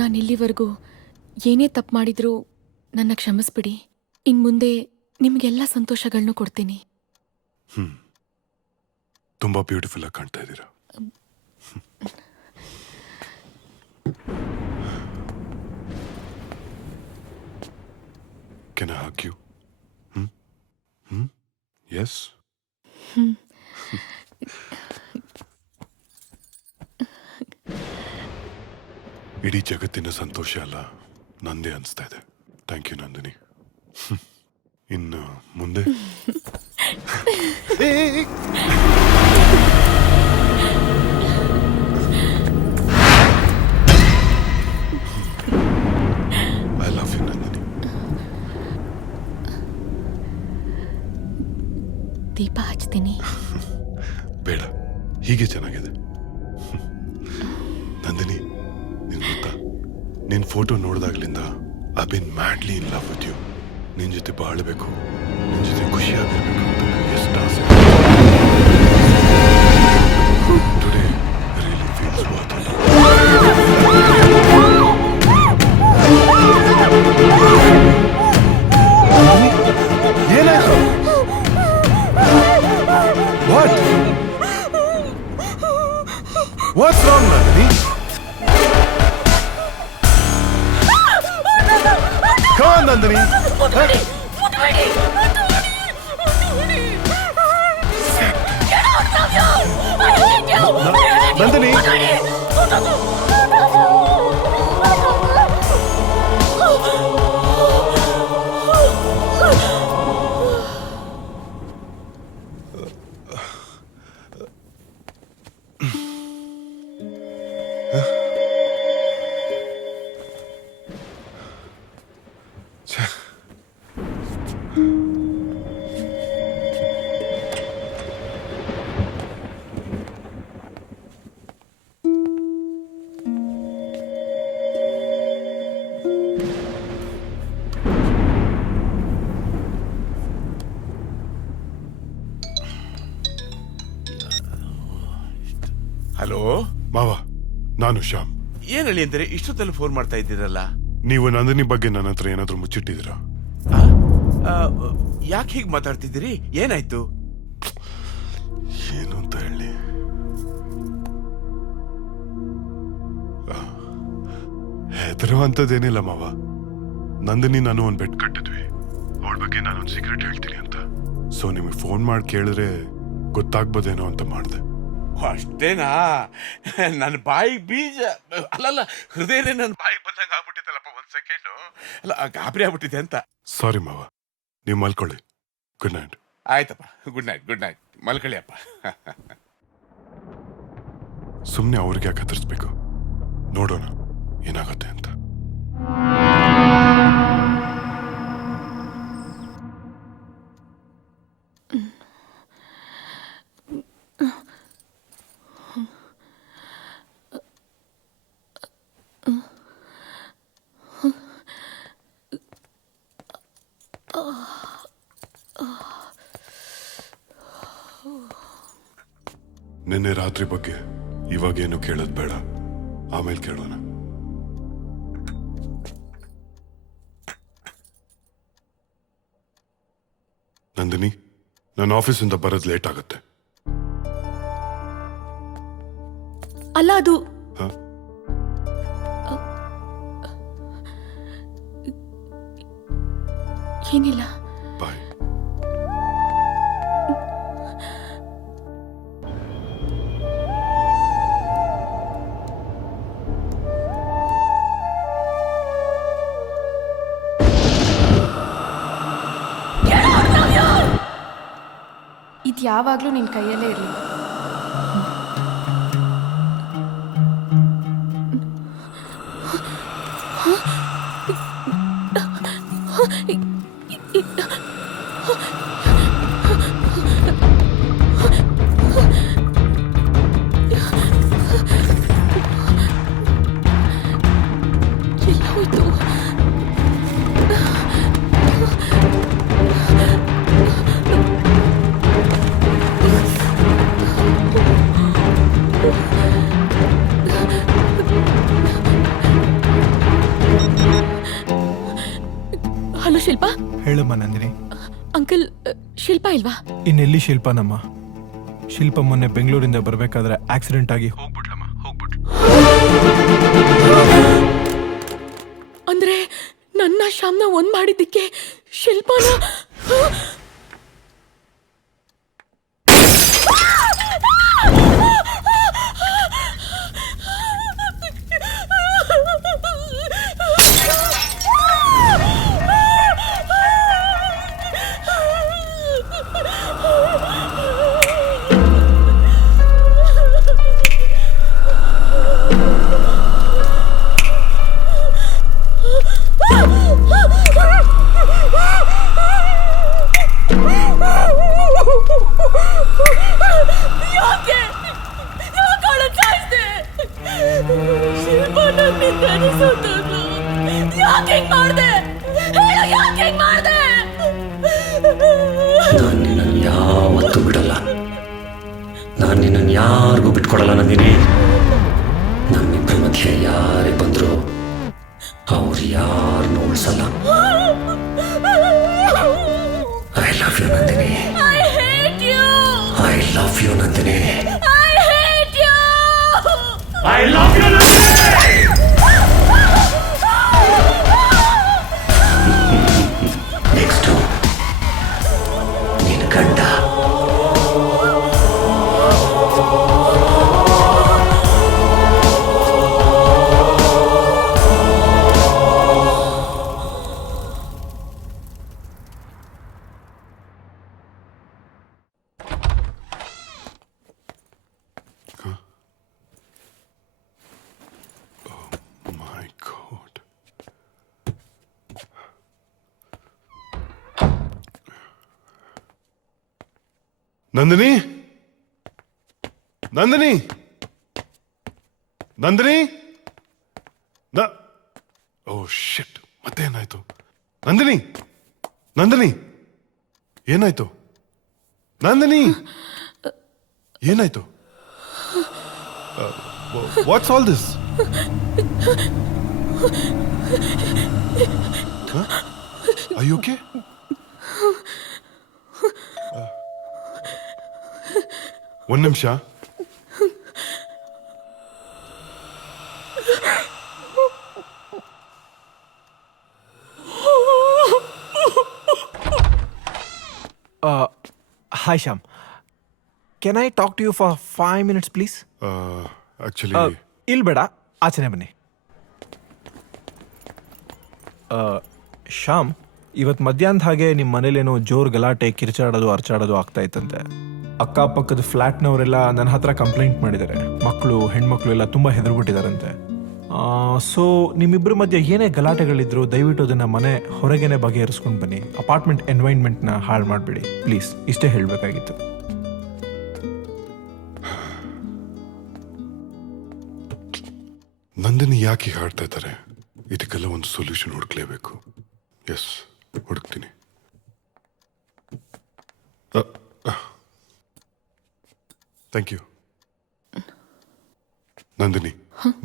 ನಾನು ಇಲ್ಲಿವರೆಗೂ ಏನೇ ತಪ್ಪು ಮಾಡಿದ್ರೂ ನನ್ನ ಕ್ಷಮಿಸ್ಬಿಡಿ. ಇನ್ನು ಮುಂದೆ ನಿಮಗೆಲ್ಲ ಸಂತೋಷಗಳನ್ನೂ ಕೊಡ್ತೀನಿ. ತುಂಬಾ ಬ್ಯೂಟಿಫುಲ್ ಆಗಿ ಕಾಣ್ತಾ ಇದ್ದೀರಾ. Can I hug you? Yes? ಇಡೀ ಜಗತ್ತಿನ ಸಂತೋಷ ಅಲ್ಲ, ನಂದೇ ಅನಿಸ್ತಾ ಇದೆ. Thank you Nandini. ಇನ್ನು ಮುಂದೆ ಐ ಲವ್ ಯು ನಂದಿನಿ. ದೀಪ ಹಚ್ತೀನಿ. ಬೇಡ, ಹೀಗೆ ಚೆನ್ನಾಗಿದೆ. ನಂದಿನಿ, ನಿನ್ ಗೊತ್ತಾ, ನಿನ್ ಫೋಟೋ ನೋಡಿದಾಗ್ಲಿಂದ I been madly in love with you. ನಿನ್ ಜೊತೆ ಬಾಳ್ಬೇಕು, ನಿನ್ ಜೊತೆ ಖುಷಿಯಾಗಿರ್ಬೇಕು ಅಂತ ನನಗೆ ಎಷ್ಟು ಆಸೆ. Today really feels worth it. ಏನಾಯ್ತು? What? What's wrong, Nandini? Come on, Nandini. Nandini. ನಾನು ಶ್ಯಾಮ್. ಏನ್ ಹೇಳಿ ಅಂದ್ರೆ ಇಷ್ಟೊತ್ತಲ್ಲಿ ಫೋನ್ ಮಾಡ್ತಾ ಇದ್ದೀರಲ್ಲ? ನೀವು ನಂದಿನಿ ಬಗ್ಗೆ ನನ್ನ ಹತ್ರ ಏನಾದ್ರೂ ಮುಚ್ಚಿಟ್ಟಿದ್ದೀರಾ? ಯಾಕೆ ಹೀಗೆ ಮಾತಾಡ್ತಿದ್ದೀರಿ? ಏನಾಯ್ತು? ಏನು ಅಂತ ಹೇಳಿ? ಹೆದರುವಂಥದ್ದೇನಿಲ್ಲ ಮಾವ. ನಂದಿನಿ ನಾನು ಒಂದು ಬೆಟ್ ಕಟ್ಟಿದ್ವಿ, ಅವಳ ಬಗ್ಗೆ ನಾನೊಂದು ಸೀಕ್ರೆಟ್ ಹೇಳ್ತೀನಿ ಅಂತ. ಸೊ ನಿಮಗೆ ಫೋನ್ ಮಾಡಿ ಕೇಳಿದ್ರೆ ಗೊತ್ತಾಗ್ಬೋದೇನೋ ಅಂತ ಮಾಡಿದೆ. ಅಷ್ಟೇನಾ? ನನ್ನ ಬಾಯಿಗೆ ಬೀಜ ಅಲ್ಲಲ್ಲ, ಹೃದಯನೇ ನನ್ನ ಬಾಯಿಗೆ ಬಂದಂಗೆ ಆಗ್ಬಿಟ್ಟಿತ್ತಲ್ಲಪ್ಪ. ಒಂದ್ ಸೆಕೆಂಡು ಅಲ್ಲ, ಗಾಬರಿ ಆಗ್ಬಿಟ್ಟಿದೆ ಅಂತ. ಸಾರಿ ಮಾವ, ನೀವು ಮಲ್ಕೊಳ್ಳಿ. Good night. ಆಯ್ತಪ್ಪ, ಗುಡ್ ನೈಟ್. ಗುಡ್ ನೈಟ್, ಮಲ್ಕೊಳ್ಳಿ ಅಪ್ಪ. ಸುಮ್ಮನೆ ಅವ್ರಿಗೆ ಯಾಕೆ ಹತ್ತಿಸ್ಬೇಕು? ನೋಡೋಣ ಏನಾಗುತ್ತೆ ಅಂತ. ನಿನ್ನೆ ರಾತ್ರಿ ಬಗ್ಗೆ ಇವಾಗೇನು ಕೇಳೋದ್ ಬೇಡ, ಆಮೇಲೆ ಕೇಳೋಣ. ನಂದಿನಿ, ನನ್ನ ಆಫೀಸಿಂದ ಬರೋದು ಲೇಟ್ ಆಗುತ್ತೆ. ಅಲ್ಲ ಅದು ಹ? ಏನಿಲ್ಲ. ಬಾಯ್. ಇದು ಯಾವಾಗಲೂ ನಿನ್ನ ಕೈಯಲ್ಲೇ ಇರಲಿ. ಹಲೋ ಶಿಲ್ಪಾ. ಹೇಳಮ್ಮ ನಂದಿನಿ. ಅಂಕಲ್, ಶಿಲ್ಪಾ ಇಲ್ವಾ? ಇನ್ನೆಲ್ಲಿ ಶಿಲ್ಪನಮ್ಮ? ಶಿಲ್ಪ ಮೊನ್ನೆ ಬೆಂಗಳೂರಿಂದ ಬರ್ಬೇಕಾದ್ರೆ ಆಕ್ಸಿಡೆಂಟ್ ಆಗಿ ಹೋಗ್ಬಿಟ್ಲಮ್ಮ. ಅಂದ್ರೆ ನನ್ನ ಶ್ಯಾಮ್ನ ಒಂದ್ ಮಾಡಿದ್ದಕ್ಕೆ ಶಿಲ್ಪಾನ ನಾನು ನಿನ್ನನ್ನು ಯಾವತ್ತೂ ಬಿಡಲ್ಲ. ನಾನು ನಿನ್ನನ್ನು ಯಾರಿಗೂ ಬಿಟ್ಕೊಡಲ್ಲ ನಂದಿನಿ. ನಮ್ಮಿಬ್ಬರ ಮಧ್ಯೆ ಯಾರೇ ಬಂದ್ರು ಅವ್ರು ಯಾರನ್ನೂ ಉಳಿಸಲ್ಲ. I love you Nandini. I love you Nandini. I love you Nandini. Next ನಿನ್ನ ಗಂಡ. My God. ನಂದಿನಿ, ನಂದಿನಿ, ನಂದಿನಿ. ಓ ಶಿಟ್, ಮತ್ತೆ ಏನಾಯ್ತು? ನಂದಿನಿ, ನಂದಿನಿ, ಏನಾಯ್ತು? ನಂದಿನಿ, ಏನಾಯ್ತು? What's all this? Are you okay? ಒಂದ್ ನಿಮಿಷ. Hi, Sham. Can I talk to you for 5 minutes, please? Actually ಇಲ್ಲಿ ಬೇಡ, ಆಚೆನೆ ಬನ್ನಿ. ಶ್ಯಾಮ್, ಇವತ್ತು ಮಧ್ಯಾಹ್ನದ ಹಾಗೆ ನಿಮ್ಮ ಮನೇಲೇನೋ ಜೋರ್ ಗಲಾಟೆ, ಕಿರ್ಚಾಡೋದು, ಅರ್ಚಾಡೋದು ಆಗ್ತಾ ಇತ್ತಂತೆ. ಅಕ್ಕಪಕ್ಕದ ಫ್ಲ್ಯಾಟ್ನವರೆಲ್ಲ ನನ್ನ ಹತ್ರ ಕಂಪ್ಲೇಂಟ್ ಮಾಡಿದ್ದಾರೆ. ಮಕ್ಕಳು, ಹೆಣ್ಮಕ್ಳು ಎಲ್ಲ ತುಂಬ ಹೆದರ್ಬಿಟ್ಟಿದಾರಂತೆ. ಸೊ ನಿಮ್ಮಿಬ್ಬರ ಮಧ್ಯೆ ಏನೇ ಗಲಾಟೆಗಳಿದ್ರು ದಯವಿಟ್ಟು ಅದನ್ನ ಮನೆ ಹೊರಗೇನೆ ಬಗೆಹರಿಸ್ಕೊಂಡು ಬನ್ನಿ. ಅಪಾರ್ಟ್ಮೆಂಟ್ ಎನ್ವೈರ್ನ್ಮೆಂಟ್ನ ಹಾಳು ಮಾಡಬೇಡಿ ಪ್ಲೀಸ್. ಇಷ್ಟೇ ಹೇಳಬೇಕಾಗಿತ್ತು. ನಂದಿನಿ ಯಾಕೆ ಹಾಡ್ತಾ ಇದ್ದಾರೆ? ಇದಕ್ಕೆಲ್ಲ ಒಂದು ಸೊಲ್ಯೂಷನ್ ಹುಡುಕ್ಲೇಬೇಕು. ಎಸ್, ಹುಡುಕ್ತೀನಿ. Thank you. ನಂದಿನಿ,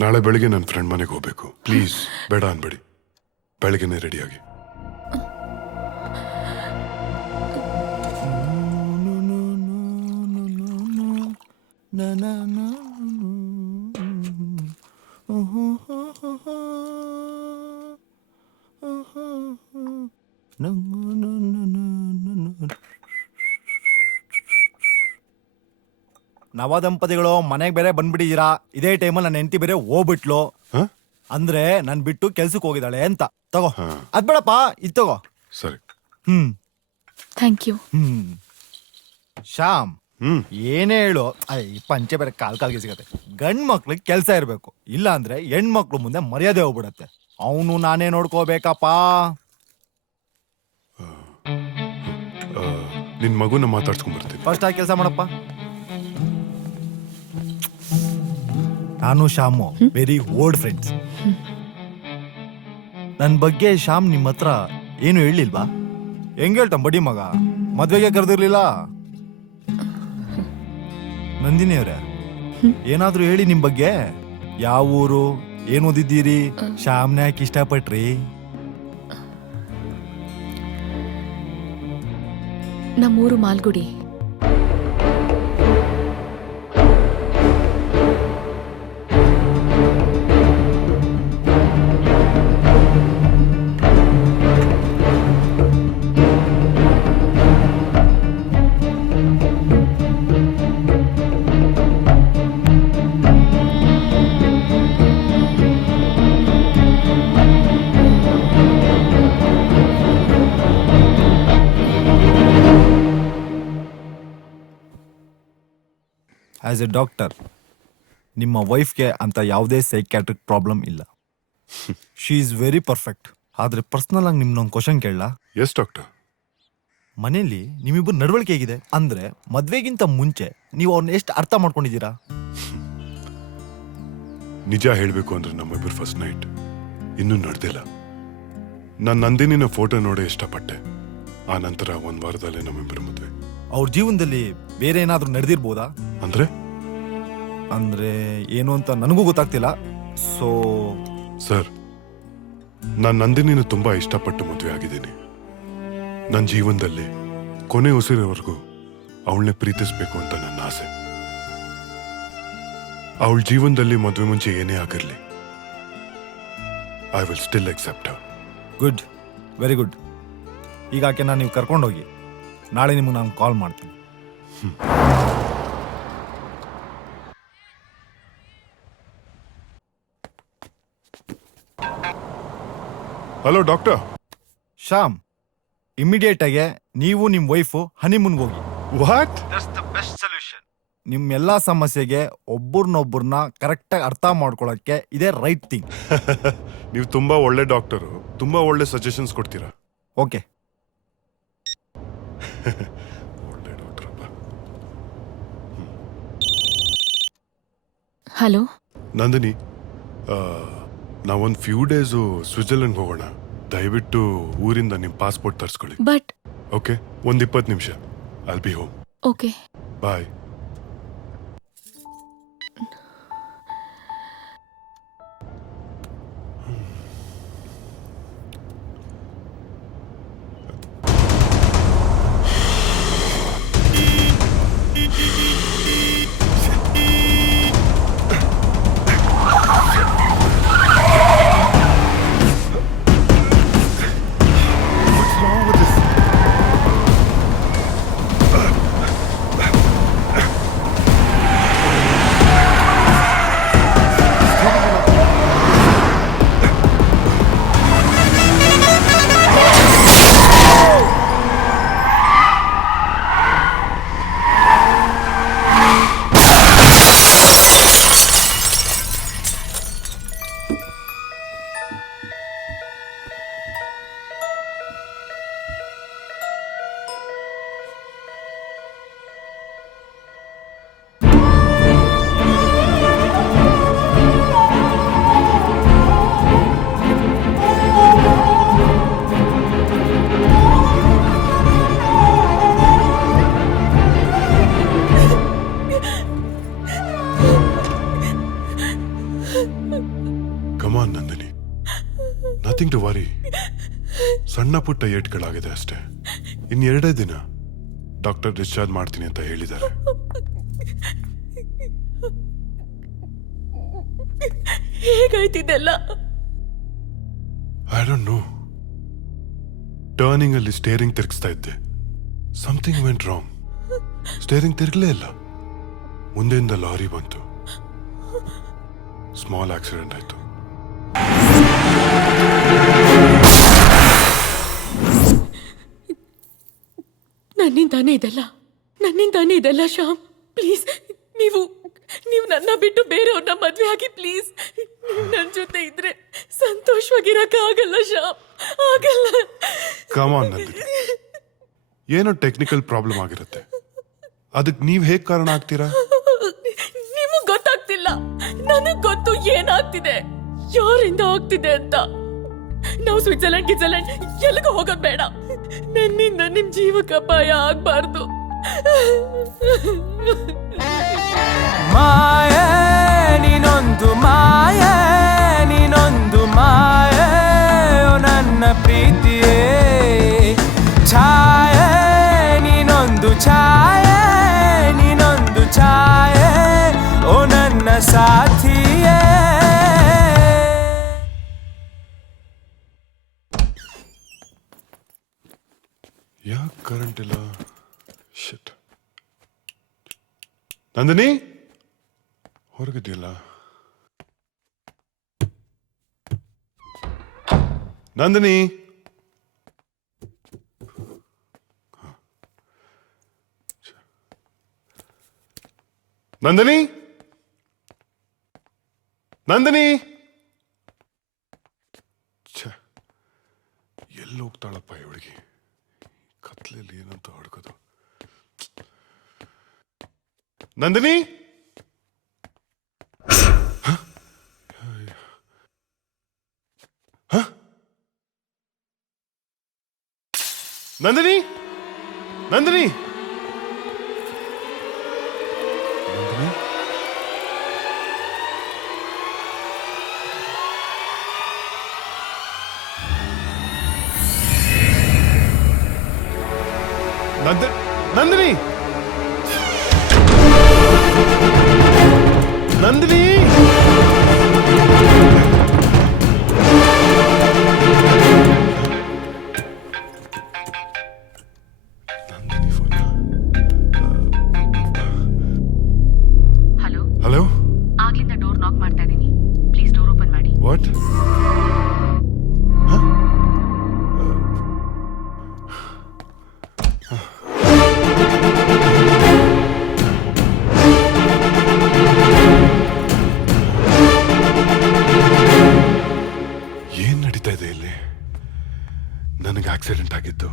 ನಾಳೆ ಬೆಳಿಗ್ಗೆ ನನ್ನ ಫ್ರೆಂಡ್ ಮನೆಗೆ ಹೋಗ್ಬೇಕು. ಪ್ಲೀಸ್ ಬೇಡ ಅನ್ಬೇಡಿ, ಬೆಳಗ್ಗೆನೆ ರೆಡಿಯಾಗಿ. ನವದಂಪತಿಗಳು ಮನೆಗೆ ಬೇರೆ ಬಂದ್ಬಿಟ್ಟಿದ್ದೀರಾ. ಇದೇ ಟೈಮಲ್ಲಿ ನನ್ನ ಹೆಂಡತಿ ಬೇರೆ ಹೋಗ್ಬಿಟ್ಲು. ಅಂದ್ರೆ ನನ್ ಬಿಟ್ಟು ಕೆಲ್ಸಕ್ಕೆ ಹೋಗಿದ್ದಾಳೆ ಅಂತ. ತಗೋ, ಅದ್ ಬೇಡಪ್ಪ, ಇದ್ ತಗೋ. ಸರಿ. Thank you. ಶ್ಯಾಮ್, ಏನೇ ಹೇಳು, ಈ ಪಂಚೆ ಬೇರೆ ಕಾಲ್ಗೆ ಸಿಗತ್ತೆ. ಗಂಡ್ ಮಕ್ಳಿಗೆ ಕೆಲ್ಸ ಇರ್ಬೇಕು, ಇಲ್ಲ ಅಂದ್ರೆ ಹೆಣ್ಮಕ್ಳು ಮುಂದೆ ಮರ್ಯಾದೆ ಹೋಗ್ಬಿಡತ್ತೆ. ಅವನು ನಾನೇ ನೋಡ್ಕೋಬೇಕಪ್ಪ. ನಿನ್ ಮಗುನ ಮಾತಾಡ್ಸ್ಕೊಂಡ್ ಬರ್ತೀನಿ. ಫಸ್ಟ್ ಆಗಿ ಕೆಲಸ ಮಾಡಪ್ಪ. ನಾನು ಶ್ಯಾಮು ವೆರಿ ಓಲ್ಡ್ ಫ್ರೆಂಡ್ಸ್. ನನ್ ಬಗ್ಗೆ ಶ್ಯಾಮ್ ನಿಮ್ಮ ಹತ್ರ ಏನು ಹೇಳಿಲ್ವಾ? ಹೆಂಗ್ ಹೇಳ್ತಾನ ಬಡಿ ಮಗ? ಮದ್ವೆಗೆ ಕರೆದಿರ್ಲಿಲ್ಲ. ನಂದಿನಿ ಅವ್ರೆ, ಏನಾದ್ರೂ ಹೇಳಿ ನಿಮ್ ಬಗ್ಗೆ. ಯಾವ ಊರು, ಏನ್ ಓದಿದ್ದೀರಿ, ಶ್ಯಾಮ್ನ ಯಾಕೆ ಇಷ್ಟಪಟ್ರಿ? ನಮ್ಮೂರು ಮಾಲ್ಗುಡಿ. ಆಸ್ ಎ ಡಾಕ್ಟರ್, ನಿಮ್ಮ ವೈಫ್ಗೆ ಅಂತ ಯಾವುದೇ ಸೈಕ್ಯಾಟ್ರಿಕ್ ಪ್ರಾಬ್ಲಮ್ ಇಲ್ಲ. She is very perfect. ಆದ್ರೆ ಪರ್ಸನಲ್ ಆಗಿ ನಿಮ್ನೊಂದು ಕ್ವಶನ್ ಕೇಳಲಾ? Yes doctor. ಮನೆಯಲ್ಲಿ ನಿಮ್ಮಿಬ್ಬರು ನಡವಳಿಕೆ ಹೇಗಿದೆ? ಅಂದ್ರೆ ಮದ್ವೆಗಿಂತ ಮುಂಚೆ ನೀವು ಅವ್ರನ್ನ ಎಷ್ಟು ಅರ್ಥ ಮಾಡ್ಕೊಂಡಿದ್ದೀರಾ? ನಿಜ ಹೇಳ್ಬೇಕು ಅಂದ್ರೆ ನಮ್ಮಿಬ್ಬರು ಫಸ್ಟ್ ನೈಟ್ ಇನ್ನೂ ನಡೆದಿಲ್ಲ. ನಾನು ನಂದಿನಿನ ಫೋಟೋ ನೋಡೇ ಇಷ್ಟಪಟ್ಟೆ. ಆ ನಂತರ ಒಂದ್ ವಾರದಲ್ಲೇ ನಮ್ಮಿಬ್ಬರು ಮದ್ವೆ. ಅವ್ರ ಜೀವನದಲ್ಲಿ ಬೇರೆ ಏನಾದ್ರೂ ನಡೆದಿರ್ಬೋದಾ? ಅಂದ್ರೆ ಏನು ಅಂತ ನನಗೂ ಗೊತ್ತಾಗ್ತಿಲ್ಲ. ಸೊ ಸರ್, ನಾನು ನಂದಿನಿನ ತುಂಬಾ ಇಷ್ಟಪಟ್ಟು ಮದುವೆ ಆಗಿದ್ದೀನಿ. ನನ್ನ ಜೀವನದಲ್ಲಿ ಕೊನೆ ಉಸಿರೋವರೆಗೂ ಅವಳನ್ನೇ ಪ್ರೀತಿಸ್ಬೇಕು ಅಂತ ನನ್ನ ಆಸೆ. ಅವಳ ಜೀವನದಲ್ಲಿ ಮದುವೆ ಮುಂಚೆ ಏನೇ ಆಗಿರ್ಲಿ, I will still accept Har. Good, very good. ಈಗ ಆಕೆನ ನೀವು ಕರ್ಕೊಂಡೋಗಿ, ನಾಳೆ ನಿಮಗೆ ನಾನು ಕಾಲ್ ಮಾಡ್ತೀನಿ. Hello doctor. ಶ್ಯಾಮ್, ಇಮಿಡಿಯೇಟ್ ಆಗಿ ನೀವು ನಿಮ್ಮ ವೈಫು ಹನಿಮೂನ್ಗೆ ಹೋಗಿ. What? That's the best solution. ನಿಮ್ಮ ಎಲ್ಲಾ ಸಮಸ್ಯೆಗೆ ಒಬ್ಬರನ್ನೊಬ್ಬರನ್ನ ಕರೆಕ್ಟಾಗಿ ಅರ್ಥ ಮಾಡ್ಕೊಳ್ಳೋಕ್ಕೆ ಇದೇ ರೈಟ್ ಥಿಂಗ್. ನೀವು ತುಂಬಾ ಒಳ್ಳೆ ಡಾಕ್ಟರು, ತುಂಬಾ ಒಳ್ಳೆ ಸಜೆಷನ್ಸ್ ಕೊಡ್ತೀರಾ. ಓಕೆ. ಒಳ್ಳೆ ಡಾಕ್ಟರ್ ಅಪ್ಪ. ಹಲೋ ನಂದಿನಿ, ನಾವೊಂದು ಫ್ಯೂ ಡೇಸು ಸ್ವಿಟ್ಜರ್ಲೆಂಡ್ ಹೋಗೋಣ. ದಯವಿಟ್ಟು ಊರಿಂದ ನಿಮ್ಮ ಪಾಸ್ಪೋರ್ಟ್ ತರಿಸ್ಕೊಳ್ಳಿ. ಬಟ್ ಓಕೆ, ಒಂದು 20 ನಿಮಿಷ. I'll be home. Okay, bye. Nothing to worry. ಸಣ್ಣ ಪುಟ್ಟ ಏಟ್ಗಳಾಗಿದೆ ಅಷ್ಟೇ. ಇನ್ನೆರಡೇ ದಿನ ಡಾಕ್ಟರ್ ಡಿಸ್ಚಾರ್ಜ್ ಮಾಡ್ತೀನಿ ಅಂತ ಹೇಳಿದ್ದಾರೆ. ಹೇಗಾಯ್ತಿದ್ದೆಲ್ಲ? I don't know. ಟರ್ನಿಂಗ್ ಅಲ್ಲಿ ಸ್ಟೇರಿಂಗ್ ತಿರುಗಿಸ್ತಾ ಇದ್ದೆ. Something went wrong. ಸ್ಟೇರಿಂಗ್ ತಿರುಗಲೇ ಇಲ್ಲ. ಮುಂದೆಯಿಂದ ಲಾರಿ ಬಂತು. ಸ್ಮಾಲ್ ಆಕ್ಸಿಡೆಂಟ್ ಆಯ್ತು. ನನ್ನಿಂದಾನೇ ಇದೆಲ್ಲ ಶ್ಯಾಮ್. ಪ್ಲೀಸ್ ನೀವು ನನ್ನ ಬಿಟ್ಟು ಬೇರೆಯವ್ರನ್ನ ಮದ್ವೆ ಆಗಿ ಪ್ಲೀಸ್. ನನ್ನ ಜೊತೆ ಇದ್ರೆ ಸಂತೋಷವಾಗಿರಕ್ಕೆ ಆಗಲ್ಲ ಶ್ಯಾಮ್, ಆಗಲ್ಲ. ಕಮ್ ಆನ್ ನಂದಿನಿ, ಏನೋ ಟೆಕ್ನಿಕಲ್ ಪ್ರಾಬ್ಲಮ್ ಆಗಿರುತ್ತೆ. ಅದಕ್ಕೆ ನೀವ್ ಹೇಗ್ ಕಾರಣ ಆಗ್ತೀರಾ? ನಿಮಗ್ ಗೊತ್ತಾಗ್ತಿಲ್ಲ, ನನಗ್ ಗೊತ್ತು ಏನಾಗ್ತಿದೆ, ಯಾರಿಂದ ಆಗ್ತಿದೆ ಅಂತ. ನಾವು ಸ್ವಿಟ್ಜರ್ಲೆಂಡ್ ಎಲ್ಲಿಗೂ ಹೋಗೋದ್ ಬೇಡ. ನನ್ನಿಂದ ನಿಮ್ ಜೀವಕ್ಕೆ ಅಪಾಯ ಆಗ್ಬಾರ್ದು. ಮಾಯೆ ನೀನೊಂದು ಮಾಯೆ, ನೀನೊಂದು ಮಾಯೆ, ನನ್ನ ಪ್ರೀತಿಯೇ ಛಾಯೆ, ನೀನೊಂದು ಛಾಯೆ, ನೀನೊಂದು ಛಾಯೆ, ಓ ನನ್ನ ಸಾಥಿಯೇ. ಯಾಕೆ ಕರೆಂಟ್ ಇಲ್ಲ? ಶಿಟ್. ನಂದಿನಿ ಹೊರಗಿದೆಯಲ್ಲ? ನಂದಿನಿ, ನಂದಿನಿ, ನಂದಿನಿ, ಎಲ್ಲಿ ಹೋಗ್ತಾಳಪ್ಪ ಈ ಹುಡುಗಿ? ಕತ್ಲಲ್ಲಿ ಏನಂತ ಹುಡುಕೋದು? ನಂದಿನಿ, ನಂದಿನಿ, ನಂದಿನಿ, ನಂದಿನಿ, ನಂದಿನಿ, ನಂದಿನಿ, ಹಲೋ. ಆಗ್ಲಿಂದ ಡೋರ್ ನಾಕ್ ಮಾಡ್ತಾ ಇದೀನಿ, ಪ್ಲೀಸ್ ಡೋರ್ ಓಪನ್ ಮಾಡಿ. ವಾಟ್? ಏನ್ ನಡೀತಾ ಇದೆ ಇಲ್ಲಿ? ನನಗೆ ಆಕ್ಸಿಡೆಂಟ್ ಆಗಿದ್ದು,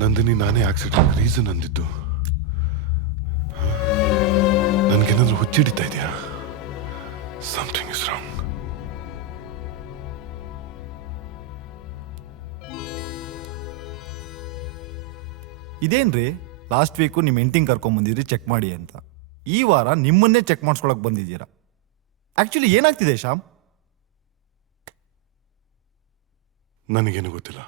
ನಂದಿನಿ ನಾನೇ ಆಕ್ಸಿಡೆಂಟ್ ರೀಸನ್ ಅಂದಿದ್ದು. ನನಗೇನಾದ್ರೂ ಹುಚ್ಚಿಡಿತಾ ಇದೆಯಾ? Something is wrong. ಇದೇನ್ರಿ, ಲಾಸ್ಟ್ ವೀಕು ನಿಮ್ಮ ಹೆಂಡ್ತಿಂಗ್ ಕರ್ಕೊಂಬಂದಿದ್ರಿ ಚೆಕ್ ಮಾಡಿ ಅಂತ. ಈ ವಾರ ನಿಮ್ಮನ್ನೇ ಚೆಕ್ ಮಾಡಿಸ್ಕೊಳಕ್ ಬಂದಿದ್ದೀರಾ. ಆಕ್ಚುಲಿ ಏನಾಗ್ತಿದೆ ಶ್ಯಾಮ್? ನನಗೇನು ಗೊತ್ತಿಲ್ಲ.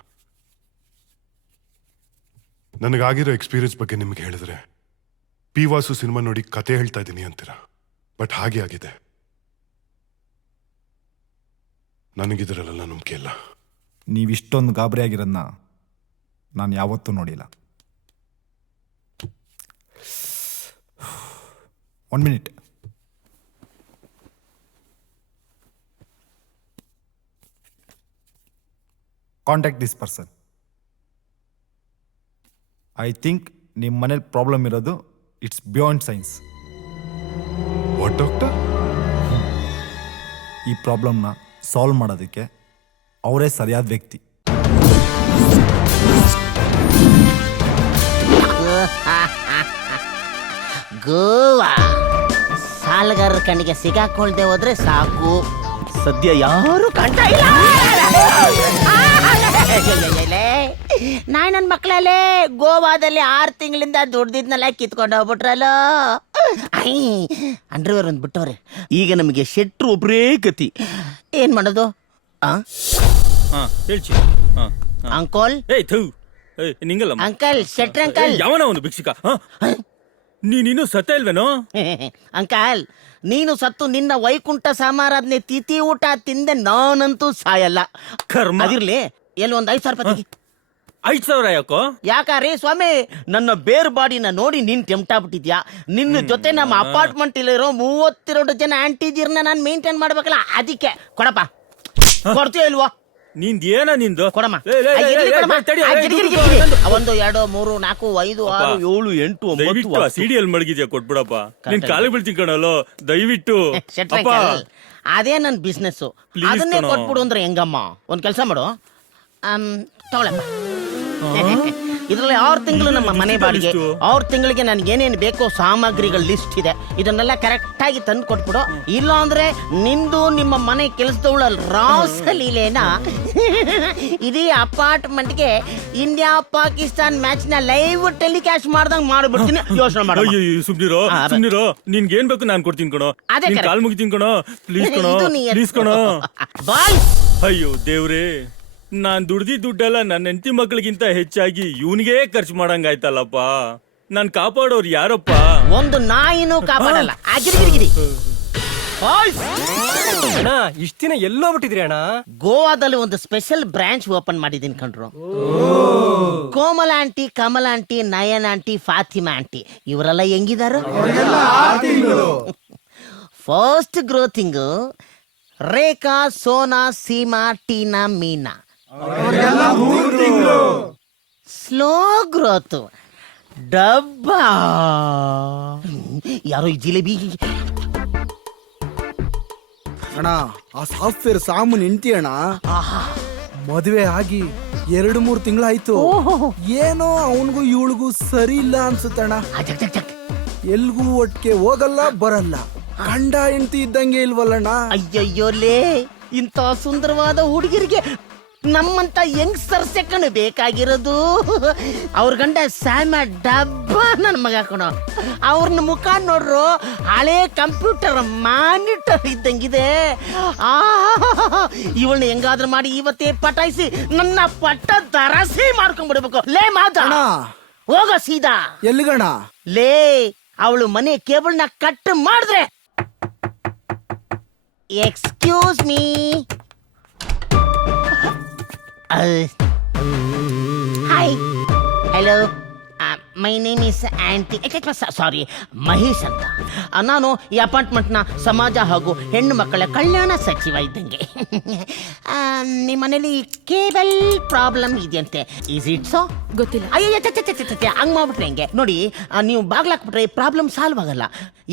ನನಗಾಗಿರೋ ಎಕ್ಸ್ಪೀರಿಯನ್ಸ್ ಬಗ್ಗೆ ನಿಮಗೆ ಹೇಳಿದ್ರೆ ಪಿ ವಾಸು ಸಿನಿಮಾ ನೋಡಿ ಕತೆ ಹೇಳ್ತಾ ಇದ್ದೀನಿ ಅಂತೀರಾ, ಬಟ್ ಹಾಗೆ ಆಗಿದೆ. ನನಗಿದ್ರಲ್ಲ ನಂಬಿಕೆ ಇಲ್ಲ. ನೀವಿಷ್ಟೊಂದು ಗಾಬರಿ ಆಗಿರೋದನ್ನ ನಾನು ಯಾವತ್ತೂ ನೋಡಿಲ್ಲ. 1 minute. Contact this person. I think ನಿಮ್ಮ ಮನೇಲಿ ಪ್ರಾಬ್ಲಮ್ ಇರೋದು it's beyond science. What doctor? ಈ ಪ್ರಾಬ್ಲಮ್ನ ಸಾಲ್ವ್ ಮಾಡೋದಕ್ಕೆ ಅವರೇ ಸರಿಯಾದ ವ್ಯಕ್ತಿ. ಗೋವಾ ಸಾಲಗಾರರ ಕಣ್ಣಿಗೆ ಸಿಗಾಕೊಳ್ದೆ ಹೋದ್ರೆ ಸಾಕು. ಸದ್ಯ ಯಾರು ಕಂಡ ಇಲ್ಲ. ನನ್ನ ಮಕ್ಕಳಲ್ಲೇ ಗೋವಾದಲ್ಲಿ 6 ತಿಂಗಳಿಂದ ದುಡ್ದಿದ್ನೆಲ್ಲ ಕಿತ್ಕೊಂಡು ಹೋಗ್ಬಿಟ್ರಲ್ಲ. ಅಂಡರ್ವೇರ್ ಒಂದು ಬಿಟ್ಟವ್ರೆ. ಈಗ ನಮಗೆ ಶೆಟ್ರು ಒಬ್ಬರೇ ಗತಿ. ಏನ್ ಮಾಡೋದು? ಹಾ ಹೇಳ್ಚಿ ಹಾ ಅಂಕೋಲ್ ಏಯ್ ಥೂ ಏಯ್ ನಿಂಗಲ್ಲ ಅಂಕಲ್ ಶೆಟ್ರ್ ಅಂಕಲ್ ಯಾವನ ಒಂದು ಭಿಕ್ಷುಕ ನೀನಿನ್ನೂ ಸತ್ತ ಇಲ್ವೇನೋ ಅಂಕಲ್ ನೀನು ಸತ್ತು ನಿನ್ನ ವೈಕುಂಠ ಸಮಾರಾಧನೆ ತಿಥಿ ಊಟ ತಿಂದೆ ನಾನಂತೂ ಸಾಯಲ್ಲ. ಕರ್ಮ. ಅದಿರ್ಲಿ ಎಲ್ಲಿ ಒಂದ್ 5,000 ರೂಪಾಯಿ 5,000 ಯಾಕೋ? ಯಾಕಾರಿ ಸ್ವಾಮಿ, ನನ್ನ ಬೇರ್ ಬಾಡಿನ ನೋಡಿ ನೀನ್ ಟೆಂಪ್ಟ್ ಆಗ್ಬಿಟ್ಟಿದ್ಯಾ. ನಿನ್ನ ಜೊತೆ ನಮ್ಮ ಅಪಾರ್ಟ್ಮೆಂಟ್ ಇಲ್ಲಿರೋ 32 ಜನ ಆಂಟಿಜಿರ್ನ ನಾನು ಮೇಂಟೈನ್ ಮಾಡ್ಬೇಕಲ್ಲ, ಅದಕ್ಕೆ ಕೊಡಪ್ಪ. ಕೊಡ್ತೀಯ ಇಲ್ವಾ? ನಿಂದೇನ ನಿಂದು ಕೊಡಮ್ಮ. ಏ, ಏ, ಏ, ಏ, ಏ, ತಡಿ, ಏ, ದುಡ್ಡು ಕೊಡು, ನಂದು. 1 2 3 4 5 6 7 8 ದಯವಿಟ್ಟು 9 ಸಿಡಿಯಲ್ಲಿ ಮಡಗಿದ್ಯಾ ಕೊಟ್ಬಿಡಪ್ಪ. ನಿನ್ ಕಾಲಿಗೆ ಬೀಳ್ತೀನಿ ಕಣಲ್ಲೋ, ದಯವಿಟ್ಟು ಅಪ್ಪ. ಅದೇ ನನ್ ಬಿಸ್ನೆಸ್. Please ಅದನ್ನೇ ಕಣೋ. ಕೊಟ್ಬಿಡು ಅಂದ್ರೆ ಹೆಂಗಮ್ಮ? ಒಂದ್ ಕೆಲಸ ಮಾಡು, ತಗೊಳಪ್ಪ. ಇದ್ರಲ್ಲಿ 6 ತಿಂಗಳು ನಮ್ಮ ಮನೆ ಬಾಡಿಗೆ, 6 ತಿಂಗಳಿಗೆ ನನ್ಗೆ ಏನೇನು ಬೇಕೋ ಸಾಮಗ್ರಿಗಳ ಲಿಸ್ಟ್ ಇದೆ. ಇದನ್ನೆಲ್ಲ ಕರೆಕ್ಟ್ ಆಗಿ ತಂದು ಕೊಟ್ಬಿಡು. ಇಲ್ಲ ಅಂದ್ರೆ ನಿಂದು ನಿಮ್ಮ ಮನೆ ಕೆಲಸದವಳ ರಾಸಲೀಲೆನ ಇಡೀ ಅಪಾರ್ಟ್ಮೆಂಟ್ಗೆ ಇಂಡಿಯಾ ಪಾಕಿಸ್ತಾನ್ ಮ್ಯಾಚ್ ನ ಲೈವ್ ಟೆಲಿಕಾಸ್ಟ್ ಮಾಡ್ದಂಗ್ ಮಾಡ್ಬಿಡ್ತೀನಿ. ಯೋಚನೆ ಮಾಡ. ಸುಮ್ನಿರೋ ಸುಮ್ನಿರೋ, ನಿನ್ಗೇನ್ ಬೇಕು ನಾನ್ ಕೊಡ್ತೀನಿ ಕಣೋ. ಅದೇ ನಿನ್ correct. ಕಾಲ್ ಮುಗಿತೀನಿ ಕಣೋ. ಪ್ಲೀಸ್ ಕಣೋ, ಇದು ನೀ ಪ್ಲೀಸ್ ಕಣೋ. ಬಾಯ್. ಅಯ್ಯೋ ದೇವ್ರೇ, ನಾನ್ ದುಡ್ದೆಲ್ಲ ನನ್ನ ಹೆಂಡತಿ ಮಕ್ಳಿಗಿಂತ ಹೆಚ್ಚಾಗಿ ಇವನಿಗೆ ಖರ್ಚು ಮಾಡಂಗಾಯ್ತಲ್ಲಪ್ಪ. ನಾನ್ ಕಾಪಾಡೋರು ಯಾರಪ್ಪ? ಒಂದು ನಾಯಿನೂ ಕಾಪಾಡಲ್ಲ. ಗಿರಿಗಿರಿಗಿರಿ. ಅಣ್ಣ ಇಷ್ಟ ದಿನ ಎಲ್ಲೋ ಬಿಟ್ಟಿದ್ರಿ ಅಣ್ಣ? ಗೋವಾದಲ್ಲಿ ಒಂದು ಸ್ಪೆಷಲ್ ಬ್ರಾಂಚ್ ಓಪನ್ ಮಾಡಿದೀನಿ ಕಣ್ರು. Komala aunty, Kamala aunty, Nayan aunty, Fatima aunty ಇವರೆಲ್ಲ ಹೆಂಗಿದಾರ? Fast growing Rekha, Sona, Seema, Tina, Meena. Slow growth ಡಬ್ಬಾ. ಯಾರೋ ಈ ಜಿಲೇಬಿ. ಅಣ್ಣ, ಆ ಸಾಫ್ಟ್ವೇರ್ ಸಾಮೂನ್ ಹೆಂಡ್ತಿ ಅಣ್ಣ, ಮದುವೆ ಆಗಿ 2-3 ತಿಂಗಳಾಯ್ತು. ಏನೋ ಅವನಿಗೂ ಇವಳಿಗೂ ಸರಿ ಇಲ್ಲ ಅನ್ಸುತ್ತಣ್ಣ. ಎಲ್ಗೂ ಒಟ್ಟಿಗೆ ಹೋಗಲ್ಲ ಬರಲ್ಲ. ಗಂಡ ಹೆಂಡತಿ ಇದ್ದಂಗೆ ಇಲ್ವಲ್ಲಣ್ಣ. ಅಯ್ಯಯ್ಯೋಲೇ, ಇಂಥ ಸುಂದರವಾದ ಹುಡುಗಿರಿಗೆ ನಮ್ಮಂತ ಯಂಗ್ಸ್ಟರ್ ಸೆಕೆಂಡ್ ಬೇಕಾಗಿರೋದು. ಅವ್ರ ಗಂಡ ಸ್ಯಾಮ ಡಬ್ಬ ನನ್ನ ಮಗ ಕಣೋ. ಅವ್ರನ್ನ ಮುಖ ನೋಡ್ರು ಹಳೆ ಕಂಪ್ಯೂಟರ್ ಮಾನಿಟರ್ ಇದ್ದಂಗಿದೆ. ಇವಳನ್ನ ಹೆಂಗಾದ್ರೂ ಮಾಡಿ ಇವತ್ತೇ ಪಟಾಯಿಸಿ ನನ್ನ ಪಟ್ಟ ದರಸಿ ಮಾಡ್ಕೊಂಡ್ಬಿಡ್ಬೇಕು. ಲೇ ಮಾದ ಹೋಗ ಸೀದಾ. ಎಲ್ಲಿಗಣ? ಲೇ, ಅವಳು ಮನೆ ಕೇಬಲ್ನ ಕಟ್ ಮಾಡಿದ್ರೆ. Excuse me. Hi, hello, my name is aunty. Sorry, Mahesh ಅಂತ. ನಾನು ಈ ಅಪಾರ್ಟ್ಮೆಂಟ್ನ ಸಮಾಜ ಹಾಗೂ ಹೆಣ್ಣು ಮಕ್ಕಳ ಕಲ್ಯಾಣ ಸಚಿವ ಇದ್ದಂಗೆ. ನಿಮ್ಮ ಮನೇಲಿ ಕೇಬಲ್ ಪ್ರಾಬ್ಲಮ್ ಇದೆಯಂತೆ. Is it so? ಗೊತ್ತಿಲ್ಲ. ಅಯ್ಯೋ ಹಂಗ್ ಮಾಡ್ಬಿಟ್ರೆ ಹೆಂಗೆ? ನೋಡಿ, ನೀವು ಬಾಗ್ಲಾಕ್ಬಿಟ್ರೆ ಪ್ರಾಬ್ಲಮ್ ಸಾಲ್ವ್ ಆಗಲ್ಲ.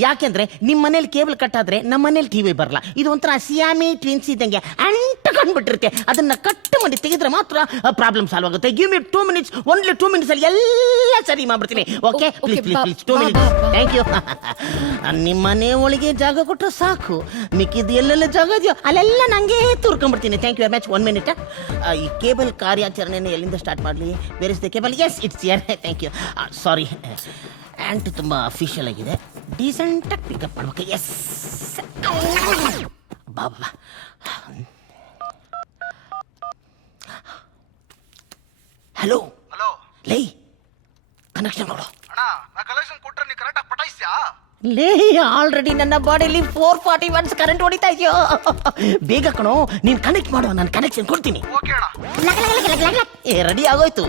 ಯಾಕೆಂದ್ರೆ ನಿಮ್ ಮನೇಲಿ ಕೇಬಲ್ ಕಟ್ ಆದ್ರೆ ನಮ್ಮ ಮನೇಲಿ ಟಿವಿ ಬರಲ್ಲ. ಇದು ಒಂಥರ ಸಿಯಾಮಿ ಟ್ವಿನ್ಸ್ ಇದ್ದಂಗೆ ಅಂಟ್ಕೊಂಡ್ಬಿಟ್ಟಿರುತ್ತೆ. ಅದನ್ನ ಕಟ್ ಮಾಡಿ ತೆಗೆದ್ರೆ ಮಾತ್ರ ಪ್ರಾಬ್ಲಮ್ ಸಾಲ್ವ್ ಆಗುತ್ತೆ. Give me 2 minutes, only 2 minutes ಅಲ್ಲಿ ಎಲ್ಲ ಸರಿ ಮಾಡ್ಬಿಡ್ತೀನಿ. Okay, please please please 2 minutes. Thank you. ನಿಮ್ಮ ಮನೆ ಒಳಗೆ ಜಾಗ ಕೊಟ್ಟರೆ ಸಾಕು, ಮಿಕ್ಕಿದ್ದು ಎಲ್ಲೆಲ್ಲ ಜಾಗ ಇದೆಯೋ ಅಲ್ಲೆಲ್ಲ ನಂಗೆ ತೂರ್ಕೊಂಡ್ಬಿಡ್ತೀನಿ. Thank you very much. 1 minute. ಈ ಕೇಬಲ್ ಕಾರ್ಯಾಚರಣೆನ ಎಲ್ಲಿಂದ ಸ್ಟಾರ್ಟ್ ಮಾಡಲಿ? Where is the cable? Yes, it's here. Thank you. Sorry, aunt ತುಂಬ ಅಫಿಷಿಯಲ್ ಆಗಿದೆ. ಡೀಸೆಂಟಾಗಿ ಪಿಕಪ್ ಮಾಡ್ಬೇಕು. ಎಸ್ ಬಾಬಾ. ಹಲೋ ಲೇ, ಕನೆಕ್ಷನ್ ನೋಡು. ಲೇ, ಆಲ್ರೆಡಿ ನನ್ನ ಬಾಡಿಯಲ್ಲಿ 440 watts ಕರೆಂಟ್ ಹೊಡಿತಾ ಇದೆಯೋ. ಬೇಗ ಕಣೋ, ನೀನ್ ಕನೆಕ್ಟ್ ಮಾಡು, ನಾನು ಕನೆಕ್ಷನ್ ಕೊಡ್ತೀನಿ. ರೆಡಿ ಆಗೋಯ್ತು.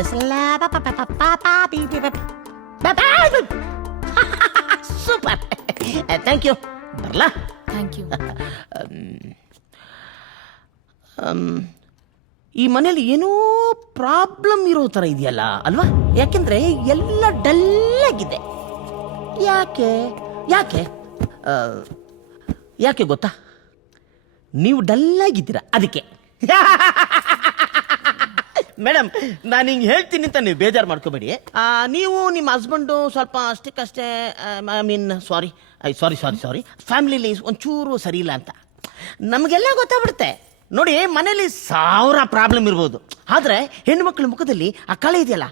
Yes, super. Thank you. ಬರ್ಲಾ? Thank you. ಈ ಮನೇಲಿ ಏನೋ ಪ್ರಾಬ್ಲಮ್ ಇರೋ ಥರ ಇದೆಯಲ್ಲ ಅಲ್ವಾ? ಯಾಕೆಂದ್ರೆ ಎಲ್ಲ ಡಲ್ ಆಗಿದೆ. ಯಾಕೆ ಯಾಕೆ ಯಾಕೆ ಗೊತ್ತಾ? ನೀವು ಡಲ್ ಆಗಿದ್ದೀರಾ, ಅದಕ್ಕೆ. ಮೇಡಮ್, ನಾನು ಹಿಂಗೆ ಹೇಳ್ತೀನಿ ಅಂತ ನೀವು ಬೇಜಾರು ಮಾಡ್ಕೋಬೇಡಿ. ನೀವು ನಿಮ್ಮ ಹಸ್ಬೆಂಡು ಸ್ವಲ್ಪ ಅಷ್ಟಕ್ಕಷ್ಟೇ, ಐ ಮೀನ್ ಸಾರಿ, ಫ್ಯಾಮಿಲಿಲಿ ಒಂಚೂರು ಸರಿ ಇಲ್ಲ ಅಂತ ನಮಗೆಲ್ಲ ಗೊತ್ತಾಗ್ಬಿಡುತ್ತೆ. ನೋಡಿ, ಮನೇಲಿ 1000 ಪ್ರಾಬ್ಲಮ್ ಇರ್ಬೋದು, ಆದರೆ ಹೆಣ್ಮಕ್ಳ ಮುಖದಲ್ಲಿ ಆ ಕಳೆ ಇದೆಯಲ್ಲ,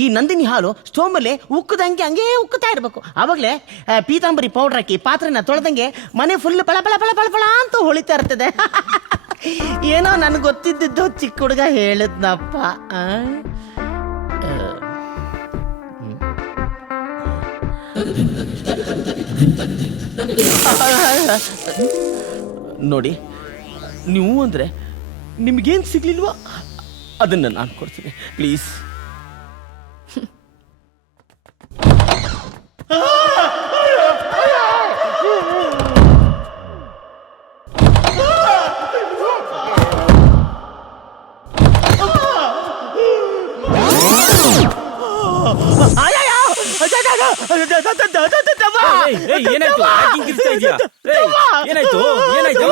ಈ ನಂದಿನಿ ಹಾಲು ಸ್ಟೋವ್ ಮೇಲೆ ಉಕ್ಕದಂಗೆ ಹಂಗೆ ಉಕ್ಕುತ್ತಾ ಇರಬೇಕು. ಆವಾಗಲೇ ಪೀತಾಂಬರಿ ಪೌಡರ್ ಹಾಕಿ ಪಾತ್ರೆನ ತೊಳೆದಂಗೆ ಮನೆ ಫುಲ್ ಪಳ ಪಳ ಪಳ ಪಳ ಪಳ ಅಂತ ಹೊಳಿತಾ ಇರ್ತದೆ. ಏನೋ ನನಗೆ ಗೊತ್ತಿದ್ದು ಚಿಕ್ಕ ಹುಡುಗ ಹೇಳಿದ್ನಪ್ಪ. ನೋಡಿ, ನೀವು ಅಂದರೆ ನಿಮ್ಗೇನು ಸಿಗ್ಲಿಲ್ವೋ ಅದನ್ನು ನಾನು ಕೊಡ್ತೀನಿ, ಪ್ಲೀಸ್. ಏನಾಯ್ತು? ಯಾಕಿಂಗ್ ಕಿರ್ಚ್ತಾ ಇದ್ಯಾ? ಏನಾಯ್ತು? ಏನಾಯ್ತು?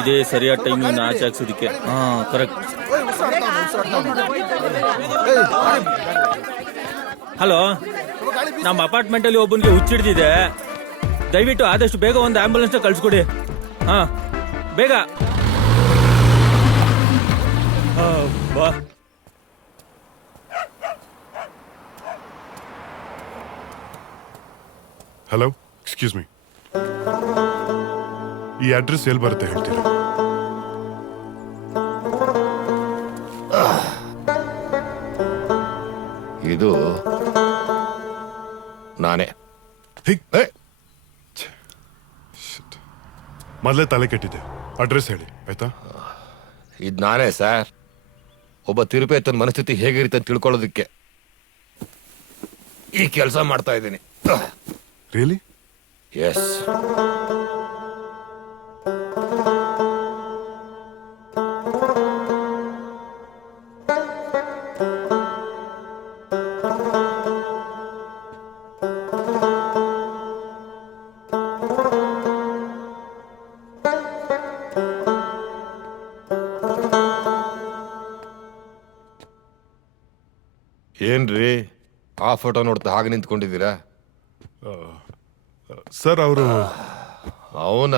ಇದೇ ಸರಿಯಾದ ಟೈಮ್ ಆಚೆ ಹಾಕ್ಸೋದಿಕ್ಕೆ. ಹಾ, ಕರೆಕ್ಟ್. ಹಲೋ, ನಮ್ಮ ಅಪಾರ್ಟ್ಮೆಂಟ್ ಅಲ್ಲಿ ಒಬ್ಬನಿಗೆ ಹುಚ್ಚಿಡ್ದಿದೆ. ದಯವಿಟ್ಟು ಆದಷ್ಟು ಬೇಗ ಒಂದು ಆಂಬುಲೆನ್ಸ್ ಕಳ್ಸಿಕೊಡಿ. ಹಾ, ಬೇಗ. ಬಾ. ಹಲೋ, ಎಕ್ಸ್ಕ್ಯೂಸ್ ಮೀ, ಈ ಅಡ್ರೆಸ್ ಎಲ್ಲಿ ಬರುತ್ತೆ ಹೇಳ್ತೀರಾ? ಇದು ನಾನೇ. ಮೊದಲೇ ತಲೆ ಕೆಟ್ಟಿದೆ, ಅಡ್ರೆಸ್ ಹೇಳಿ ಆಯ್ತಾ? ಇದು ನಾನೇ ಸರ್. ಒಬ್ಬ ತಿರುಪೇತನ ಮನಸ್ಥಿತಿ ಹೇಗಿರುತ್ತೆ ಅಂತ ತಿಳ್ಕೊಳ್ಳೋದಕ್ಕೆ ಈ ಕೆಲಸ ಮಾಡ್ತಾ ಇದ್ದೀನಿ. ರಿಯಲಿ? ಎಸ್. ಏನ್ರಿ ಆ ಫೋಟೋ ನೋಡ್ತಾ ಹಾಗೆ ನಿಂತ್ಕೊಂಡಿದ್ದೀರಾ? ಸರ್, ಅವರು ಅವನ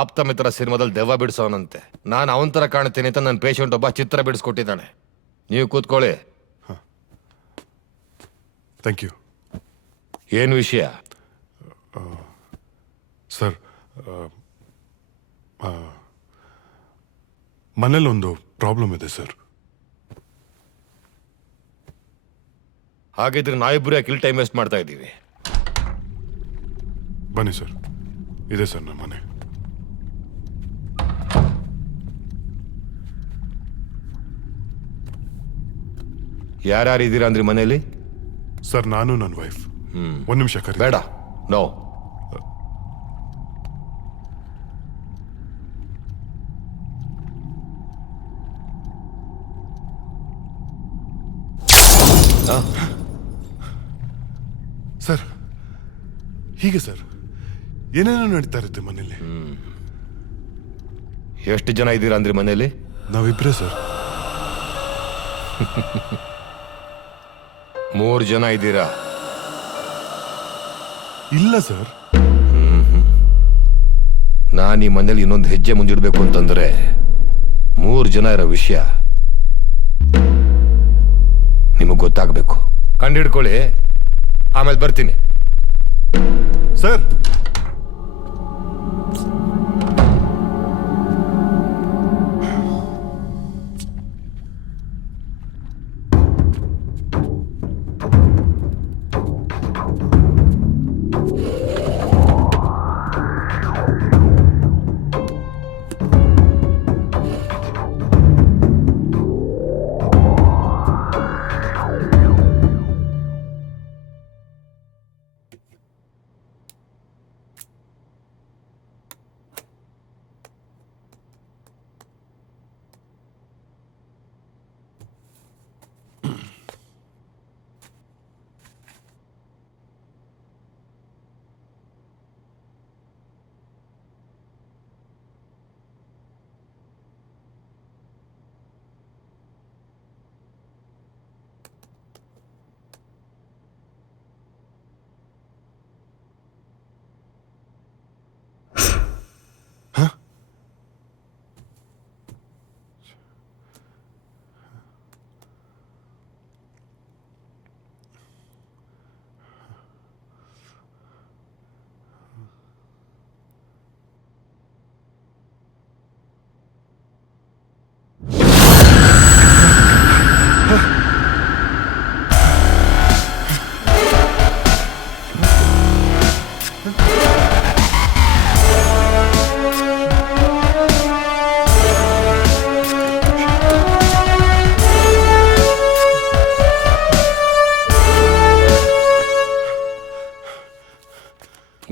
ಆಪ್ತ ಮಿತ್ರ ಸಿನಿಮಾದಲ್ಲಿ ದೆವ್ವ ಬಿಡಿಸೋನಂತೆ. ನಾನು ಅವನ ಥರ ಕಾಣ್ತೀನಿ ಅಂತ ನನ್ನ ಪೇಷಂಟ್ ಒಬ್ಬ ಚಿತ್ರ ಬಿಡಿಸ್ಕೊಟ್ಟಿದ್ದಾನೆ. ನೀವು ಕೂತ್ಕೊಳ್ಳಿ. Thank you. ಏನು ವಿಷಯ? ಸರ್, ಮನೇಲೊಂದು ಪ್ರಾಬ್ಲಮ್ ಇದೆ ಸರ್. ಹಾಗಿದ್ರೆ ನಾವಿಬ್ಬರು ಯಾಕೆ ಇಲ್ಲಿ ಟೈಮ್ ವೇಸ್ಟ್ ಮಾಡ್ತಾ ಇದ್ದೀವಿ? ಬನ್ನಿ ಸರ್, ಇದೆ ಸರ್ ನಮ್ಮ ಮನೆ. ಯಾರ್ಯಾರು ಇದ್ದೀರಾ ಅಂದ್ರಿ ಮನೇಲಿ? ಸರ್, ನಾನು ನನ್ನ ವೈಫ್. ಒಂದು ನಿಮಿಷ ಕರಿ. ಬೇಡ, ನೋ. ಸರ್, ಹೀಗೆ ಸರ್ ಏನೇನೋ ನಡೀತಾ ಇರುತ್ತೆ ಮನೇಲಿ. ಎಷ್ಟು ಜನ ಇದ್ದೀರಾ ಅಂದ್ರಿ ಮನೇಲಿ? ನಾವಿಬ್ರೇ ಸರ್. 3 ಜನ ಇದ್ದೀರಾ? ಇಲ್ಲ ಸರ್. ನಾನು ಈ ಮನೇಲಿ ಇನ್ನೊಂದು ಹೆಜ್ಜೆ ಮುಂದಿಡ್ಬೇಕು ಅಂತಂದ್ರೆ 3 ಜನ ಇರೋ ವಿಷಯ ನಿಮಗೆ ಗೊತ್ತಾಗಬೇಕು. ಕಂಡಿಡ್ಕೊಳ್ಳಿ, ಆಮೇಲೆ ಬರ್ತೀನಿ. ಸರ್,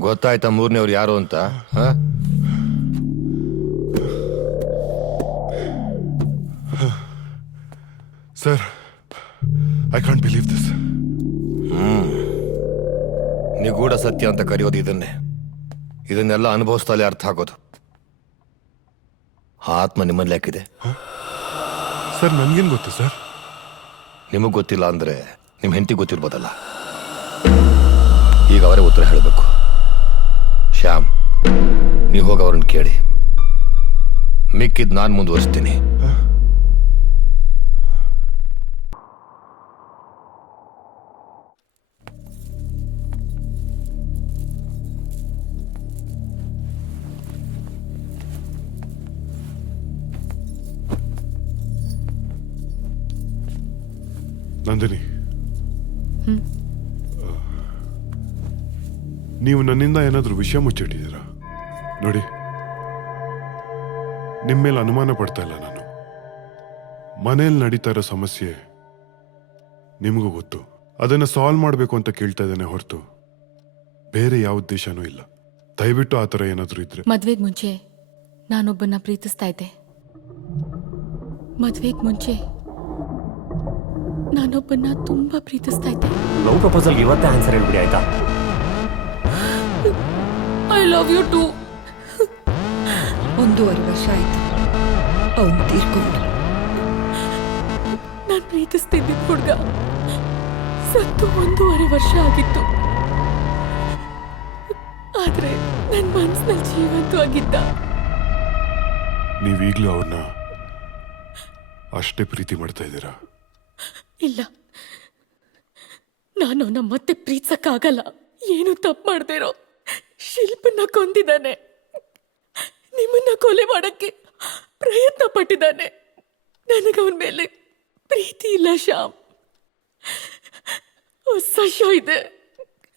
ಗೊತ್ತಾಯ್ತಾ ಮೂರನೇವ್ರು ಯಾರು ಅಂತ? ಹ? Sir, I can't believe this. ನಿಗೂಢ ಸತ್ಯ ಅಂತ ಕರೆಯೋದು ಇದನ್ನೆಲ್ಲ ಅನುಭವಿಸ್ತಾಲೆ ಅರ್ಥ ಆಗೋದು. ಆತ್ಮ ನಿಮ್ಮಲ್ಲಿ ಯಾಕಿದೆ? ಸರ್, ನನ್ಗೇನ್ ಗೊತ್ತು ಸರ್? ನಿಮಗ್ ಗೊತ್ತಿಲ್ಲ ಅಂದ್ರೆ ನಿಮ್ ಹೆಂಡತಿ ಗೊತ್ತಿರ್ಬೋದಲ್ಲ. ಈಗ ಅವರೇ ಉತ್ತರ ಹೇಳಬೇಕು. ಶ್ಯಾಮ್, ನೀವು ಹೋಗಿ ಅವ್ರನ್ನ ಕೇಳಿ. ಮಿಕ್ಕಿದ್ ನಾನು ಮುಂದುವರಿಸ್ತೀನಿ. ನಂದಿನಿ, ನೀವು ನನ್ನಿಂದ ಏನಾದರೂ ವಿಷಯ ಮುಚ್ಚಿಟ್ಟಿದ್ದೀರಾ? ನೋಡಿ, ನಿಮ್ಮ ಮೇಲೆ ಅನುಮಾನ ಪಡ್ತಾ ಇಲ್ಲ ನಾನು. ಮನೇಲಿ ನಡೀತಾ ಇರೋ ಸಮಸ್ಯೆ ನಿಮಗೂ ಗೊತ್ತು. ಅದನ್ನು ಸಾಲ್ವ್ ಮಾಡಬೇಕು ಅಂತ ಕೇಳ್ತಾ ಇದ್ದೇನೆ ಹೊರತು ಬೇರೆ ಯಾವ ಉದ್ದೇಶನೂ ಇಲ್ಲ. ದಯವಿಟ್ಟು ಆ ಥರ ಏನಾದರೂ ಇದ್ರೆ. ಮದ್ವೆಗ್ ಮುಂಚೆ ನಾನೊಬ್ಬನ್ನ ಪ್ರೀತಿಸ್ತಾ ಇದ್ದೆ. ಮದ್ವೆಗ್ ಮುಂಚೆ ನಾನೊಬ್ಬನ್ನ ತುಂಬಾ ಪ್ರೀತಿಸ್ತಾ ಇದ್ದೆ. ಲವ್ ಪ್ರಪೋಸಲ್ ಇವತ್ತೇ ಆನ್ಸರ್ ಹೇಳ್ಬಿಡಿ ಆಯ್ತಾ? I love you too. 1.5 ವರ್ಷ ಆಯ್ತು ಅವನು ತೀರ್ಕೊಂಡು. ನಾನು ಪ್ರೀತಿಸ್ತಿದ್ದ ಹುಡುಗ ಸತ್ತು 1.5 ವರ್ಷ ಆಗಿತ್ತು. ಆದ್ರೆ ನನ್ನ ಮನಸ್ಸಿನಲ್ಲಿ ಜೀವಂತವಾಗಿದ್ದ. ನೀವೀಗ್ಲೂ ಅವ್ರನ್ನ ಅಷ್ಟೇ ಪ್ರೀತಿ ಮಾಡ್ತಾ ಇದ್ದೀರಾ? ಇಲ್ಲ, ನಾನು ಅವನ ಮತ್ತೆ ಪ್ರೀತಿಸಕ್ಕಾಗಲ್ಲ. ಏನು ತಪ್ಪು ಮಾಡ್ದೇರೋ ಶಿಲ್ಪನ್ನ ಕೊಂದಿದ್ದಾನೆ. ನಿಮ್ಮನ್ನ ಕೊಲೆ ಮಾಡಕ್ಕೆ ಪ್ರಯತ್ನ ಪಟ್ಟಿದ್ದಾನೆ. ನನಗವನ ಮೇಲೆ ಪ್ರೀತಿ ಇಲ್ಲ ಶ್ಯಾಮ್. ಅಸಹ್ಯ ಇದೆ,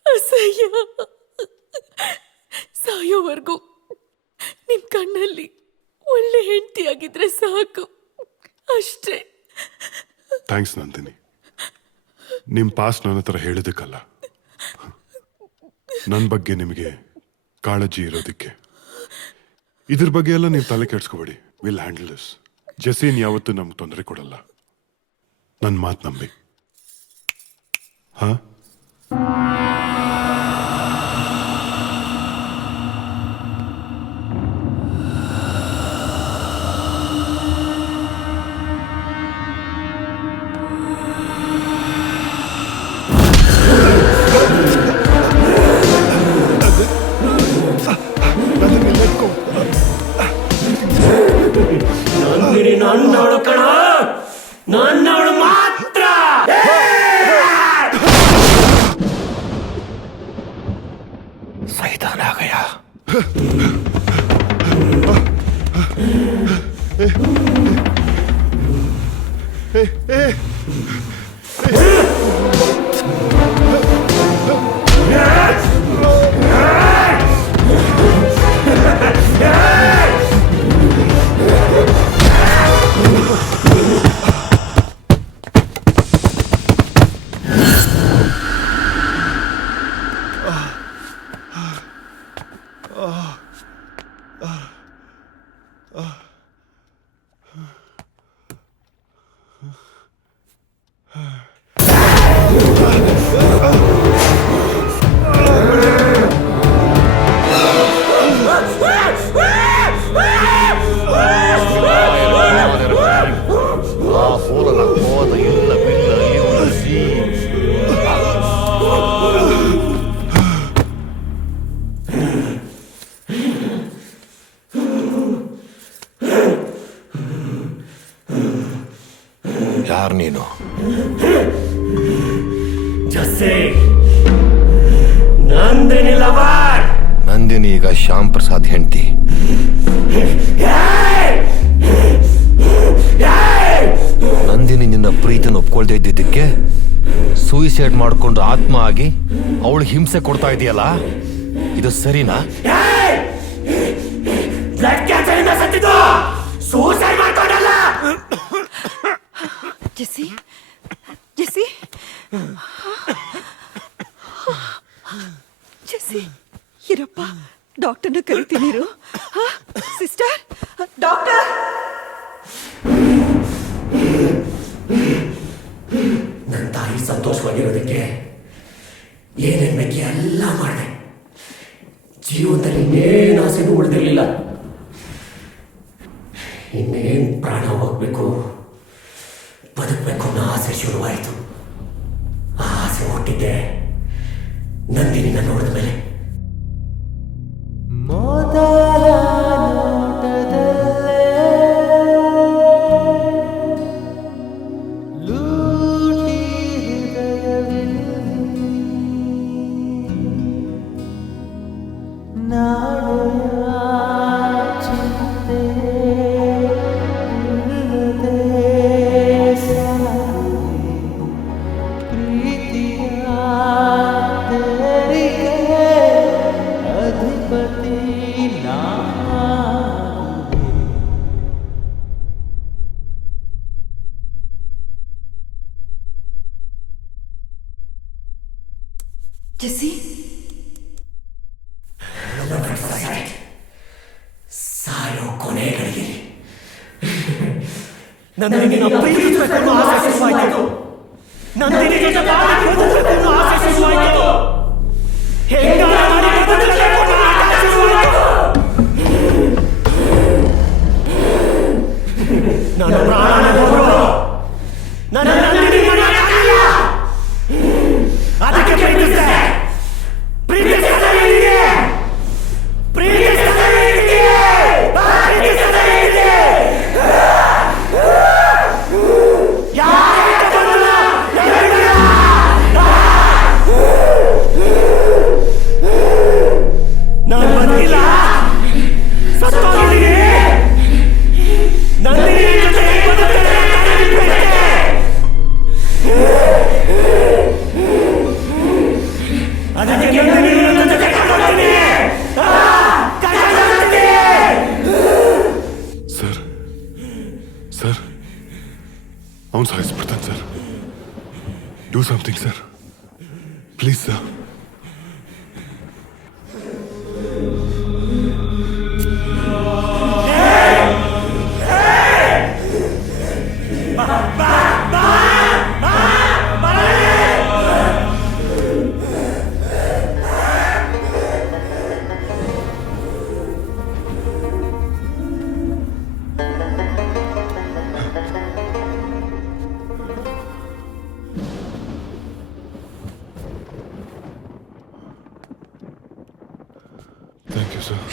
ಅಸಹ್ಯ. ಸಾಯೋವರೆಗೂ ನಿಮ್ ಕಣ್ಣಲ್ಲಿ ಒಳ್ಳೆ ಹೆಂಡತಿಯಾಗಿದ್ರೆ ಸಾಕು, ಅಷ್ಟೇ. ಥ್ಯಾಂಕ್ಸ್ ನಂದಿನಿ. ನಿಮ್ಮ ಪಾಸ್ ನನ್ನ ಹತ್ರ ಹೇಳೋದಕ್ಕಲ್ಲ, ನನ್ನ ಬಗ್ಗೆ ನಿಮಗೆ ಕಾಳಜಿ ಇರೋದಕ್ಕೆ. ಇದ್ರ ಬಗ್ಗೆ ಎಲ್ಲ ನೀವು ತಲೆ ಕೆಡ್ಸ್ಕೋಬೇಡಿ. Will handle this. ಜೆಸಿನ್ ಯಾವತ್ತೂ ನಮ್ಗೆ ತೊಂದರೆ ಕೊಡಲ್ಲ. ನನ್ನ ಮಾತು ನಂಬಿ. ಹಾ, ನನ್ನವಳು ಕಣ, ನನ್ನವಳು ಮಾತ್ರ. ಸೈತಾನ ಆ ಗಯಾ. ಯಾರು ನೀನು? ನಂದಿನಿ ಈಗ ಶ್ಯಾಮ್ ಪ್ರಸಾದ್ ಹೆಂಡತಿ. ನಂದಿನಿ ನಿನ್ನ ಪ್ರೀತಿನ ಒಪ್ಕೊಳ್ತಾ ಇದ್ದಿದ್ದಕ್ಕೆ ಸೂಯಿಸೈಡ್ ಮಾಡ್ಕೊಂಡು ಆತ್ಮ ಆಗಿ ಅವಳು ಹಿಂಸೆ ಕೊಡ್ತಾ ಇದೆಯಲ್ಲ, ಇದು ಸರಿನಾ? ಜೆಸ್ಸಿ, ಜೆಸ್ಸಿ, ಜೆಸ್ಸಿ, ಇರಪ್ಪ ಡಾಕ್ಟರ್ನ ಕರಿತೀನಿ ಸಿಸ್ಟರ್ ಡಾಕ್ಟರ್ ನನ್ನ ತಾಯಿ ಸಂತೋಷವಾಗಿರೋದಕ್ಕೆ ಏನೇನ್ ಬೇಕಿ ಎಲ್ಲ ಮಾಡಿದೆ. ಜೀವನದಲ್ಲಿ ಇನ್ನೇನು ಆಸೆನೂ ಉಳಿದಿರಲಿಲ್ಲ. ಇನ್ನೇನು ಪ್ರಾಣ ಹೋಗ್ಬೇಕು, ಬದುಕಬೇಕು ಅನ್ನೋ ಆಸೆ ಶುರುವಾಯಿತು. ಆ ಆಸೆ ಹುಟ್ಟಿದ್ದೆ ನಂದಿನಿನ ನೋಡಿದ ಮೇಲೆ. ಸಾಯೋ ಕೊನೆ ಗಳಿಗೆಯಲ್ಲಿ ನಂದಿನಿನ ಪ್ರೀತಿಸಬೇಕು ಅನ್ನೋ ಆಸೆ ಶುರುವಾಯಿತು. ನಂದಿನಿ ಜೊತೆ ಬಾಳಿ ಬದುಕಬೇಕು ಅನ್ನೋ ಆಸೆ ಶುರುವಾಯಿತು. ಹೆಂಗಾರ ಮಾಡಿ ಬದುಕಬೇಕು ಅನ್ನೋ ಆಸೆ ಶುರುವಾಯಿತು. ನನ್ನ ಪ್ರಾಣ ಹೋದ್ರು ನನ್ನ ನಂದಿನಿ ಮರೆಯಕ್ಕಾಗಲ್ಲ. ಅದಕ್ಕೆ ಪ್ರೀತಿಸಿದೆ ನಾನು ಬಂದಿಲ್ಲ, ಸತ್ತೋಗಿದ್ದೀನಿ. ನಂದಿನಿ ಜೊತೆ ಬದುಕ್ತೇನೆ. ಅದಕ್ಕೆ ನಂದಿನಿ ಜೊತೆ ಕರ್ಕೊಂಡ್ಬರ್ತೀನಿ. ಸರ್ ಅವನು ಸಾಯಿಸ್ಬಿಡ್ತಾನೆ sir. Do something sir, please sir.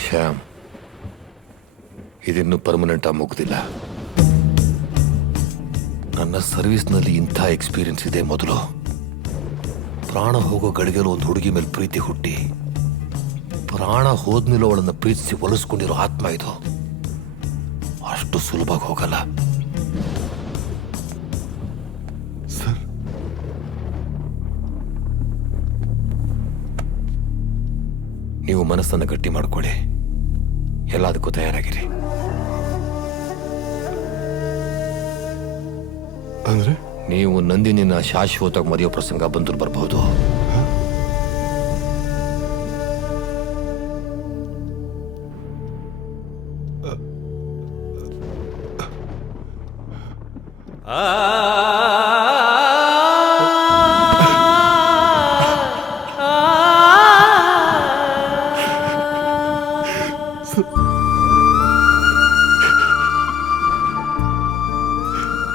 Shyam, ಇದಿನ್ನೂ ಪರ್ಮನೆಂಟ್ ಆಗಿ ಮುಗ್ದಿಲ್ಲ. ನನ್ನ ಸರ್ವಿಸ್ನಲ್ಲಿ ಇಂಥ ಎಕ್ಸ್ಪೀರಿಯನ್ಸ್ ಇದೆ. ಮೊದಲು ಪ್ರಾಣ ಹೋಗೋ ಗಳಿಗೆಲ್ಲ ಒಂದು ಹುಡುಗಿ ಮೇಲೆ ಪ್ರೀತಿ ಹುಟ್ಟಿ, ಪ್ರಾಣ ಹೋದ್ಮೇಲೆ ಅವಳನ್ನು ಪ್ರೀತಿಸಿ ಒಲಿಸ್ಕೊಂಡಿರೋ ಆತ್ಮ ಇದು. ಅಷ್ಟು ಸುಲಭವಾಗಿ ಹೋಗಲ್ಲ. ನೀವು ಮನಸ್ಸನ್ನು ಗಟ್ಟಿ ಮಾಡ್ಕೊಳ್ಳಿ, ಎಲ್ಲದಕ್ಕೂ ತಯಾರಾಗಿರಿ. ಅಂದ್ರೆ ನೀವು ನಂದಿನಿನ ಶಾಶ್ವತವಾಗಿ ಮದುವೆ ಪ್ರಸಂಗ ಬಂದು ಬರಬಹುದು.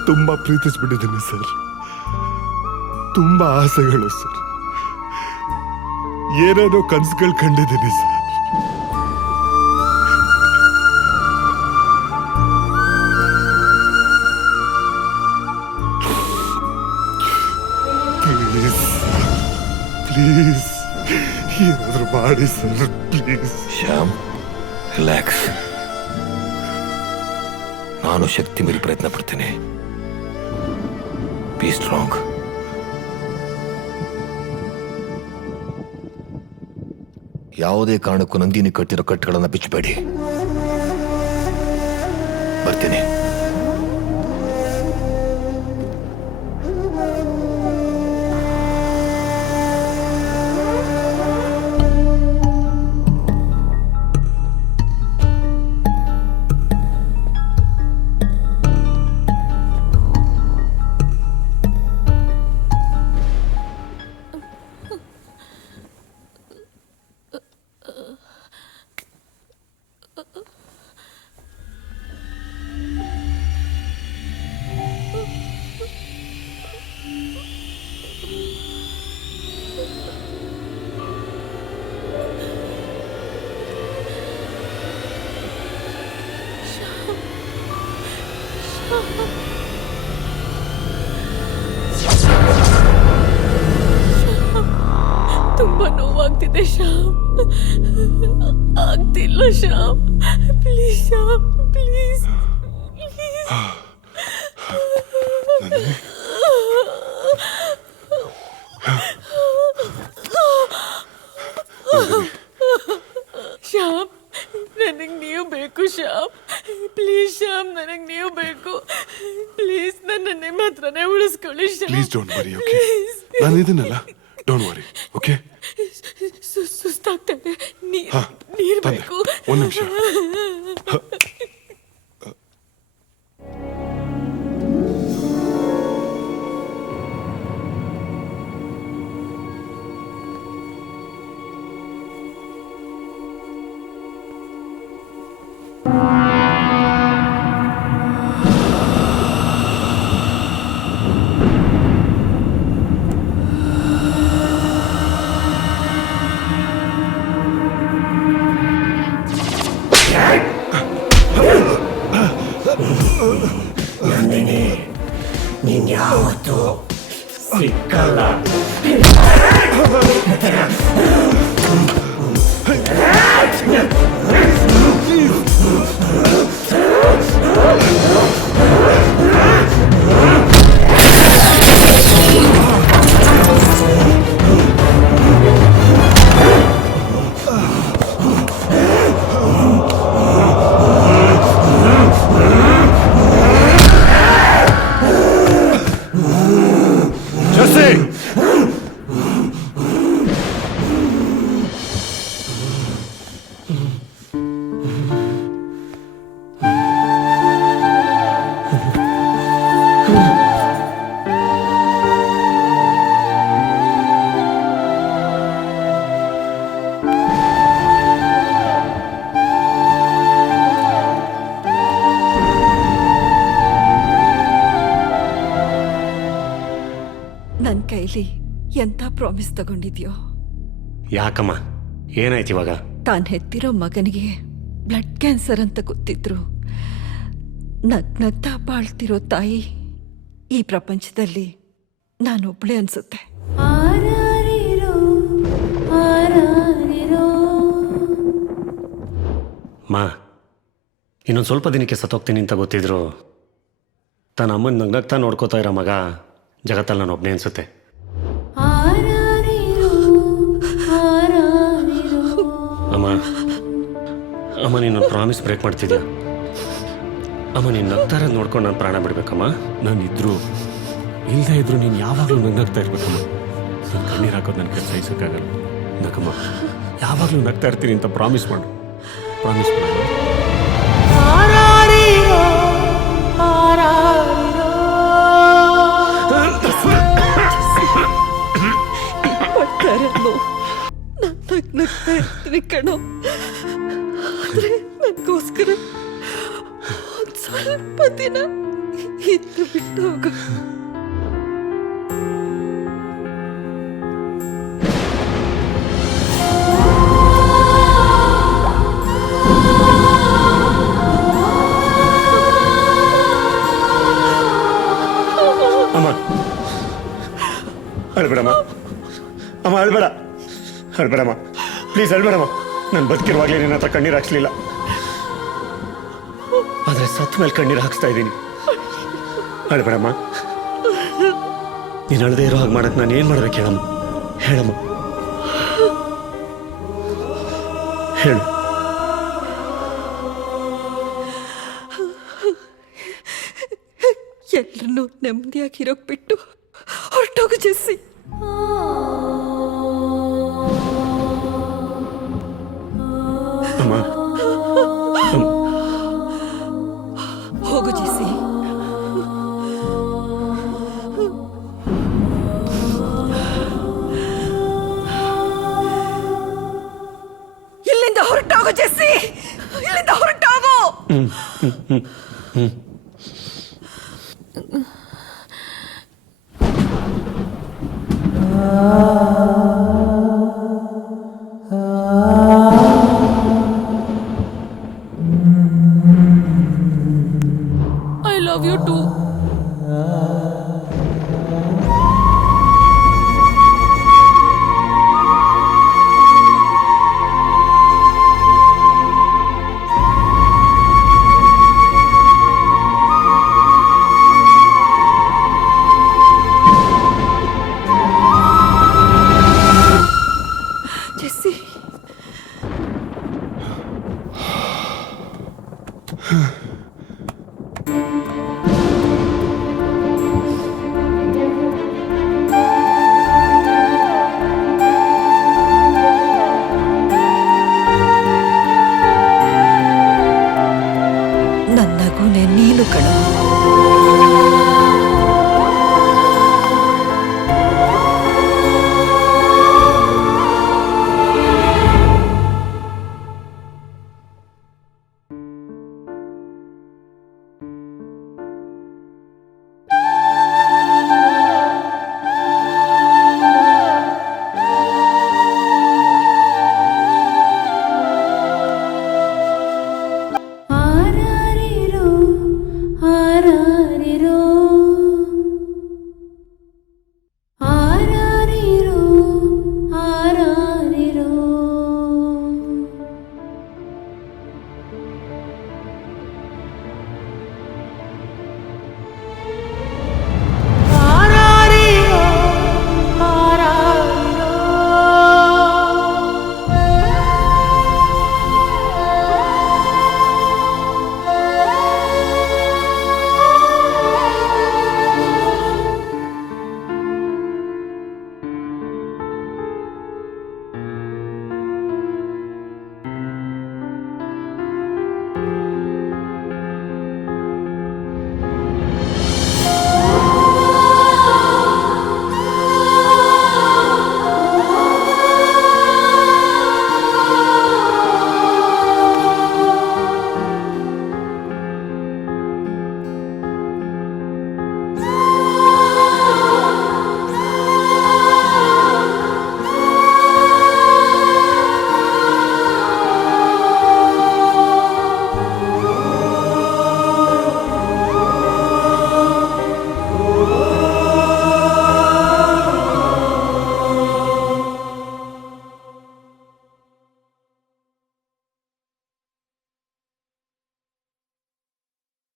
ತುಂಬಾ ಪ್ರೀತಿಸ್ಬಿಟ್ಟಿದ್ದೀನಿ ಸರ್. ತುಂಬಾ ಆಸೆಗಳು ಸರ್. ಏನೇನೋ ಕನಸುಗಳು ಕಂಡಿದ್ದೀನಿ ಸರ್. ಪ್ಲೀಸ್ ಪ್ಲೀಸ್ ಏನಾದ್ರೂ ಮಾಡಿ ಸರ್, ಪ್ಲೀಸ್. ಶ್ಯಾಮ್, ರಿಲ್ಯಾಕ್ಸ್. ನಾನು ಶಕ್ತಿ ಮೀರಿ ಪ್ರಯತ್ನ ಪಡ್ತೇನೆ. Be strong. ಯಾವುದೇ ಕಾರಣಕ್ಕೂ ನಂದಿನಿ ಕಟ್ಟಿರೋ ಕಟ್ಟುಗಳನ್ನು ಬಿಚ್ಚಬೇಡಿ. ಬರ್ತೀನಿ. ತುಂಬಾ ನೋವಾಗ್ತಿದೆ ಶ್ಯಾಮ್. ಆಗ್ತಿಲ್ಲ ಶ್ಯಾಮ್. Please Shyam, please. ಶ್ಯಾಮ್, ನನಗ್ ನೀವು ಬೇಕು ಶ್ಯಾಮ್. ಪ್ಲೀಸ್ ಶ್ಯಾಮ್, ನನಗ್ ನೀವು ಬೇಕು. ಪ್ಲೀಸ್ ನನ್ನ ನಿಮ್ಮ ಹತ್ರನೇ ಉಳಿಸ್ಕೊಳ್ಳಿ Shyam. Please don't worry, okay? ನಾನು ಇದನ್ನಲ್ಲ, ಡೋಂಟ್ ವರಿ, ಓಕೆ? ಸುಸ್ತಾಗ್ತಾ ಇದೆ. ನೀರ್ ಬೇಕು. ಒಂದು ನಿಮಿಷ. ನಂದಿನಿ, ನೀನ್ ಯಾವತ್ತೂ ಸಿಕ್ಕಲ್ಲ. ನನ್ ಕೈಲಿ ಎಂತ ಪ್ರಾಮಿಸ್ ತಗೊಂಡಿದ್ಯೋ? ಯಾಕಮ್ಮ, ಏನಾಯ್ತು ಇವಾಗ? ತಾನ್ ಹೆತ್ತಿರೋ ಮಗನಿಗೆ ಬ್ಲಡ್ ಕ್ಯಾನ್ಸರ್ ಅಂತ ಗೊತ್ತಿದ್ರು ನಗ್ನಗ್ತಾ ಬಾಳ್ತಿರೋ ತಾಯಿ ಈ ಪ್ರಪಂಚದಲ್ಲಿ ನಾನೊಬ್ಳೆ ಅನ್ಸುತ್ತೆ. ಮಾ, ಇನ್ನೊಂದು ಸ್ವಲ್ಪ ದಿನಕ್ಕೆ ಸತ್ತೋಗ್ತೀನಿ ಅಂತ ಗೊತ್ತಿದ್ರು ತನ್ನ ಅಮ್ಮನ ನಗ್ನಗ್ತಾ ನೋಡ್ಕೋತಾ ಇರೋ ಮಗ ಜಗತ್ತಲ್ಲಿ ನಾನು ಒಬ್ಬನೇ ಅನ್ಸುತ್ತೆ. ಅಮ್ಮ, ಅಮ್ಮ ನೀನೊಂದು ಪ್ರಾಮಿಸ್ ಬ್ರೇಕ್ ಮಾಡ್ತಿದ್ಯಾ? ಅಮ್ಮ, ನೀನು ನಗ್ತಾರ ನೋಡ್ಕೊಂಡು ನಾನು ಪ್ರಾಣ ಬಿಡ್ಬೇಕಮ್ಮ. ನಾನು ಇದ್ರು ಇಲ್ಲದೆ ಇದ್ರು ನೀನು ಯಾವಾಗಲೂ ನಗ್ನಗ್ತಾ ಇರ್ಬೇಕಮ್ಮ. ನೀನು ಕಣ್ಣೀರು ಹಾಕೋದು ನನ್ನ ಕೈ ಸಹಿಸೋಕ್ಕಾಗಲ್ಲ. ನಗಮ್ಮ, ಯಾವಾಗಲೂ ನಗ್ತಾ ಇರ್ತೀನಿ ಅಂತ ಪ್ರಾಮಿಸ್ ಮಾಡು. ಪ್ರಾಮಿಸ್ ಮಾಡು. ನಗ್ನಗ್ತಾ ಇರ್ತೀನಿ ಕಣೋ, ಆದ್ರೆ ನನಗೋಸ್ಕರ ಒಂದ್ ಸ್ವಲ್ಪ ದಿನ ಇದ್ದು ಬಿಟ್ಟು ಹೋಗು. ಅಮ್ಮ, ಅಳ್ಬೇಡಮ್ಮ. ಅಮ್ಮ, ಅಳ್ಬೇಡ, ಅಳ್ಬೇಡಮ್ಮ, ಪ್ಲೀಸ್ ಅಳ್ಬೇಡಮ್ಮ. ನಾನು ಬದುಕಿರುವಾಗಲೇ ನಿನ್ನ ಹತ್ರ ಕಣ್ಣೀರು ಹಾಕ್ಸ್ಲಿಲ್ಲ, ಆದರೆ ಸತ್ತ ಮೇಲೆ ಕಣ್ಣೀರು ಹಾಕ್ಸ್ತಾ ಇದ್ದೀನಿ. ಅಳ್ಬೇಡಮ್ಮ. ನೀನು ಅಳದೇ ಇರೋ ಹಾಗೆ ಮಾಡಕ್ಕೆ ನಾನು ಏನು ಮಾಡ್ಬೇಕು ಹೇಳಮ್ಮ? ಹೇಳಮ್ಮ, ಹೇಳು. ಎಲ್ಲರನ್ನೂ ನೆಮ್ಮದಿಯಾಗಿರೋಕ್ ಬಿಟ್ಟು ಹೊರಟೋಗು ಜೆಸ್ಸಿ. ಅಮ್ಮ, ಹೋಗು ಜೆಸ್ಸಿ. ಇಲ್ಲಿಂದ ಹೊರಟೋಗು ಜೆಸ್ಸಿ, ಇಲ್ಲಿಂದ ಹೊರಟೋಗು. ಆ